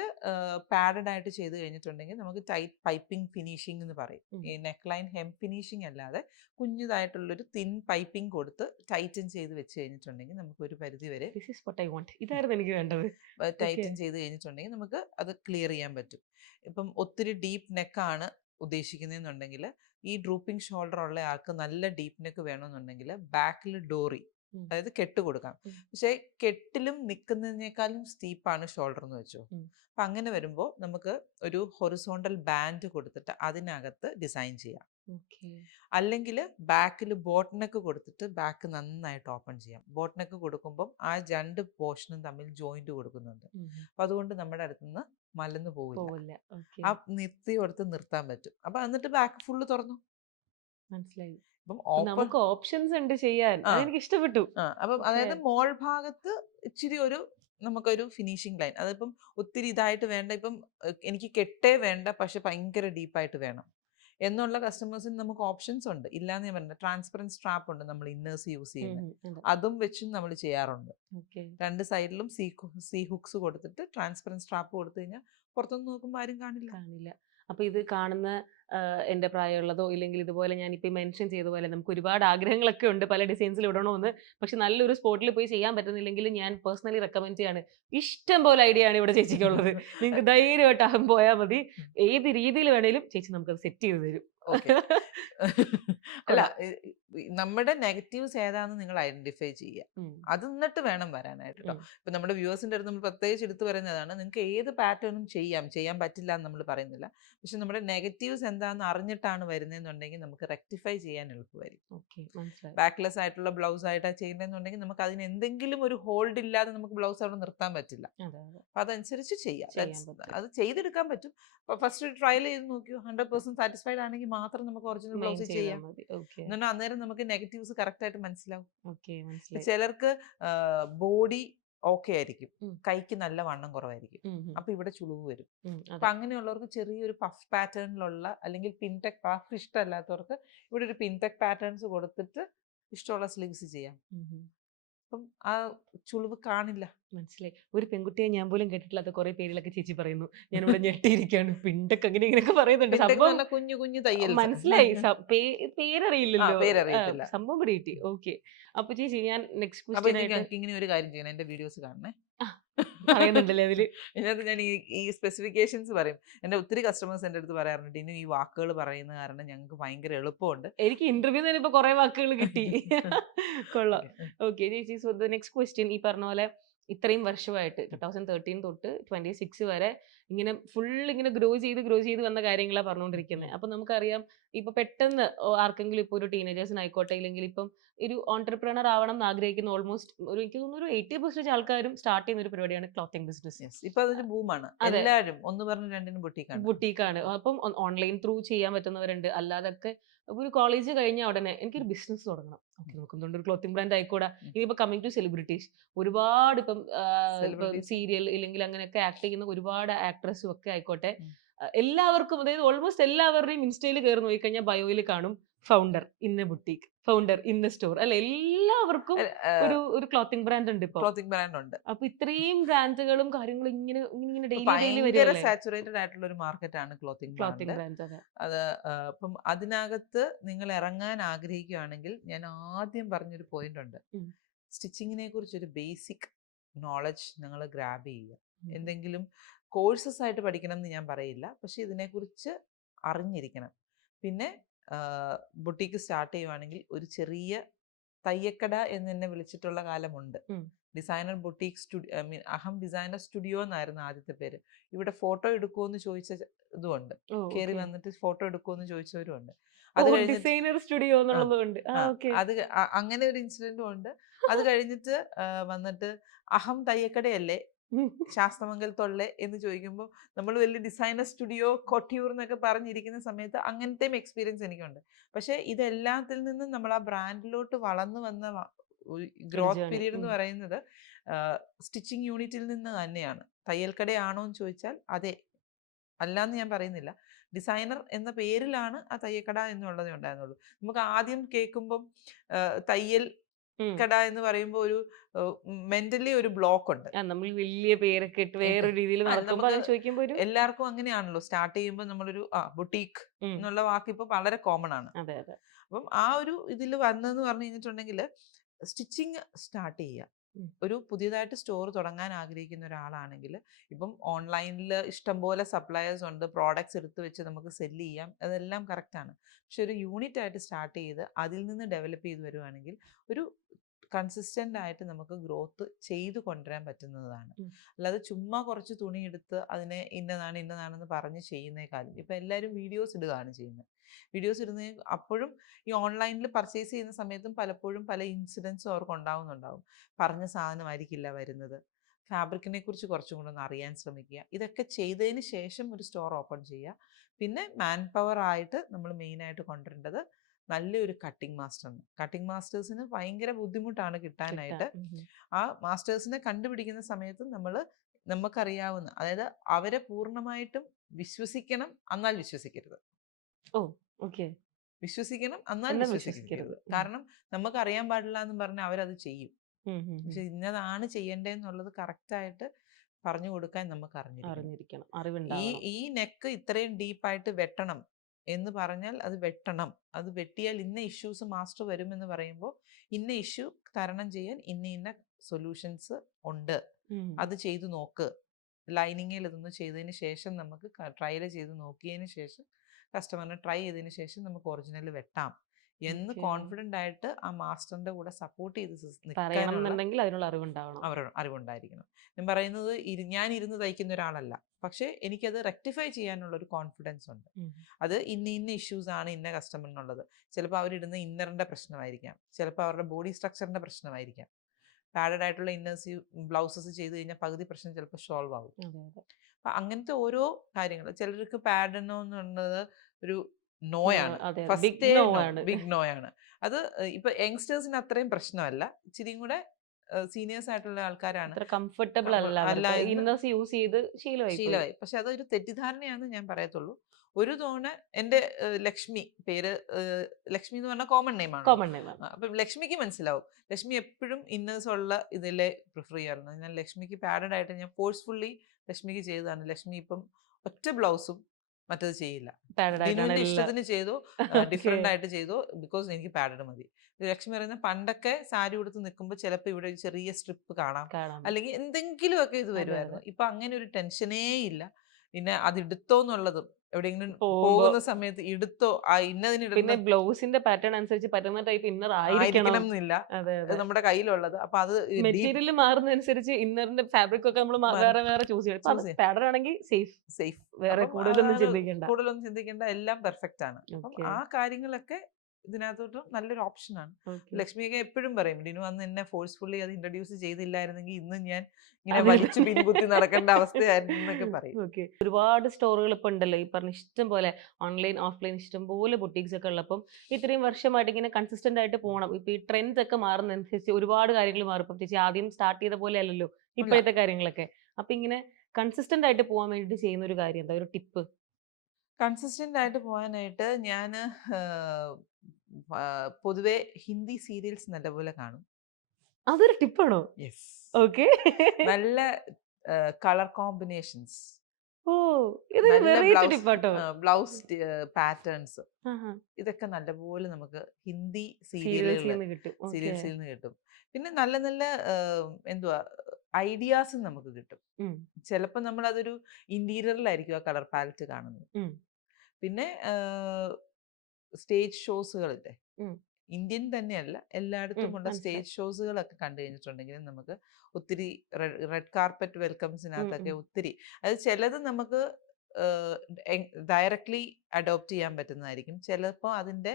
പാഡഡ് ആയിട്ട് ചെയ്ത് കഴിഞ്ഞിട്ടുണ്ടെങ്കിൽ നമുക്ക് ടൈറ്റ് പൈപ്പിംഗ് ഫിനിഷിംഗ് എന്ന് പറയും. ഉം. ഈ നെക്ക് ലൈൻ ഹെം ഫിനിഷിംഗ് അല്ലാതെ കുഞ്ഞതായിട്ടുള്ളൊരു തിൻ പൈപ്പിംഗ് കൊടുത്ത് ടൈറ്റൻ ചെയ്ത് വെച്ച് കഴിഞ്ഞിട്ടുണ്ടെങ്കിൽ നമുക്ക് ഒരു പരിധി വരെ this is what I want. ഇതായിരുന്നു എനിക്ക് വേണ്ടത്. ഓക്കെ. ടൈറ്റൻ ചെയ്ത് കഴിഞ്ഞിട്ടുണ്ടെങ്കിൽ നമുക്ക് അത് ക്ലിയർ ചെയ്യാൻ പറ്റും. ഇപ്പം ഒത്തിരി ഡീപ്പ് നെക്കാണ് ഉദ്ദേശിക്കുന്നതെന്നുണ്ടെങ്കിൽ ഈ ഡ്രൂപ്പിംഗ് ഷോൾഡർ ഉള്ള ആൾക്ക് നല്ല ഡീപ്പ് നെക്ക് വേണമെന്നുണ്ടെങ്കിൽ ബാക്കിൽ ഡോറി, ഉം. അതായത് കെട്ട് കൊടുക്കാം. ഉം. പക്ഷേ കെട്ടിലും നിൽക്കുന്നതിനേക്കാളും സ്റ്റീപ്പാണ് ഷോൾഡർ എന്ന് വെച്ചോ. ഉം. അപ്പം അങ്ങനെ വരുമ്പോൾ നമുക്ക് ഒരു ഹൊറിസോണ്ടൽ ബാൻഡ് കൊടുത്തിട്ട് അതിനകത്ത് ഡിസൈൻ ചെയ്യാം. ഓക്കെ. അല്ലെങ്കിൽ ബാക്കിൽ ബോട്ട് നെക്ക് കൊടുത്തിട്ട് ബാക്ക് നന്നായിട്ട് ഓപ്പൺ ചെയ്യാം. ബോട്ട് നെക്ക് കൊടുക്കുമ്പം ആ രണ്ട് പോർഷനും തമ്മിൽ ജോയിന്റ് കൊടുക്കുന്നുണ്ട്. ഉം. അപ്പം അതുകൊണ്ട് നമ്മുടെ അടുത്തുനിന്ന് മലന്ന് പോവില്ല. പോവില്ല. ഓക്കെ. ആ നിർത്തി കൊടുത്ത് നിർത്താൻ പറ്റും. അപ്പം എന്നിട്ട് ബാക്ക് ഫുള്ള് തുറന്നു. മനസ്സിലായി. അപ്പം അപ്പൊ ഓപ്പൺ നമുക്ക് ഓപ്ഷൻസ് ഉണ്ട് ചെയ്യാൻ. ആ അതെനിക്ക് ഇഷ്ടപ്പെട്ടു. അപ്പം ഓക്കെ. അതായത് മോൾ ഭാഗത്ത് ഇച്ചിരി നമുക്കൊരു ഫിനിഷിംഗ് ലൈൻ, അതിപ്പം ഒത്തിരി ഇതായിട്ട് വേണ്ട, ഇപ്പം എനിക്ക് കെട്ടേ വേണ്ട പക്ഷെ ഭയങ്കര ഡീപ്പായിട്ട് വേണം എന്നുള്ള കസ്റ്റമേഴ്സിന് നമുക്ക് ഓപ്ഷൻസ് ഉണ്ട്. ഇല്ലാന്ന് ഞാൻ പറഞ്ഞില്ല. ട്രാൻസ്പെറൻറ്റ് സ്ട്രാപ്പ് ഉണ്ട് നമ്മൾ ഇന്നേഴ്സ് യൂസ് ചെയ്യുന്നത്. അതെ. അതും വെച്ചും നമ്മൾ ചെയ്യാറുണ്ട്. ഓക്കെ. രണ്ട് സൈഡിലും സി ഹുക്സ് കൊടുത്തിട്ട് ട്രാൻസ്പെറൻറ്റ് സ്ട്രാപ്പ് കൊടുത്തു കഴിഞ്ഞാൽ പുറത്തുനിന്ന് നോക്കുമ്പോൾ ആരും കാണില്ല. കാണില്ല. അപ്പൊ ഇത് കാണുന്ന എന്റെ പ്രായമുള്ളതോ ഇല്ലെങ്കിൽ ഇതുപോലെ ഞാനിപ്പോ മെൻഷൻ ചെയ്ത പോലെ നമുക്ക് ഒരുപാട് ആഗ്രഹങ്ങളൊക്കെ ഉണ്ട് പല ഡിസൈൻസിൽ ഇടണമെന്ന്. പക്ഷെ നല്ലൊരു സ്പോട്ടിൽ പോയി ചെയ്യാൻ പറ്റുന്നില്ലെങ്കിൽ ഞാൻ പേഴ്സണലി റെക്കമെൻഡ് ചെയ്യാണ്. ഇഷ്ടം പോലെ ഐഡിയ ആണ് ഇവിടെ ചേച്ചിക്കുള്ളത്. നിങ്ങൾക്ക് ധൈര്യമായിട്ട് പോയാൽ മതി. ഏത് രീതിയിൽ വേണേലും ചേച്ചി നമുക്കത് സെറ്റ് ചെയ്ത് തരും. ഓക്കെ. അല്ല, നമ്മുടെ നെഗറ്റീവ്സ് ഏതാന്ന് നിങ്ങൾ ഐഡന്റിഫൈ ചെയ്യുക. ഉം. അത് എന്നിട്ട് വേണം വരാനായിട്ട് കേട്ടോ. ഉം. ഇപ്പം നമ്മുടെ വ്യൂവേഴ്സിൻ്റെ അടുത്ത് നമ്മൾ പ്രത്യേകിച്ച് എടുത്തു പറയുന്നതാണ്, നിങ്ങൾക്ക് ഏത് പാറ്റേണും ചെയ്യാൻ പറ്റില്ല എന്ന് നമ്മൾ പറയുന്നില്ല. പക്ഷെ നമ്മുടെ നെഗറ്റീവ്സ് എന്താണെന്ന് അറിഞ്ഞിട്ടാണ് വരുന്നതെന്നുണ്ടെങ്കിൽ നമുക്ക് റെക്ടിഫൈ ചെയ്യാൻ എളുപ്പമായിരിക്കും. ഓക്കെ. മനസ്സിലായി. ബാക്ക്ലെസ് ആയിട്ടുള്ള ബ്ലൗസ് ആയിട്ടാണ് ചെയ്യുന്നതെന്നുണ്ടെങ്കിൽ നമുക്ക് അതിന് എന്തെങ്കിലും ഒരു ഹോൾഡ് ഇല്ലാതെ നമുക്ക് ബ്ലൗസ് അവിടെ നിർത്താൻ പറ്റില്ല. അതെ അതെ. അപ്പം അതനുസരിച്ച് ചെയ്യാം. ചെയ്യാൻ പറ്റും. അത് ചെയ്തെടുക്കാൻ പറ്റും. ഫസ്റ്റ് ട്രയൽ ചെയ്ത് നോക്കിയോ, 100% സാറ്റിസ്ഫൈഡ് ആണെങ്കിൽ മാത്രം നമുക്ക് ഒറിജിനൽ മെയിൻ ബ്ലൗസ് ചെയ്താൽ ചെയ്യാം. മതി. ഓക്കെ. എന്നാൽ അന്നേരം നമുക്ക് നെഗറ്റീവ്സ് കറക്റ്റ് ആയിട്ട് മനസ്സിലാവും. ഓക്കെ. മനസ്സിലായി. ചിലർക്ക് ബോഡി ഓക്കെ ആയിരിക്കും, ഉം. കൈക്ക് നല്ല വണ്ണം കുറവായിരിക്കും. ഉം. ഉം. അപ്പൊ ഇവിടെ ചുളിവ് വരും. അതെ. അപ്പൊ അങ്ങനെയുള്ളവർക്ക് ചെറിയൊരു പഫ് പാറ്റേണിലുള്ള അല്ലെങ്കിൽ പിൻടെക് പഫ് ഇഷ്ടമല്ലാത്തവർക്ക് ഇവിടെ ഒരു പിൻടെക് പാറ്റേൺസ് കൊടുത്തിട്ട് ഇഷ്ടമുള്ള സ്ലീവ്സ് ചെയ്യാം. അപ്പം ആ ചുളിവ് കാണില്ല. മനസ്സിലായി. ഒരു പെൺകുട്ടിയെ ഞാൻ പോലും കേട്ടിട്ടില്ലാത്ത കുറെ പേരിലൊക്കെ ചേച്ചി പറയുന്നു. ഞാനിവിടെ ഞെട്ടിയിരിക്കുകയാണ്. പിണ്ടൊക്കെ അങ്ങനെ ഇങ്ങനെയൊക്കെ പറയുന്നുണ്ട്. പിൻടെക് എന്ന് സംഭവം പറഞ്ഞാൽ കുഞ്ഞു കുഞ്ഞു തയ്യൽ. മനസ്സിലായി. പേരറിയില്ലല്ലോ. പേരറിയത്തില്ല. സംഭവം പിടികിട്ടി. ഓക്കെ. അപ്പൊ ചേച്ചി ഞാൻ നെക്സ്റ്റ് അപ്പൊ ക്വസ്റ്റ്യൻ ആയിട്ട് ഞങ്ങൾക്ക് ഇങ്ങനെ ഒരു കാര്യം ചെയ്യണം, എന്റെ വീഡിയോസ് കാണണേ. പറയുന്നുണ്ടല്ലേ അതില്. ഇതിനകത്ത് ഞാൻ ഈ സ്പെസിഫിക്കേഷൻസ് പറയും. എൻ്റെ ഒത്തിരി കസ്റ്റമേഴ്സ് എൻ്റെ അടുത്ത് പറയാറുണ്ട്, ഇനി ഈ വാക്കുകൾ പറയുന്ന കാരണം ഞങ്ങൾക്ക് ഭയങ്കര എളുപ്പമുണ്ട്. എനിക്ക് ഇന്റർവ്യൂ തന്നെ ഇപ്പൊ കുറെ വാക്കുകൾ കിട്ടി. കൊള്ളാം. ഓക്കെ ചേച്ചി. സോ ദ നെക്സ്റ്റ് ക്വസ്റ്റ്യൻ ഈ പറഞ്ഞ പോലെ ഇത്രയും വർഷമായിട്ട് 2013 തൊട്ട് 26 വരെ ഇങ്ങനെ ഫുൾ ഇങ്ങനെ ഗ്രോ ചെയ്ത് വന്ന കാര്യങ്ങളാണ് പറഞ്ഞുകൊണ്ടിരിക്കുന്നത്. അപ്പൊ നമുക്കറിയാം ഇപ്പൊ പെട്ടെന്ന് ആർക്കെങ്കിലും ഇപ്പൊ ഒരു ടീനേജേഴ്സിനായിക്കോട്ടെ ഇല്ലെങ്കിൽ ഇപ്പം ഒരു ഓൺടർപ്രണർ ആവണം എന്ന് ആഗ്രഹിക്കുന്ന ഓൾമോസ്റ്റ് എനിക്ക് തോന്നുന്നു ഒരു 80% ആൾക്കാരും സ്റ്റാർട്ട് ചെയ്യുന്ന ഒരു പരിപാടിയാണ് ക്ലോത്തിങ് ബിസിനസ്. ഇപ്പൊ അതൊരു ബൂമാണ്. അതെ. എല്ലാവരും ഒന്ന് പറഞ്ഞ് രണ്ടിനും ബുട്ടീക്കാണ്. ബുട്ടീക്കാണ്. അപ്പം ഓൺലൈൻ ത്രൂ ചെയ്യാൻ പറ്റുന്നവരുണ്ട്. അല്ലാതൊക്കെ ഒരു കോളേജ് കഴിഞ്ഞ ഉടനെ എനിക്കൊരു ബിസിനസ് തുടങ്ങണം. ഓക്കെ, നമുക്ക് എന്തുകൊണ്ട് ഒരു ക്ലോത്തിങ് ബ്രാൻഡ് ആയിക്കൂടാ. ഇനിയിപ്പോ കമ്മിങ് ടു സെലിബ്രിറ്റീസ് ഒരുപാട് ഇപ്പം Celebrities. സീരിയൽ ഇല്ലെങ്കിൽ അങ്ങനെയൊക്കെ ആക്ട് ചെയ്യുന്ന ഒരുപാട് ആക്ട്രസും ഒക്കെ ആയിക്കോട്ടെ. എല്ലാവർക്കും അതായത് ഓൾമോസ്റ്റ് എല്ലാവരുടെയും ഇൻസ്റ്റയിൽ കയറി നോക്കിക്കഴിഞ്ഞാൽ ബയോയിൽ കാണും ഫൗണ്ടർ ഇന്ന ബുട്ടീക്ക്, ഫൗണ്ടർ ഇന്ന സ്റ്റോർ അല്ലെ. എല്ലാവർക്കും ഒരു ക്ലോത്തിങ് ബ്രാൻഡ് ഉണ്ട് ഇപ്പൊ. ക്ലോത്തിങ് ബ്രാൻഡ് ഉണ്ട്. അപ്പൊ ഇത്രയും ബ്രാൻഡുകളും കാര്യങ്ങളും ഇങ്ങനെ ഡെയിലി ഭയങ്കര വരുമല്ലേ സാച്ചുറേറ്റഡ് ആയിട്ടുള്ള ഒരു മാർക്കറ്റാണ് ക്ലോത്തിങ് ക്ലോത്തിങ് ബ്രാൻഡ്. ബ്രാൻഡ്സ്. അതെ. അത് അപ്പം അതിനകത്ത് നിങ്ങൾ ഇറങ്ങാൻ ആഗ്രഹിക്കുകയാണെങ്കിൽ ഞാൻ ആദ്യം പറഞ്ഞൊരു പോയിന്റ് ഉണ്ട്. സ്റ്റിച്ചിങ്ങിനെ കുറിച്ചൊരു ബേസിക് നോളജ് നിങ്ങൾ ഗ്രാബ് ചെയ്യുക. എന്തെങ്കിലും കോഴ്സസ് ആയിട്ട് പഠിക്കണം എന്ന് ഞാൻ പറയില്ല, പക്ഷെ ഇതിനെക്കുറിച്ച് അറിഞ്ഞിരിക്കണം. പിന്നെ ബുട്ടീക്ക് സ്റ്റാർട്ട് ചെയ്യുവാണെങ്കിൽ ഒരു ചെറിയ തയ്യക്കട എന്ന് എന്നെ വിളിച്ചിട്ടുള്ള കാലമുണ്ട്. Designer boutique studio, I mean Aham designer studio എന്നായിരുന്നു ആദ്യത്തെ പേര്. ഇവിടെ ഫോട്ടോ എടുക്കുമെന്ന് ചോദിച്ച ഇതുമുണ്ട്, കയറി വന്നിട്ട് ഫോട്ടോ എടുക്കുമെന്ന് ചോദിച്ചവരുമുണ്ട്. അത് കഴിഞ്ഞിട്ട് ഡിസൈനർ സ്റ്റുഡിയോ ആ എന്നുള്ളതുകൊണ്ട് ആ അത് അങ്ങനെ ഒരു ഇൻസിഡന്റും ഉണ്ട്. അത് കഴിഞ്ഞിട്ട് വന്നിട്ട് അഹം തയ്യക്കടയല്ലേ ശാസ്തമംഗലത്തുള്ള എന്ന് ചോദിക്കുമ്പോൾ നമ്മൾ വലിയ ഡിസൈനർ സ്റ്റുഡിയോ കൊട്ടിയൂർ എന്നൊക്കെ പറഞ്ഞിരിക്കുന്ന സമയത്ത് അങ്ങനത്തെയും എക്സ്പീരിയൻസ് എനിക്കുണ്ട്. പക്ഷെ ഇതെല്ലാത്തിൽ നിന്നും നമ്മൾ ആ ബ്രാൻഡിലോട്ട് വളർന്നു വന്ന ഗ്രോത്ത് ജേണി പീരീഡ് എന്ന് പറയുന്നത് സ്റ്റിച്ചിങ് യൂണിറ്റിൽ നിന്ന് തന്നെയാണ്. തയ്യൽക്കടയാണോ എന്ന് ചോദിച്ചാൽ അതെ, അല്ലാന്ന് ഞാൻ പറയുന്നില്ല. ഡിസൈനർ എന്ന പേരിലാണ് ആ തയ്യക്കട എന്നുള്ളതേ ഉണ്ടായിരുന്നുള്ളൂ. നമുക്ക് ആദ്യം കേൾക്കുമ്പം തയ്യൽ കട എന്ന് പറയുമ്പോൾ ഒരു മെന്റലി ഒരു ബ്ലോക്ക് ഉണ്ട്. നമ്മൾ വലിയ പേരൊക്കെ ഇട്ട് വേറെ രീതിയിൽ നടക്കുമ്പോൾ നമുക്ക് അങ്ങനെ ചോദിക്കുമ്പോൾ ഒരു എല്ലാവർക്കും അങ്ങനെയാണല്ലോ സ്റ്റാർട്ട് ചെയ്യുമ്പോൾ നമ്മളൊരു ബുട്ടീക്ക് എന്നുള്ള വാക്ക് ഇപ്പൊ വളരെ കോമൺ ആണ്. അതെ അതെ അപ്പം ആ ഒരു ഇതിൽ വന്നതെന്ന് പറഞ്ഞു കഴിഞ്ഞിട്ടുണ്ടെങ്കിൽ സ്റ്റിച്ചിങ് സ്റ്റാർട്ട് ചെയ്യുക. ഒരു പുതിയതായിട്ട് സ്റ്റോർ തുടങ്ങാൻ ആഗ്രഹിക്കുന്ന ഒരാളാണെങ്കിൽ ഇപ്പം ഓൺലൈനിൽ ഇഷ്ടംപോലെ സപ്ലയേഴ്സ് ഉണ്ട്, പ്രോഡക്ട്സ് എടുത്ത് വെച്ച് നമുക്ക് സെല്ല് ചെയ്യാം, അതെല്ലാം കറക്റ്റാണ്. പക്ഷെ ഒരു യൂണിറ്റ് ആയിട്ട് സ്റ്റാർട്ട് ചെയ്ത് അതിൽ നിന്ന് ഡെവലപ്പ് ചെയ്ത് വരുവാണെങ്കിൽ ഒരു കൺസിസ്റ്റൻ്റ് ആയിട്ട് നമുക്ക് ഗ്രോത്ത് ചെയ്തു കൊണ്ടുവരാൻ പറ്റുന്നതാണ്. അല്ലാതെ ചുമ്മാ കുറച്ച് തുണി എടുത്ത് അതിനെ ഇന്നതാണെന്ന് പറഞ്ഞ് ചെയ്യുന്നേക്കാളും ഇപ്പം എല്ലാവരും വീഡിയോസ് ഇടുകയാണ് ചെയ്യുന്നത്. വീഡിയോസ് ഇടുന്ന അപ്പോഴും ഈ ഓൺലൈനിൽ പർച്ചേസ് ചെയ്യുന്ന സമയത്തും പലപ്പോഴും പല ഇൻസിഡൻസും അവർക്ക് ഉണ്ടാവുന്നുണ്ടാവും. പറഞ്ഞ സാധനമായിരിക്കില്ല വരുന്നത്. ഫാബ്രിക്കിനെ കുറിച്ച് കുറച്ചും കൂടെ ഒന്ന് അറിയാൻ ശ്രമിക്കുക. ഇതൊക്കെ ചെയ്തതിന് ശേഷം ഒരു സ്റ്റോർ ഓപ്പൺ ചെയ്യുക. പിന്നെ മാൻ പവർ ആയിട്ട് നമ്മൾ മെയിനായിട്ട് കൊണ്ടുവരേണ്ടത് നല്ലൊരു കട്ടിംഗ് മാസ്റ്ററിന്. കട്ടിംഗ് മാസ്റ്റേഴ്സിന് ഭയങ്കര ബുദ്ധിമുട്ടാണ് കിട്ടാനായിട്ട്. ആ മാസ്റ്റേഴ്സിനെ കണ്ടുപിടിക്കുന്ന സമയത്ത് നമുക്കറിയാവുന്ന, അതായത് അവരെ പൂർണ്ണമായിട്ടും വിശ്വസിക്കണം, എന്നാൽ വിശ്വസിക്കരുത്. വിശ്വസിക്കണം, എന്നാൽ വിശ്വസിക്കരുത്. കാരണം നമുക്കറിയാൻ പാടില്ല എന്ന് പറഞ്ഞാൽ അവരത് ചെയ്യും. പക്ഷെ ഇന്നതാണ് ചെയ്യേണ്ടതെന്നുള്ളത് കറക്റ്റായിട്ട് പറഞ്ഞു കൊടുക്കാൻ നമുക്ക് അറിഞ്ഞിരിക്കണം. ഈ നെക്ക് ഇത്രയും ഡീപ്പായിട്ട് വെട്ടണം എന്ന് പറഞ്ഞാൽ അത് വെട്ടണം. അത് വെട്ടിയാൽ ഇന്ന ഇഷ്യൂസ് മാസ്റ്റർ വരുമെന്ന് പറയുമ്പോൾ ഇന്ന ഇഷ്യൂ തരണം ചെയ്യാൻ ഇന്ന സൊല്യൂഷൻസ് ഉണ്ട്, അത് ചെയ്തു നോക്ക്. ലൈനിങ്ങിൽ ഇതൊന്ന് ചെയ്തതിന് ശേഷം നമുക്ക് ട്രയൽ ചെയ്ത് നോക്കിയതിന് ശേഷം കസ്റ്റമറിനെ ട്രൈ ചെയ്തതിന് ശേഷം നമുക്ക് ഒറിജിനൽ വെട്ടാം എന്ന് കോൺഫിഡൻ്റ് ആയിട്ട് ആ മാസ്റ്ററിന്റെ കൂടെ സപ്പോർട്ട് ചെയ്ത് അതിനുള്ള അറിവുണ്ടായിരിക്കണം. ഞാൻ പറയുന്നത് ഞാൻ ഇരുന്ന് തയ്ക്കുന്ന ഒരാളല്ല, പക്ഷെ എനിക്കത് റെക്ടിഫൈ ചെയ്യാനുള്ള ഒരു കോൺഫിഡൻസ് ഉണ്ട്. അത് ഇന്ന ഇഷ്യൂസ് ആണ് ഇന്ന കസ്റ്റമറിനുള്ളത്. ചിലപ്പോൾ അവരിടുന്ന ഇന്നറിന്റെ പ്രശ്നമായിരിക്കാം, ചിലപ്പോൾ അവരുടെ ബോഡി സ്ട്രക്ചറിന്റെ പ്രശ്നമായിരിക്കാം. പാഡഡ് ആയിട്ടുള്ള ഇന്നേഴ്സ് ബ്ലൗസസ് ചെയ്ത് കഴിഞ്ഞാൽ പകുതി പ്രശ്നം ചിലപ്പോൾ സോൾവ് ആവും. അപ്പം അങ്ങനത്തെ ഓരോ കാര്യങ്ങൾ, ചിലർക്ക് പാഡ് എന്നുള്ളത് ഒരു നോയാണ്, ബിഗ് നോയാണ്. അത് ഇപ്പൊ യങ്സ്റ്റേഴ്സിന് അത്രയും പ്രശ്നമല്ല, ഇച്ചിരിയും കൂടെ സീനിയേഴ്സ് ആയിട്ടുള്ള ആൾക്കാരാണ് കംഫർട്ടബിൾ യൂസ് ചെയ്ത് ശീലമായി. പക്ഷെ അതൊരു തെറ്റിദ്ധാരണയാണെന്ന് ഞാൻ പറയത്തുള്ളൂ. ഒരു തവണ എൻ്റെ ലക്ഷ്മി, പേര് ലക്ഷ്മി എന്ന് പറഞ്ഞാൽ കോമൺ നെയിമാണ്. അപ്പം ലക്ഷ്മിക്ക് മനസ്സിലാവും. ലക്ഷ്മി എപ്പോഴും ഇന്നേഴ്സ് ഉള്ള ഇതിലെ പ്രിഫർ ചെയ്യാറുണ്ട്. ഞാൻ ലക്ഷ്മിക്ക് പാഡഡ് ആയിട്ട് ഞാൻ ഫോഴ്സ്ഫുള്ളി ലക്ഷ്മിക്ക് ചെയ്തതാണ്. ലക്ഷ്മി ഇപ്പം ഒറ്റ ബ്ലൗസും മറ്റത് ചെയ്യില്ല. ഇഷ്ടത്തിന് ചെയ്തോ, ഡിഫറെന്റ് ആയിട്ട് ചെയ്തോ, ബിക്കോസ് എനിക്ക് പാഡഡ് മതി. ലക്ഷ്മി പറയുന്ന പണ്ടൊക്കെ സാരി ഉടുത്ത് നിൽക്കുമ്പോൾ ചിലപ്പോൾ ഇവിടെ ഒരു ചെറിയ സ്ട്രിപ്പ് കാണാം, അല്ലെങ്കിൽ എന്തെങ്കിലുമൊക്കെ ഇത് വരുമായിരുന്നു. ഇപ്പൊ അങ്ങനെ ഒരു ടെൻഷനേ ഇല്ല. പിന്നെ അത് എടുത്തോന്നുള്ളതും എവിടെയെങ്കിലും പോകുന്ന സമയത്ത് എടുത്തോ, ആ ഇന്നതിന് ബ്ലൗസിന്റെ പാറ്റേൺ അനുസരിച്ച് പറ്റുന്ന ടൈപ്പ് ഇന്നർ ആയിരിക്കണം എന്നില്ല, നമ്മുടെ കയ്യിലുള്ളത്. അപ്പൊ അത് മെറ്റീരിയൽ മാറുന്നതനുസരിച്ച് ഇന്നറിന്റെ ഫാബ്രിക് ഒക്കെ നമ്മൾ വേറെ വേറെ ചൂസ് ചെയ്യും. പാറ്റേൺ ആണെങ്കിൽ സേഫ്, വേറെ കൂടുതലൊന്നും ചിന്തിക്കേണ്ട, എല്ലാം പെർഫെക്റ്റ് ആണ്. അപ്പം ആ കാര്യങ്ങളൊക്കെ ഇതിനകത്തോട്ടും നല്ലൊരു ഓപ്ഷനാണ്. ലക്ഷ്മിയൊക്കെ എപ്പോഴും പറയും, ഡിനു അന്ന് എന്നെ ഫോഴ്സ്ഫുള്ളി അത് ഇൻട്രൊഡ്യൂസ് ചെയ്തില്ലായിരുന്നെങ്കിൽ ഇന്ന് ഞാൻ ഇങ്ങനെ വലിച്ചു പിൻകുത്തി നടക്കേണ്ട അവസ്ഥയായിരുന്നു എന്നൊക്കെ പറയും. ഒരുപാട് സ്റ്റോറുകൾ ഇപ്പൊ ഉണ്ടല്ലോ, ഈ പറഞ്ഞ ഇഷ്ടം പോലെ ഓൺലൈൻ ഓഫ്ലൈൻ ഇഷ്ടം പോലെ ബുട്ടീക്സ് ഒക്കെ ഉള്ളപ്പം ഇത്രയും വർഷമായിട്ട് ഇങ്ങനെ കൺസിസ്റ്റന്റ് ആയിട്ട് പോകണം. ഇപ്പൊ ഈ ട്രെൻഡ്സ് ഒക്കെ മാറുന്നതനുസരിച്ച് ഒരുപാട് കാര്യങ്ങൾ മാറും. ഇപ്പം ചേച്ചി ആദ്യം സ്റ്റാർട്ട് ചെയ്ത പോലെ അല്ലല്ലോ ഇപ്പോഴത്തെ കാര്യങ്ങളൊക്കെ. അപ്പൊ ഇങ്ങനെ കൺസിസ്റ്റന്റ് ആയിട്ട് പോകാൻ വേണ്ടിട്ട് ചെയ്യുന്ന ഒരു കാര്യം എന്താ, ഒരു ടിപ്പ്? കൺസിസ്റ്റന്റ് ആയിട്ട് പോകാനായിട്ട് ഞാൻ പൊതുവെ ഹിന്ദി സീരിയൽസ് നല്ലപോലെ കാണും. അതൊരു ടിപ്പാണോ? യെസ്. ഓക്കെ. നല്ല കളർ കോമ്പിനേഷൻസ്, ബ്ലൗസ് പാറ്റേൺസ്, ഇതൊക്കെ നല്ലപോലെ നമുക്ക് ഹിന്ദി സീരിയൽസിൽ നിന്ന് കിട്ടും. പിന്നെ നല്ല നല്ല എന്തുവാ ഐഡിയാസും നമുക്ക് കിട്ടും. ചിലപ്പോൾ നമ്മൾ അതൊരു ഇന്റീരിയറിലായിരിക്കും ആ കളർ പാലറ്റ് കാണുന്നത്. പിന്നെ സ്റ്റേജ് ഷോസുകളില്ലേ, ഉം. ഇന്ത്യൻ തന്നെയല്ല എല്ലായിടത്തുമുള്ള മനസ്സിലായി. സ്റ്റേജ് ഷോസുകളൊക്കെ കണ്ടു കഴിഞ്ഞിട്ടുണ്ടെങ്കിൽ നമുക്ക് ഒത്തിരി റെഡ് കാർപ്പറ്റ് വെൽക്കംസിനകത്തൊക്കെ ഒത്തിരി, അത് ചിലത് നമുക്ക് ഡയറക്ട്ലി അഡോപ്റ്റ് ചെയ്യാൻ പറ്റുന്നതായിരിക്കും, ചിലപ്പോൾ അതിൻ്റെ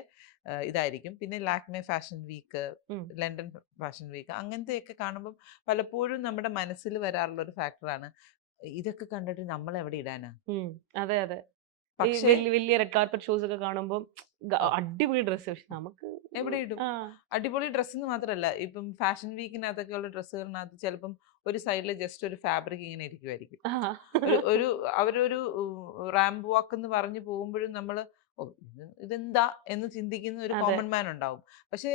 ഇതായിരിക്കും. പിന്നെ Lakme fashion week, London fashion week, അങ്ങനത്തെയൊക്കെ കാണുമ്പം പലപ്പോഴും നമ്മുടെ മനസ്സിൽ വരാറുള്ള ഒരു ഫാക്ടറാണ്, ഇതൊക്കെ കണ്ടിട്ട് നമ്മൾ എവിടെ ഇടാനാ. അതെ അതെ. ഈ പക്ഷേ വലിയ വലിയ റെഡ് കാർപ്പറ്റ് ഷോസ് ഒക്കെ കാണുമ്പോൾ അടിപൊളി ഡ്രസ്സ്, പക്ഷെ നമുക്ക് എവിടെ ഇടും? ആ അടിപൊളി ഡ്രസ്സ് എന്ന് മാത്രമല്ല, ഇപ്പം ഫാഷൻ വീക്കിനകത്തൊക്കെ ഉള്ള ഡ്രസ്സുകളിനകത്ത് ചിലപ്പം ഒരു സൈഡിൽ ജസ്റ്റ് ഒരു ഫാബ്രിക് ഇങ്ങനെ ഇരിക്കുമായിരിക്കും. ആ. ഒരു ഒരു അവരൊരു റാമ്പ് വാക്ക് എന്ന് പറഞ്ഞു പോകുമ്പോഴും നമ്മൾ ഇതെന്താ എന്ന് ചിന്തിക്കുന്ന ഒരു അതെ. കോമൺ മാൻ ഉണ്ടാവും. പക്ഷേ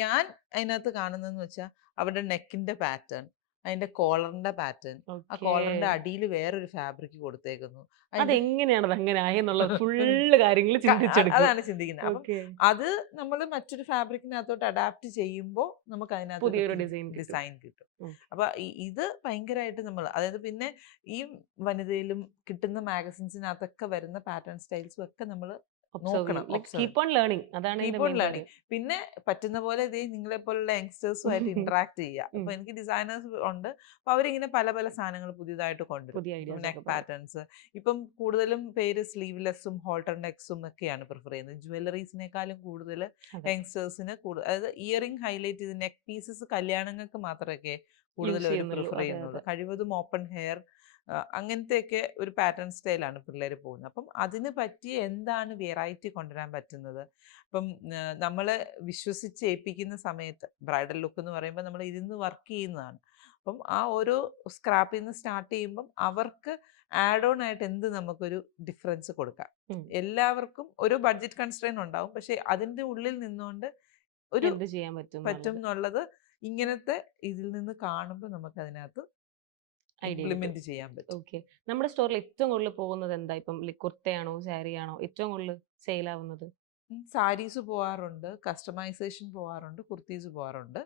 ഞാൻ അതിനകത്ത് കാണുന്നതെന്ന് വെച്ചാൽ അവരുടെ നെക്കിന്റെ പാറ്റേൺ, അതിന്റെ കോളറിന്റെ പാറ്റേൺ, ആ ഓക്കേ. കോളറിന്റെ അടിയിൽ വേറൊരു ഫാബ്രിക് കൊടുത്തേക്കുന്നു. അതിന്റെ അതെങ്ങനെയാണ് അത് അങ്ങനെ ആയെന്നുള്ളത് ഫുള്ള് കാര്യങ്ങൾ ചിന്തിച്ചെടുക്കും. അതാണ് ചിന്തിക്കുന്നത്. അപ്പം ഓക്കേ. അത് നമ്മൾ മറ്റൊരു ഫാബ്രിക്കിനകത്തോട്ട് അഡാപ്റ്റ് ചെയ്യുമ്പോൾ നമുക്ക് അതിനകത്തൊരു പുതിയൊരു ഡിസൈൻ കിട്ടും. ഡിസൈൻ കിട്ടും. ഉം. അപ്പൊ ഇത് ഭയങ്കരമായിട്ട് നമ്മൾ, അതായത് പിന്നെ ഈ വനിതയിലും കിട്ടുന്ന മാഗസിൻസിനകത്തൊക്കെ വരുന്ന പാറ്റേൺ സ്റ്റൈൽസും ഒക്കെ നമ്മൾ ഒബ്സർവ് നോക്കണം, ചെയ്യും. Like keep on learning. അതാണ് ഇതിന്റെ കീപ്പ് ഓൺ മെയിൻ ലേണിംഗ്. കാര്യം. പിന്നെ പറ്റുന്ന പോലെ ഇതേ നിങ്ങളെ പോലുള്ള യങ്സ്റ്റേഴ്സുമായിട്ട് ഇന്ററാക്ട് ചെയ്യുക. അപ്പൊ എനിക്ക് ഡിസൈനേഴ്സ് ഉണ്ട്, അപ്പൊ അവരിങ്ങനെ പല പല സാധനങ്ങൾ പുതിയതായിട്ട് കൊണ്ടുവരും. പുതിയ ഐഡിയാസ് നെക്ക് പാറ്റേൺസ് ഇപ്പം കൂടുതലും പേര് സ്ലീവ്ലെസ്സും ഹോൾട്ടർ നെക്സും ഒക്കെയാണ് പ്രിഫർ ചെയ്യുന്നത്. ജ്വല്ലറീസിനേക്കാളും കൂടുതൽ അതെ. യങ്സ്റ്റേഴ്സിന് അതായത് ഇയറിംഗ് ഹൈലൈറ്റ് ചെയ്ത് നെക്ക് പീസസ് കല്യാണങ്ങൾക്ക് മാത്രമേ കൂടുതൽ യൂസ് അവർ ചെയ്യുന്നുള്ളൂ. പ്രിഫർ അതെ ചെയ്യുന്നുള്ളൂ. അതെ. കഴിവതും ഓപ്പൺ ഹെയർ അങ്ങനത്തെയൊക്കെ ഒരു പാറ്റേൺ സ്റ്റൈലാണ് പിള്ളേർ പോകുന്നത്. അപ്പം അതിന് പറ്റിയ എന്താണ് വെറൈറ്റി കൊണ്ടുവരാൻ പറ്റുന്നത്. അപ്പം നമ്മളെ വിശ്വസിച്ച് ഏൽപ്പിക്കുന്ന സമയത്ത് ബ്രൈഡൽ ലുക്ക് എന്ന് പറയുമ്പോൾ നമ്മൾ ഇരുന്ന് വർക്ക് ചെയ്യുന്നതാണ്. അപ്പം ആ ഓരോ സ്ക്രാപ്പിൽ നിന്ന് സ്റ്റാർട്ട് ചെയ്യുമ്പം അവർക്ക് ആഡ് ഓൺ ആയിട്ട് എന്ത് നമുക്കൊരു ഡിഫറൻസ് കൊടുക്കാം. എല്ലാവർക്കും ഒരു ബഡ്ജറ്റ് കൺസ്ട്രെയിൻ ഉണ്ടാവും, പക്ഷെ അതിൻ്റെ ഉള്ളിൽ നിന്നുകൊണ്ട് ഒരു എന്ത് ചെയ്യാൻ പറ്റും പറ്റും എന്നുള്ളത് എന്നുള്ളത് ഇങ്ങനത്തെ ഇതിൽ നിന്ന് കാണുമ്പോൾ നമുക്ക് അതിനകത്ത് ഐഡിയ കിട്ടും. ഇംപ്ലിമെന്റ് ചെയ്യാൻ പറ്റും. ഓക്കെ. നമ്മുടെ സ്റ്റോറിൽ ഏറ്റവും കൂടുതൽ പോകുന്നത് എന്താ? ഇപ്പം കുർത്തയാണോ സാരിയാണോ ഏറ്റവും കൂടുതൽ സെയിൽ ആവുന്നത്? സാരീസ് പോവാറുണ്ട്, കസ്റ്റമൈസേഷൻ പോവാറുണ്ട്, കുർത്തീസ് പോവാറുണ്ട്.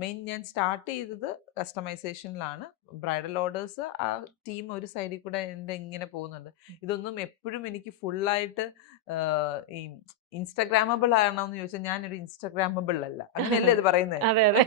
മെയിൻ ഞാൻ സ്റ്റാർട്ട് ചെയ്തത് കസ്റ്റമൈസേഷനിലാണ്. ബ്രൈഡൽ ഓർഡേഴ്സ് ആ ടീം ഒരു സൈഡിൽ കൂടെ എൻ്റെ ഇങ്ങനെ പോകുന്നുണ്ട്. ഇതൊന്നും എപ്പോഴും എനിക്ക് ഫുള്ളായിട്ട് ഈ ഇൻസ്റ്റാഗ്രാമബിൾ ആണോ എന്ന് ചോദിച്ചാൽ ഞാനൊരു ഇൻസ്റ്റാഗ്രാമബിൾ അല്ല. അങ്ങനെയല്ലേ ഇത് പറയുന്നത്? അതെ അതെ.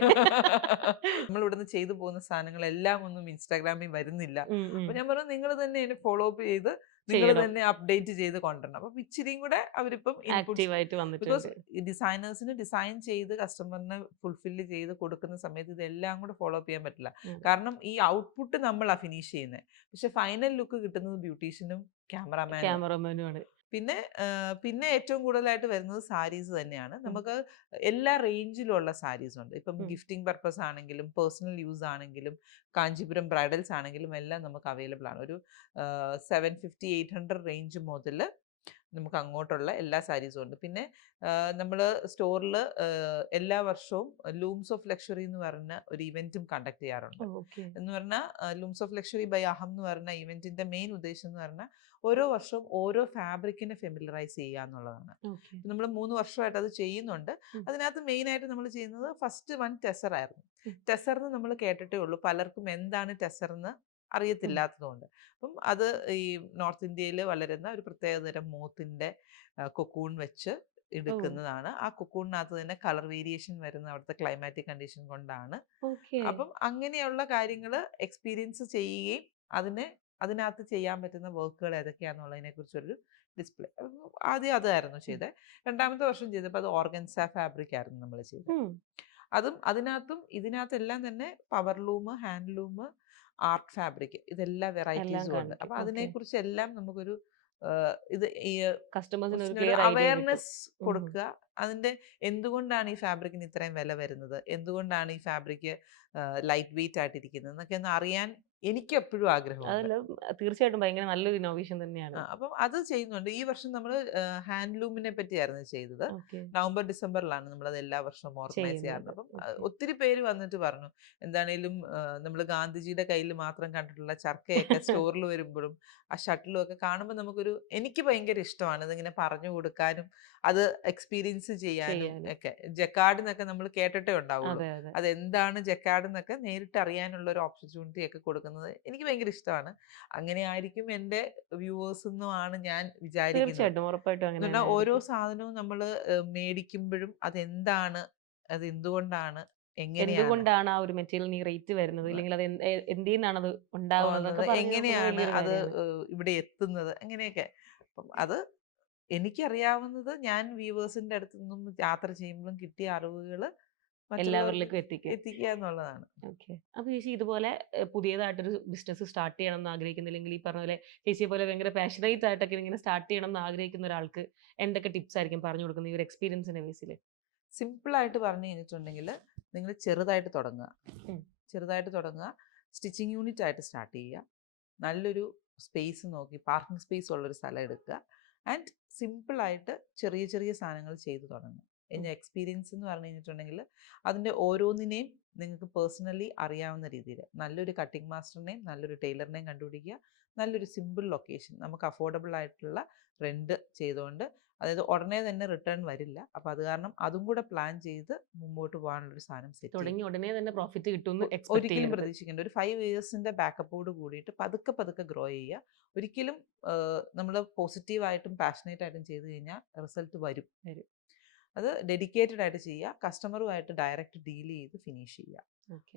നമ്മൾ ഇവിടുന്ന് ചെയ്തു പോകുന്ന സാധനങ്ങളെല്ലാം ഒന്നും ഇൻസ്റ്റാഗ്രാമിൽ വരുന്നില്ല. അപ്പൊ ഞാൻ പറഞ്ഞു നിങ്ങൾ തന്നെ എന്നെ ഫോളോ അപ്പ് ചെയ്ത് നിങ്ങൾ ചെയ്യണം. തന്നെ അപ്ഡേറ്റ് ചെയ്ത് കൊണ്ടുവരണം. അപ്പൊ ഇച്ചിരിയും കൂടെ അവരിപ്പം ആക്റ്റീവ് ആയിട്ട് ബിക്കോസ് വന്നിട്ടുണ്ട്. ഈ ഡിസൈനേഴ്സിന് ഡിസൈൻ ചെയ്ത് കസ്റ്റമറിന് ഫുൾഫില്ല് ചെയ്ത് കൊടുക്കുന്ന സമയത്ത് ഇതെല്ലാം കൂടെ ഫോളോ അപ്പ് ചെയ്യാൻ പറ്റില്ല. കാരണം ഈ ഔട്ട്പുട്ട് നമ്മളാ ഫിനിഷ് ചെയ്യുന്നത്, പക്ഷെ ഫൈനൽ ലുക്ക് കിട്ടുന്നത് ബ്യൂട്ടീഷ്യനും ക്യാമറാമാനും. ക്യാമറമാനും ആണ്. പിന്നെ പിന്നെ ഏറ്റവും കൂടുതലായിട്ട് വരുന്നത് സാരീസ് തന്നെയാണ്. നമുക്ക് എല്ലാ റേഞ്ചിലുള്ള സാരീസ് ഉണ്ട്. ഇപ്പം ഗിഫ്റ്റിംഗ് പർപ്പസ് ആണെങ്കിലും പേഴ്സണൽ യൂസ് ആണെങ്കിലും കാഞ്ചീപുരം ബ്രൈഡൽസ് ആണെങ്കിലും എല്ലാം നമുക്ക് അവൈലബിൾ ആണ്. ഒരു 750-800 റേഞ്ച് മുതൽ നമുക്ക് അങ്ങോട്ടുള്ള എല്ലാ സാരീസും ഉണ്ട്. പിന്നെ നമ്മൾ സ്റ്റോറിൽ എല്ലാ വർഷവും ലൂംസ് ഓഫ് ലക്ഷറി എന്ന് പറഞ്ഞ ഒരു ഇവൻറ്റും കണ്ടക്ട് ചെയ്യാറുണ്ട്. എന്ന് പറഞ്ഞാൽ ലൂംസ് ഓഫ് ലക്ഷറി ബൈ അഹം എന്ന് പറഞ്ഞ ഇവൻറ്റിൻ്റെ മെയിൻ ഉദ്ദേശം എന്ന് പറഞ്ഞാൽ ഓരോ വർഷവും ഓരോ ഫാബ്രിക്കിനെ ഫെമിലറൈസ് ചെയ്യുക എന്നുള്ളതാണ്. നമ്മൾ 3 വർഷമായിട്ട് അത് ചെയ്യുന്നുണ്ട്. അതിനകത്ത് മെയിനായിട്ട് നമ്മൾ ചെയ്യുന്നത് ഫസ്റ്റ് വൺ ടെസർ ആയിരുന്നു. ടെസറിന് നമ്മൾ കേട്ടിട്ടേ ഉള്ളൂ, പലർക്കും എന്താണ് ടെസർ എന്ന് അറിയത്തില്ലാത്തതുകൊണ്ട്. അപ്പം അത് ഈ നോർത്ത് ഇന്ത്യയിൽ വളരുന്ന ഒരു പ്രത്യേകതരം മൂത്തിൻ്റെ കൊക്കൂൺ വെച്ച് എടുക്കുന്നതാണ്. ആ കൊക്കൂണിനകത്ത് തന്നെ കളർ വേരിയേഷൻ വരുന്ന അവിടുത്തെ ക്ലൈമാറ്റിക് കണ്ടീഷൻ കൊണ്ടാണ്. അപ്പം അങ്ങനെയുള്ള കാര്യങ്ങൾ എക്സ്പീരിയൻസ് ചെയ്യുകയും അതിനകത്ത് ചെയ്യാൻ പറ്റുന്ന വർക്കുകൾ ഏതൊക്കെയാണെന്നുള്ളതിനെ കുറിച്ചൊരു ഡിസ്പ്ലേ. ആദ്യം അതായിരുന്നു ചെയ്തത്. രണ്ടാമത്തെ വർഷം ചെയ്തപ്പോൾ അത് ഓർഗൻസ ഫാബ്രിക് ആയിരുന്നു നമ്മൾ ചെയ്തത്. അതും ഇതിനകത്തെല്ലാം തന്നെ power loom, hand loom, art fabric, ഇതെല്ലാം വെറൈറ്റീസും ഉണ്ട്. അപ്പൊ അതിനെക്കുറിച്ച് എല്ലാം നമുക്കൊരു ഇത് ഈ കസ്റ്റമേഴ്സിന് അവയർനെസ് കൊടുക്കുക. അതിന്റെ എന്തുകൊണ്ടാണ് ഈ ഫാബ്രിക്കിന് ഇത്രയും വില വരുന്നത്, എന്തുകൊണ്ടാണ് ഈ ഫാബ്രിക് ലൈറ്റ് വെയിറ്റ് ആയിട്ടിരിക്കുന്നത് എന്നൊക്കെ ഒന്ന് അറിയാൻ എനിക്ക് എപ്പോഴും ആഗ്രഹമുണ്ട്. തീർച്ചയായിട്ടും ഭയങ്കര നല്ലൊരു ഇന്നോവേഷൻ തന്നെയാണ്. അപ്പം അത് ചെയ്യുന്നുണ്ട്. ഈ വർഷം നമ്മൾ ഹാൻഡ്ലൂമിനെ പറ്റിയായിരുന്നു ചെയ്തത്. നവംബർ ഡിസംബറിലാണ് നമ്മളത് എല്ലാ വർഷവും ഓർഗനൈസ് ചെയ്യാറുണ്ട്. അപ്പം ഒത്തിരി പേര് വന്നിട്ട് പറഞ്ഞു, എന്താണേലും നമ്മൾ ഗാന്ധിജിയുടെ കയ്യിൽ മാത്രം കണ്ടിട്ടുള്ള ചർക്കയൊക്കെ സ്റ്റോറിൽ വരുമ്പോഴും ആ ഷട്ടിലും ഒക്കെ കാണുമ്പോൾ എനിക്ക് ഭയങ്കര ഇഷ്ടമാണ് ഇതിങ്ങനെ പറഞ്ഞു കൊടുക്കാനും അത് എക്സ്പീരിയൻസ് ചെയ്യാനും ഒക്കെ. ജക്കാർഡ് എന്നൊക്കെ നമ്മൾ കേട്ടിട്ടേ ഉണ്ടാവുള്ളൂ, അതെന്താണ് ജക്കാർഡ് എന്നൊക്കെ നേരിട്ട് അറിയാനുള്ള ഒരു ഓപ്പർച്യൂണിറ്റി ഒക്കെ കൊടുക്കുന്നത് കൊടുക്കുന്നത് എനിക്ക് ഭയങ്കര ഇഷ്ടമാണ്. അങ്ങനെ ആയിരിക്കും എൻ്റെ വ്യൂവേഴ്സ് എന്നുമാണ് ഞാൻ വിചാരിക്കുന്നത്. തീർച്ചയായിട്ടും ഉറപ്പായിട്ടും അങ്ങനെ എന്ന് തന്നെ പറഞ്ഞാൽ ഓരോ ആയിരിക്കും. സാധനവും നമ്മൾ മേടിക്കുമ്പോഴും അതെന്താണ്, അത് എന്തുകൊണ്ടാണ്, എങ്ങനെയാണ് എന്തുകൊണ്ടാണ് ആ ഒരു മെറ്റീരിയലിന് ഈ റേറ്റ് വരുന്നത്, ഇല്ലെങ്കിൽ അത് എന്തിന്നാണ് അത് ഉണ്ടാവുന്നതൊക്കെ വന്നത്, പറഞ്ഞു കൊടുക്കുന്നത് എങ്ങനെയാണ് വലിയൊരു അത് കാര്യമാണ്. ഇവിടെ എത്തുന്നത്, അങ്ങനെയൊക്കെ. അപ്പം അത് എനിക്കറിയാവുന്നത് ഞാൻ വ്യൂവേഴ്സിന്റെ അടുത്ത് നിന്നും യാത്ര ചെയ്യുമ്പോഴും കിട്ടിയ അറിവുകൾ മറ്റുള്ളവർക്ക് എല്ലാവരിലേക്കും എത്തിക്കുക. എത്തിക്കുക എന്നുള്ളതാണ്. ഓക്കെ. അപ്പൊ ചേച്ചി ഇതുപോലെ പുതിയതായിട്ടൊരു ബിസിനസ് സ്റ്റാർട്ട് ചെയ്യണം എന്ന് ആഗ്രഹിക്കുന്നില്ലെങ്കിൽ ഈ പറഞ്ഞ പോലെ ചേച്ചിയെ പോലെ ഭയങ്കര പാഷനേറ്റ് ആയിട്ടൊക്കെ ഇങ്ങനെ സ്റ്റാർട്ട് ചെയ്യണം എന്ന് ആഗ്രഹിക്കുന്ന ഒരാൾക്ക് എന്തൊക്കെ ടിപ്സ് ആയിരിക്കും പറഞ്ഞു കൊടുക്കുന്നത് ഈ ഒരു എക്സ്പീരിയൻസിന്റെ ബേസിൽ? സിമ്പിളായിട്ട് പറഞ്ഞു കഴിഞ്ഞിട്ടുണ്ടെങ്കിൽ നിങ്ങൾ ചെറുതായിട്ട് തുടങ്ങുക. ഉം. ചെറുതായിട്ട് തുടങ്ങുക. സ്റ്റിച്ചിങ് യൂണിറ്റ് ആയിട്ട് സ്റ്റാർട്ട് ചെയ്യുക. നല്ലൊരു സ്പേസ് നോക്കി പാർക്കിംഗ് സ്പേസ് ഉള്ളൊരു സ്ഥലം എടുക്കുക. ആൻഡ് സിമ്പിളായിട്ട് ചെറിയ ചെറിയ സാധനങ്ങൾ ചെയ്തു തുടങ്ങുക. എൻ്റെ എക്സ്പീരിയൻസ് എന്ന് പറഞ്ഞു കഴിഞ്ഞിട്ടുണ്ടെങ്കിൽ അതിൻ്റെ ഓരോന്നിനെയും നിങ്ങൾക്ക് പേഴ്സണലി അറിയാവുന്ന രീതിയിൽ നല്ലൊരു കട്ടിംഗ് മാസ്റ്ററിനെയും നല്ലൊരു ടൈലറിനെയും കണ്ടുപിടിക്കുക. നല്ലൊരു സിമ്പിൾ ലൊക്കേഷൻ, നമുക്ക് അഫോർഡബിൾ ആയിട്ടുള്ള റെൻറ്റ് ചെയ്തുകൊണ്ട്, അതായത് ഉടനെ തന്നെ റിട്ടേൺ വരില്ല. അപ്പോൾ അത് കാരണം അതും കൂടെ പ്ലാൻ ചെയ്ത് മുമ്പോട്ട് പോകാനുള്ളൊരു സാധനം സെറ്റ് തുടങ്ങി ചെയ്യുക. ഉടനെ തന്നെ പ്രോഫിറ്റ് കിട്ടുമെന്ന് എക്സ്പെക്ട് ഒരിക്കലും ചെയ്യരുത്. പ്രതീക്ഷിക്കേണ്ട. ഒരു 5 ഇയേഴ്സിൻ്റെ ബാക്കപ്പോട് കൂടിയിട്ട് പതുക്കെ പതുക്കെ ഗ്രോ ചെയ്യുക. ഒരിക്കലും നമ്മൾ പോസിറ്റീവായിട്ടും പാഷനേറ്റ് ആയിട്ടും ചെയ്ത് കഴിഞ്ഞാൽ റിസൾട്ട് വരും. അത് ഡെഡിക്കേറ്റഡ് ആയിട്ട് ചെയ്യുക. കസ്റ്റമറുമായിട്ട് ഡയറക്റ്റ് ഡീൽ ചെയ്ത് ഫിനിഷ് ചെയ്യുക.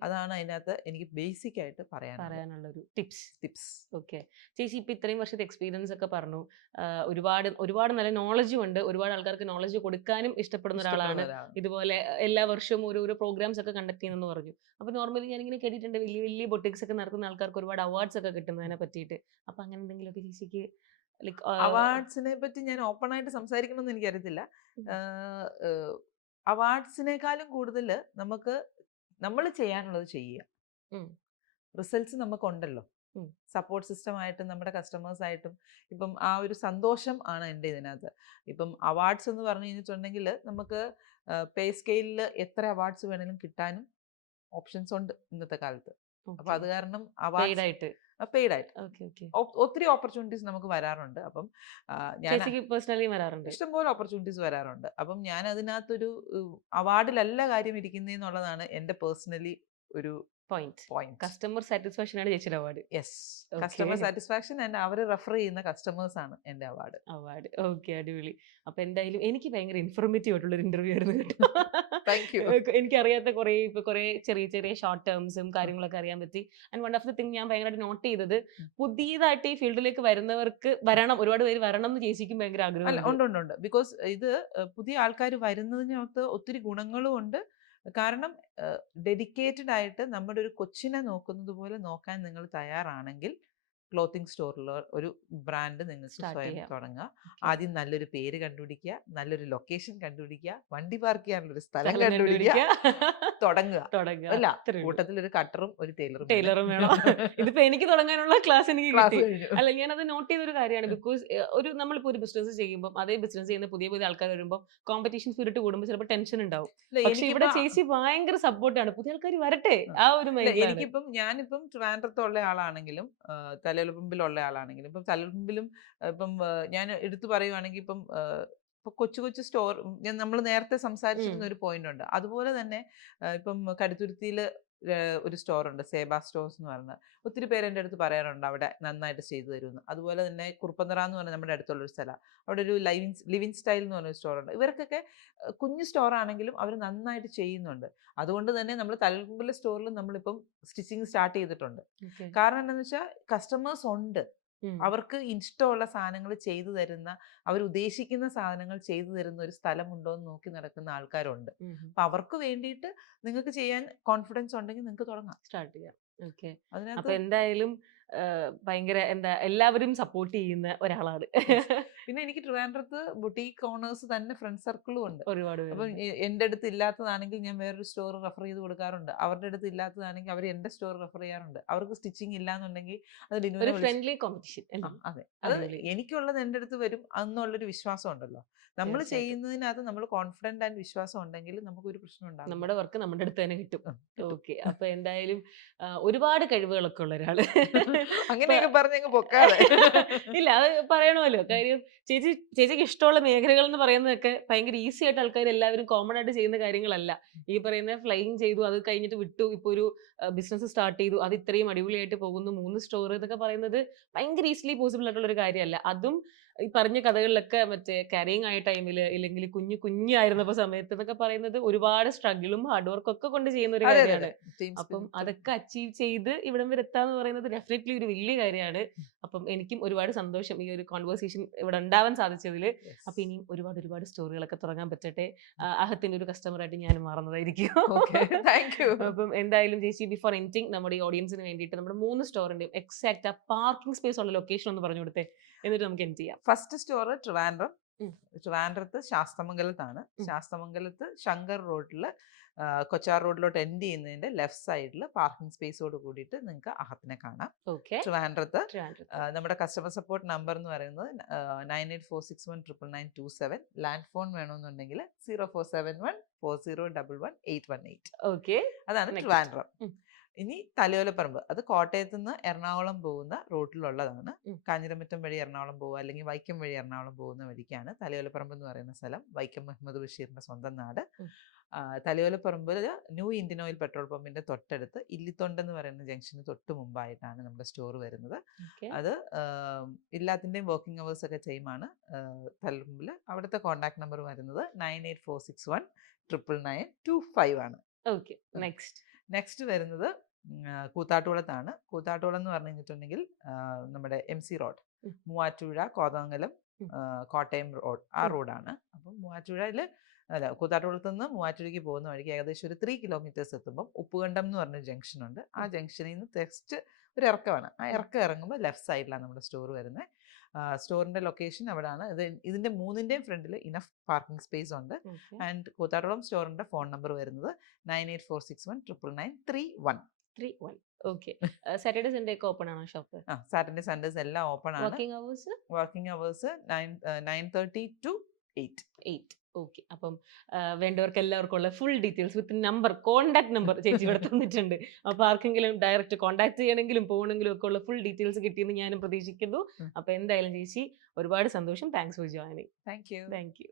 അതാണ് അതിനകത്ത് എനിക്ക് ബേസിക് ആയിട്ട് പറയാനുള്ളൊരു ടിപ്സ്. ടിപ്സ്. ഓക്കെ. ചേച്ചി ഇപ്പൊ ഇത്രയും വർഷത്തെ എക്സ്പീരിയൻസ് ഒക്കെ പറഞ്ഞു. ഒരുപാട് ഒരുപാട് നല്ല നോളജും ഉണ്ട്. ഒരുപാട് ആൾക്കാർക്ക് നോളജ് കൊടുക്കാനും ഇഷ്ടപ്പെടുന്ന ഒരാളാണ്. ഇതുപോലെ എല്ലാ വർഷവും ഓരോരോ പ്രോഗ്രാംസ് ഒക്കെ കണ്ടക്ട് ചെയ്യുന്നെന്ന് പറഞ്ഞു. അപ്പൊ നോർമലി ഞാനിങ്ങനെ കേട്ടിട്ടുണ്ട് വലിയ വലിയ ബൊട്ടിക്സ് ഒക്കെ നടത്തുന്ന ആൾക്കാർക്ക് ഒരുപാട് അവാർഡ്സ് ഒക്കെ കിട്ടുന്നതിനെ പറ്റിയിട്ട്. അപ്പൊ അങ്ങനെ എന്തെങ്കിലുമൊക്കെ ചേച്ചിക്ക് ലൈക്ക് അവാർഡ്സിനെ പറ്റി ഞാൻ ഓപ്പൺ ആയിട്ട് സംസാരിക്കണമെന്ന് എനിക്കറിയത്തില്ല. അവാർഡ്സിനേക്കാളും കൂടുതൽ നമുക്ക് നമ്മൾ ചെയ്യാനുള്ളത് ചെയ്യുക. റിസൾട്ട്സ് നമുക്കുണ്ടല്ലോ. സപ്പോർട്ട് സിസ്റ്റമായിട്ടും നമ്മുടെ കസ്റ്റമേഴ്സായിട്ടും ഇപ്പം ആ ഒരു സന്തോഷം ആണ് എൻ്റെ ഇതിനകത്ത്. ഇപ്പം അവാർഡ്സ് എന്ന് പറഞ്ഞു കഴിഞ്ഞിട്ടുണ്ടെങ്കിൽ നമുക്ക് പേ സ്കെയിലിൽ എത്ര അവാർഡ്സ് വേണമെങ്കിലും കിട്ടാനും ഓപ്ഷൻസ് ഉണ്ട് ഇന്നത്തെ കാലത്ത്. അപ്പോൾ അത് കാരണം അവാർഡ്സ് പെയ്ഡ് ആയിട്ട് ഒത്തിരി ഓപ്പർച്യൂണിറ്റീസ് നമുക്ക് വരാറുണ്ട്. അപ്പം ഞാൻ പേഴ്സണലി വരാറുണ്ട്, ഇഷ്ടംപോലെ ഓപ്പർച്യൂണിറ്റീസ് വരാറുണ്ട്. അപ്പം ഞാൻ അതിനകത്തൊരു അവാർഡിലല്ല കാര്യം ഇരിക്കുന്നതെന്നുള്ളതാണ് എൻ്റെ പേഴ്സണലി ഒരു പോയിന്റ്. കസ്റ്റമർ സാറ്റിസ്ഫാക്ഷൻ ആണ് ചേച്ചിയുടെ award. Yes, customer satisfaction and അവർ റെഫർ ചെയ്യുന്ന കസ്റ്റമേഴ്സ് ആണ് എൻ്റെ അവാർഡ്. ഓക്കെ, അടിപൊളി. അപ്പൊ എന്തായാലും എനിക്ക് ഭയങ്കര ഇൻഫോർമേറ്റീവ് ആയിട്ടുള്ള ഒരു ഇന്റർവ്യൂ ആയിരുന്നു കേട്ടോ. എനിക്കറിയാത്ത കുറെ ചെറിയ ചെറിയ ഷോർട്ട് ടേംസും കാര്യങ്ങളൊക്കെ അറിയാൻ പറ്റി. And one of the thing ഞാൻ ഭയങ്കരമായിട്ട് നോട്ട് ചെയ്തത്, പുതിയതായിട്ട് ഈ ഫീൽഡിലേക്ക് വരുന്നവർക്ക് ഒരുപാട് പേര് വരണം എന്ന് ചേച്ചിക്കും ഭയങ്കര ആഗ്രഹം ഉണ്ട്. ബിക്കോസ് ഇത് പുതിയ ആൾക്കാർ വരുന്നതിനകത്ത് ഒത്തിരി ഗുണങ്ങളും ഉണ്ട്. കാരണം ഡെഡിക്കേറ്റഡ് ആയിട്ട് നമ്മുടെ ഒരു കൊച്ചിനെ നോക്കുന്നത് പോലെ നോക്കാൻ നിങ്ങൾ തയ്യാറാണെങ്കിൽ ക്ലോത്തിങ് സ്റ്റോറിൽ ഒരു ബ്രാൻഡ് നിങ്ങൾക്ക് സ്വയം തുടങ്ങുക. ആദ്യം നല്ലൊരു പേര് കണ്ടുപിടിക്കുക, നല്ലൊരു ലൊക്കേഷൻ കണ്ടുപിടിക്കുക, വണ്ടി പാർക്ക് ചെയ്യാനുള്ള ഒരു സ്ഥലം കണ്ടുപിടിക്കുക, തുടങ്ങുക. അല്ല, കൂട്ടത്തിൽ ഒരു കട്ടറും ഒരു ടൈലറും വേണം. ഇതിപ്പോ എനിക്ക് തുടങ്ങാനുള്ള ക്ലാസ് എനിക്ക് കിട്ടി. അല്ല, ഞാനത് നോട്ട് ചെയ്തൊരു കാര്യമാണ്. ബിക്കോസ് നമ്മളിപ്പോ ഒരു ബിസിനസ് ചെയ്യുമ്പോൾ അതേ ബിസിനസ് ചെയ്യുന്ന പുതിയ പുതിയ ആൾക്കാർ വരുമ്പോൾ കോമ്പറ്റീഷൻ സ്പിരിറ്റ് കൂടുമ്പോൾ ചിലപ്പോൾ ടെൻഷൻ ഉണ്ടാവും. പക്ഷെ ഇവിടെ ചേച്ചി ഭയങ്കര സപ്പോർട്ടാണ്, പുതിയ ആൾക്കാർ വരട്ടെ ആ ഒരു മൈൻഡ്. എനിക്കിപ്പം ഞാനിപ്പം ട്രിവാൻഡ്രത്തുള്ള ആളാണെങ്കിലും തലയിലപ്പമ്പിലുള്ള ആളാണെങ്കിലും ഇപ്പം തലയിലപ്പമ്പിലും ഇപ്പം ഞാൻ എടുത്തു പറയുവാണെങ്കിൽ ഇപ്പം കൊച്ചു കൊച്ചു സ്റ്റോർ നമ്മൾ നേരത്തെ സംസാരിച്ചിരുന്ന ഒരു പോയിന്റ് ഉണ്ട്. അതുപോലെ തന്നെ ഇപ്പം കടുത്തുരുത്തിയിൽ ഒരു സ്റ്റോറുണ്ട്, സേബ സ്റ്റോഴ്സ് എന്ന് പറയുന്നത്. ഒത്തിരി പേര് എൻ്റെ അടുത്ത് പറയാറുണ്ട് അവിടെ നന്നായിട്ട് ചെയ്തു തരുമെന്ന്. അതുപോലെ തന്നെ കുറുപ്പന്തറ എന്ന് പറഞ്ഞാൽ നമ്മുടെ അടുത്തുള്ളൊരു സ്ഥലം, അവിടെ ഒരു ലിവിങ് സ്റ്റൈൽ എന്ന് പറഞ്ഞൊരു സ്റ്റോറുണ്ട്. ഇവർക്കൊക്കെ കുഞ്ഞു സ്റ്റോറാണെങ്കിലും അവർ നന്നായിട്ട് ചെയ്യുന്നുണ്ട്. അതുകൊണ്ട് തന്നെ നമ്മൾ തലൽക്കുമ്പിലെ സ്റ്റോറിൽ നമ്മളിപ്പം സ്റ്റിച്ചിങ് സ്റ്റാർട്ട് ചെയ്തിട്ടുണ്ട്. കാരണം എന്താണെന്ന് വെച്ചാൽ കസ്റ്റമേഴ്സ് ഉണ്ട്, അവർക്ക് ഇഷ്ടമുള്ള സാധനങ്ങൾ ചെയ്തു തരുന്ന, അവർ ഉദ്ദേശിക്കുന്ന സാധനങ്ങൾ ചെയ്തു തരുന്ന ഒരു സ്ഥലമുണ്ടോ എന്ന് നോക്കി നടക്കുന്ന ആൾക്കാരുണ്ട്. അപ്പൊ അവർക്ക് വേണ്ടിയിട്ട് നിങ്ങൾക്ക് ചെയ്യാൻ കോൺഫിഡൻസ് ഉണ്ടെങ്കിൽ നിങ്ങൾക്ക് തുടങ്ങാം, സ്റ്റാർട്ട് ചെയ്യാം. അപ്പൊ എന്തായാലും ഭയങ്കര എല്ലാവരും സപ്പോർട്ട് ചെയ്യുന്ന ഒരാളാണ്. പിന്നെ എനിക്ക് ട്രിവാൻഡ്രത്ത് ബുട്ടീക്ക് ഓണേഴ്സ് തന്നെ ഫ്രണ്ട് സർക്കിളും ഉണ്ട് ഒരുപാട്. അപ്പം എൻ്റെ അടുത്ത് ഇല്ലാത്തതാണെങ്കിൽ ഞാൻ വേറൊരു സ്റ്റോർ റെഫർ ചെയ്ത് കൊടുക്കാറുണ്ട്. അവരുടെ അടുത്ത് ഇല്ലാത്തതാണെങ്കിൽ അവർ എൻ്റെ സ്റ്റോർ റെഫർ ചെയ്യാറുണ്ട്. അവർക്ക് സ്റ്റിച്ചിങ് ഇല്ലാന്നുണ്ടെങ്കിൽ അത് ഫ്രണ്ട്ലി കോമ്പറ്റീഷൻ. അതെ, അത് എനിക്കുള്ളത് എൻ്റെ അടുത്ത് വരും എന്നുള്ളൊരു വിശ്വാസം ഉണ്ടല്ലോ. നമ്മൾ ചെയ്യുന്നതിനകത്ത് നമ്മൾ കോൺഫിഡന്റ് ആൻഡ് വിശ്വാസം ഉണ്ടെങ്കിൽ നമുക്കൊരു പ്രശ്നം ഉണ്ടാകും, നമ്മുടെ വർക്ക് നമ്മുടെ അടുത്ത് തന്നെ കിട്ടും. ഓക്കെ. അപ്പൊ എന്തായാലും ഒരുപാട് കഴിവുകളൊക്കെ ഉള്ള ഒരാള്. അങ്ങനെയൊക്കെ പറഞ്ഞങ്ങ് പൊക്കാതെ. ഇല്ല അത് പറയണമല്ലോ. കാര്യം ചേച്ചിക്ക് ഇഷ്ടമുള്ള മേഖലകൾ എന്ന് പറയുന്നതൊക്കെ ഭയങ്കര ഈസി ആയിട്ട് ആൾക്കാർ എല്ലാവരും കോമൺ ആയിട്ട് ചെയ്യുന്ന കാര്യങ്ങളല്ല. ഈ പറയുന്ന ഫ്ലൈയിങ് ചെയ്തു, അത് കഴിഞ്ഞിട്ട് വിട്ടു, ഇപ്പൊ ഒരു ബിസിനസ് സ്റ്റാർട്ട് ചെയ്തു, അത് ഇത്രയും അടിപൊളിയായിട്ട് പോകുന്നു, 3 സ്റ്റോർ എന്നൊക്കെ പറയുന്നത് ഭയങ്കര ഈസിലി പോസിബിൾ ആയിട്ടുള്ള ഒരു കാര്യമല്ല. അതും ഈ പറഞ്ഞ കഥകളിലൊക്കെ മറ്റേ കാരിയിങ് ആയ ടൈമില് ഇല്ലെങ്കിൽ കുഞ്ഞായിരുന്നപ്പോ സമയത്ത് എന്നൊക്കെ പറയുന്നത് ഒരുപാട് സ്ട്രഗിളും ഹാർഡ് വർക്കും ഒക്കെ കൊണ്ട് ചെയ്യുന്ന ഒരു അതെ, അതെ, കാര്യമാണ്. അതെ. ടീം അപ്പം സ്പിരിറ്റും. അതൊക്കെ അച്ചീവ് ചെയ്ത് ഇവിടം വരെ എത്താന്ന് പറയുന്നത് ഡെഫിനറ്റ്ലി ഒരു വലിയ കാര്യമാണ്. അപ്പം എനിക്കും ഒരുപാട് സന്തോഷം ഈ ഒരു കോൺവെർസേഷൻ ഇവിടെ ഉണ്ടാവാൻ സാധിച്ചതിൽ. അപ്പൊ യെസ്. ഇനിയും ഒരുപാട് സ്റ്റോറികളൊക്കെ തുടങ്ങാൻ പറ്റട്ടെ. അഹത്തിന്റെ ഒരു കസ്റ്റമറായിട്ട് ഞാൻ മാറുന്നതായിരിക്കും. ഓക്കെ. Thank you. അപ്പം എന്തായാലും ചേച്ചി ബിഫോർ എൻഡിങ് നമ്മുടെ ഈ ഓഡിയൻസിന് വേണ്ടിയിട്ട് നമ്മുടെ 3 സ്റ്റോറിന്റെയും എക്സാക്ട് ആ പാർക്കിംഗ് സ്പേസ് ഉള്ള ലൊക്കേഷൻ ഒന്ന് പറഞ്ഞു കൊടുത്തേ, എന്നിട്ട് നമുക്ക് എൻഡ് ചെയ്യാം. First store Trivandrum. ഉം. ട്രിവാൻഡ്രത്ത് ശാസ്തമംഗലത്താണ്. ഉം. ശാസ്തമംഗലത്ത് ശങ്കർ റോഡിൽ കൊച്ചാർ റോഡിലോട്ട് എൻഡ് ചെയ്യുന്നതിന്റെ ലെഫ്റ്റ് സൈഡിൽ പാർക്കിംഗ് സ്പേസോട് കൂടിയിട്ട് നിങ്ങൾക്ക് അഹത്തിനെ കാണാം. ഓക്കെ. ട്രിവാൻഡ്രത്ത് ട്രിവാൻഡ്രത്ത്. നമ്മുടെ കസ്റ്റമർ സപ്പോർട്ട് നമ്പർ എന്ന് പറയുന്നത് 9846199927. ലാൻഡ് ഫോൺ വേണമെന്നുണ്ടെങ്കിൽ 047140111818. ഓക്കെ. അതാണ് Next. ട്രിവാൻഡ്രം. ഉം. ഇനി തലയോലപ്പറമ്പ്, അത് കോട്ടയത്ത് നിന്ന് എറണാകുളം പോകുന്ന റൂട്ടിലുള്ളതാണ്. ഉം. കാഞ്ഞിരമറ്റം വഴി എറണാകുളം പോകുക, അല്ലെങ്കിൽ വൈക്കം വഴി എറണാകുളം പോകുന്ന വഴിക്കാണ് തലയോലപ്പറമ്പ് എന്ന് പറയുന്ന സ്ഥലം. വൈക്കം മുഹമ്മദ് ബഷീറിന്റെ സ്വന്തം നാട്. ഉം. തലയോലപ്പറമ്പിൽ ന്യൂ ഇന്ത്യൻ ഓയിൽ പെട്രോൾ പമ്പിന്റെ തൊട്ടടുത്ത് ഇല്ലിത്തൊണ്ട് എന്ന് പറയുന്ന ജംഗ്ഷന് തൊട്ട് മുമ്പായിട്ടാണ് നമ്മുടെ സ്റ്റോർ വരുന്നത്. ഓക്കെ. അത് എല്ലാത്തിൻ്റെയും വർക്കിംഗ് അവേഴ്സ് ഒക്കെ സെയിമാണ്. തലപ്പറമ്പിൽ അവിടുത്തെ കോൺടാക്ട് നമ്പർ വരുന്നത് 9846199925 ആണ്. ഓക്കെ. നെക്സ്റ്റ്. നെക്സ്റ്റ് വരുന്നത് കൂത്താട്ടുകുളത്താണ്. കൂത്താട്ടുകുളം എന്ന് പറഞ്ഞു കഴിഞ്ഞിട്ടുണ്ടെങ്കിൽ നമ്മുടെ MC റോഡ്, ഉം. മൂവാറ്റുപുഴ കോതമംഗലം ഉം. കോട്ടയം റോഡ്, ആ ഉം. റോഡാണ്. അപ്പം മൂവാറ്റുപുഴയിൽ അല്ല, കൂത്താട്ടുകുളത്ത് നിന്ന് മൂവാറ്റുപുഴയ്ക്ക് പോകുന്ന വഴിക്ക് ഏകദേശം ഒരു 3 കിലോമീറ്റേഴ്സ് എത്തുമ്പോൾ ഉപ്പുകണ്ടം എന്ന് പറഞ്ഞൊരു ജംഗ്ഷൻ ഉണ്ട്. ആ ജംഗ്ഷനിൽ നിന്ന് ടെക്സ്റ്റ് ഒരു ഇറക്കമാണ്. ആ ഇറക്കം ഇറങ്ങുമ്പോൾ ലെഫ്റ്റ് സൈഡിലാണ് നമ്മുടെ സ്റ്റോർ വരുന്നത്. സ്റ്റോറിന്റെ ലൊക്കേഷൻ അവിടെയാണ്. ഇതിന്റെ മൂന്നിന്റെയും ഫ്രണ്ടിൽ ഇനഫ് പാർക്കിംഗ് സ്പേസ് ഉണ്ട്. ഓക്കെ. ആൻഡ് കൂത്താട്ടുകുളം സ്റ്റോറിന്റെ ഫോൺ നമ്പർ വരുന്നത് 9846199931. 3-1. ഓക്കെ. സാറ്റർഡേ സൺഡേ ഒക്കെ ഓപ്പൺ ആണോ ഷോപ്പ്? സാറ്റർഡേ സൺഡേസ് എല്ലാം ഓപ്പൺ ആണ്. Working hours? Working hours 9:30 to 8. 8. Okay. അപ്പം വേണ്ടവർക്ക് എല്ലാവർക്കും ഉള്ള full details with number, contact number ചേച്ചി ഇവിടെ തന്നിട്ടുണ്ട്. അപ്പൊ ആർക്കെങ്കിലും ഡയറക്റ്റ് കോൺടാക്ട് ചെയ്യണമെങ്കിലും പോകണമെങ്കിലും ഒക്കെ ഉള്ള ഫുൾ ഡീറ്റെയിൽസ് കിട്ടിയെന്ന് ഞാനും പ്രതീക്ഷിക്കുന്നു. അപ്പൊ എന്തായാലും ചേച്ചി ഒരുപാട് സന്തോഷം. Thanks for joining. Thank you. Thank you.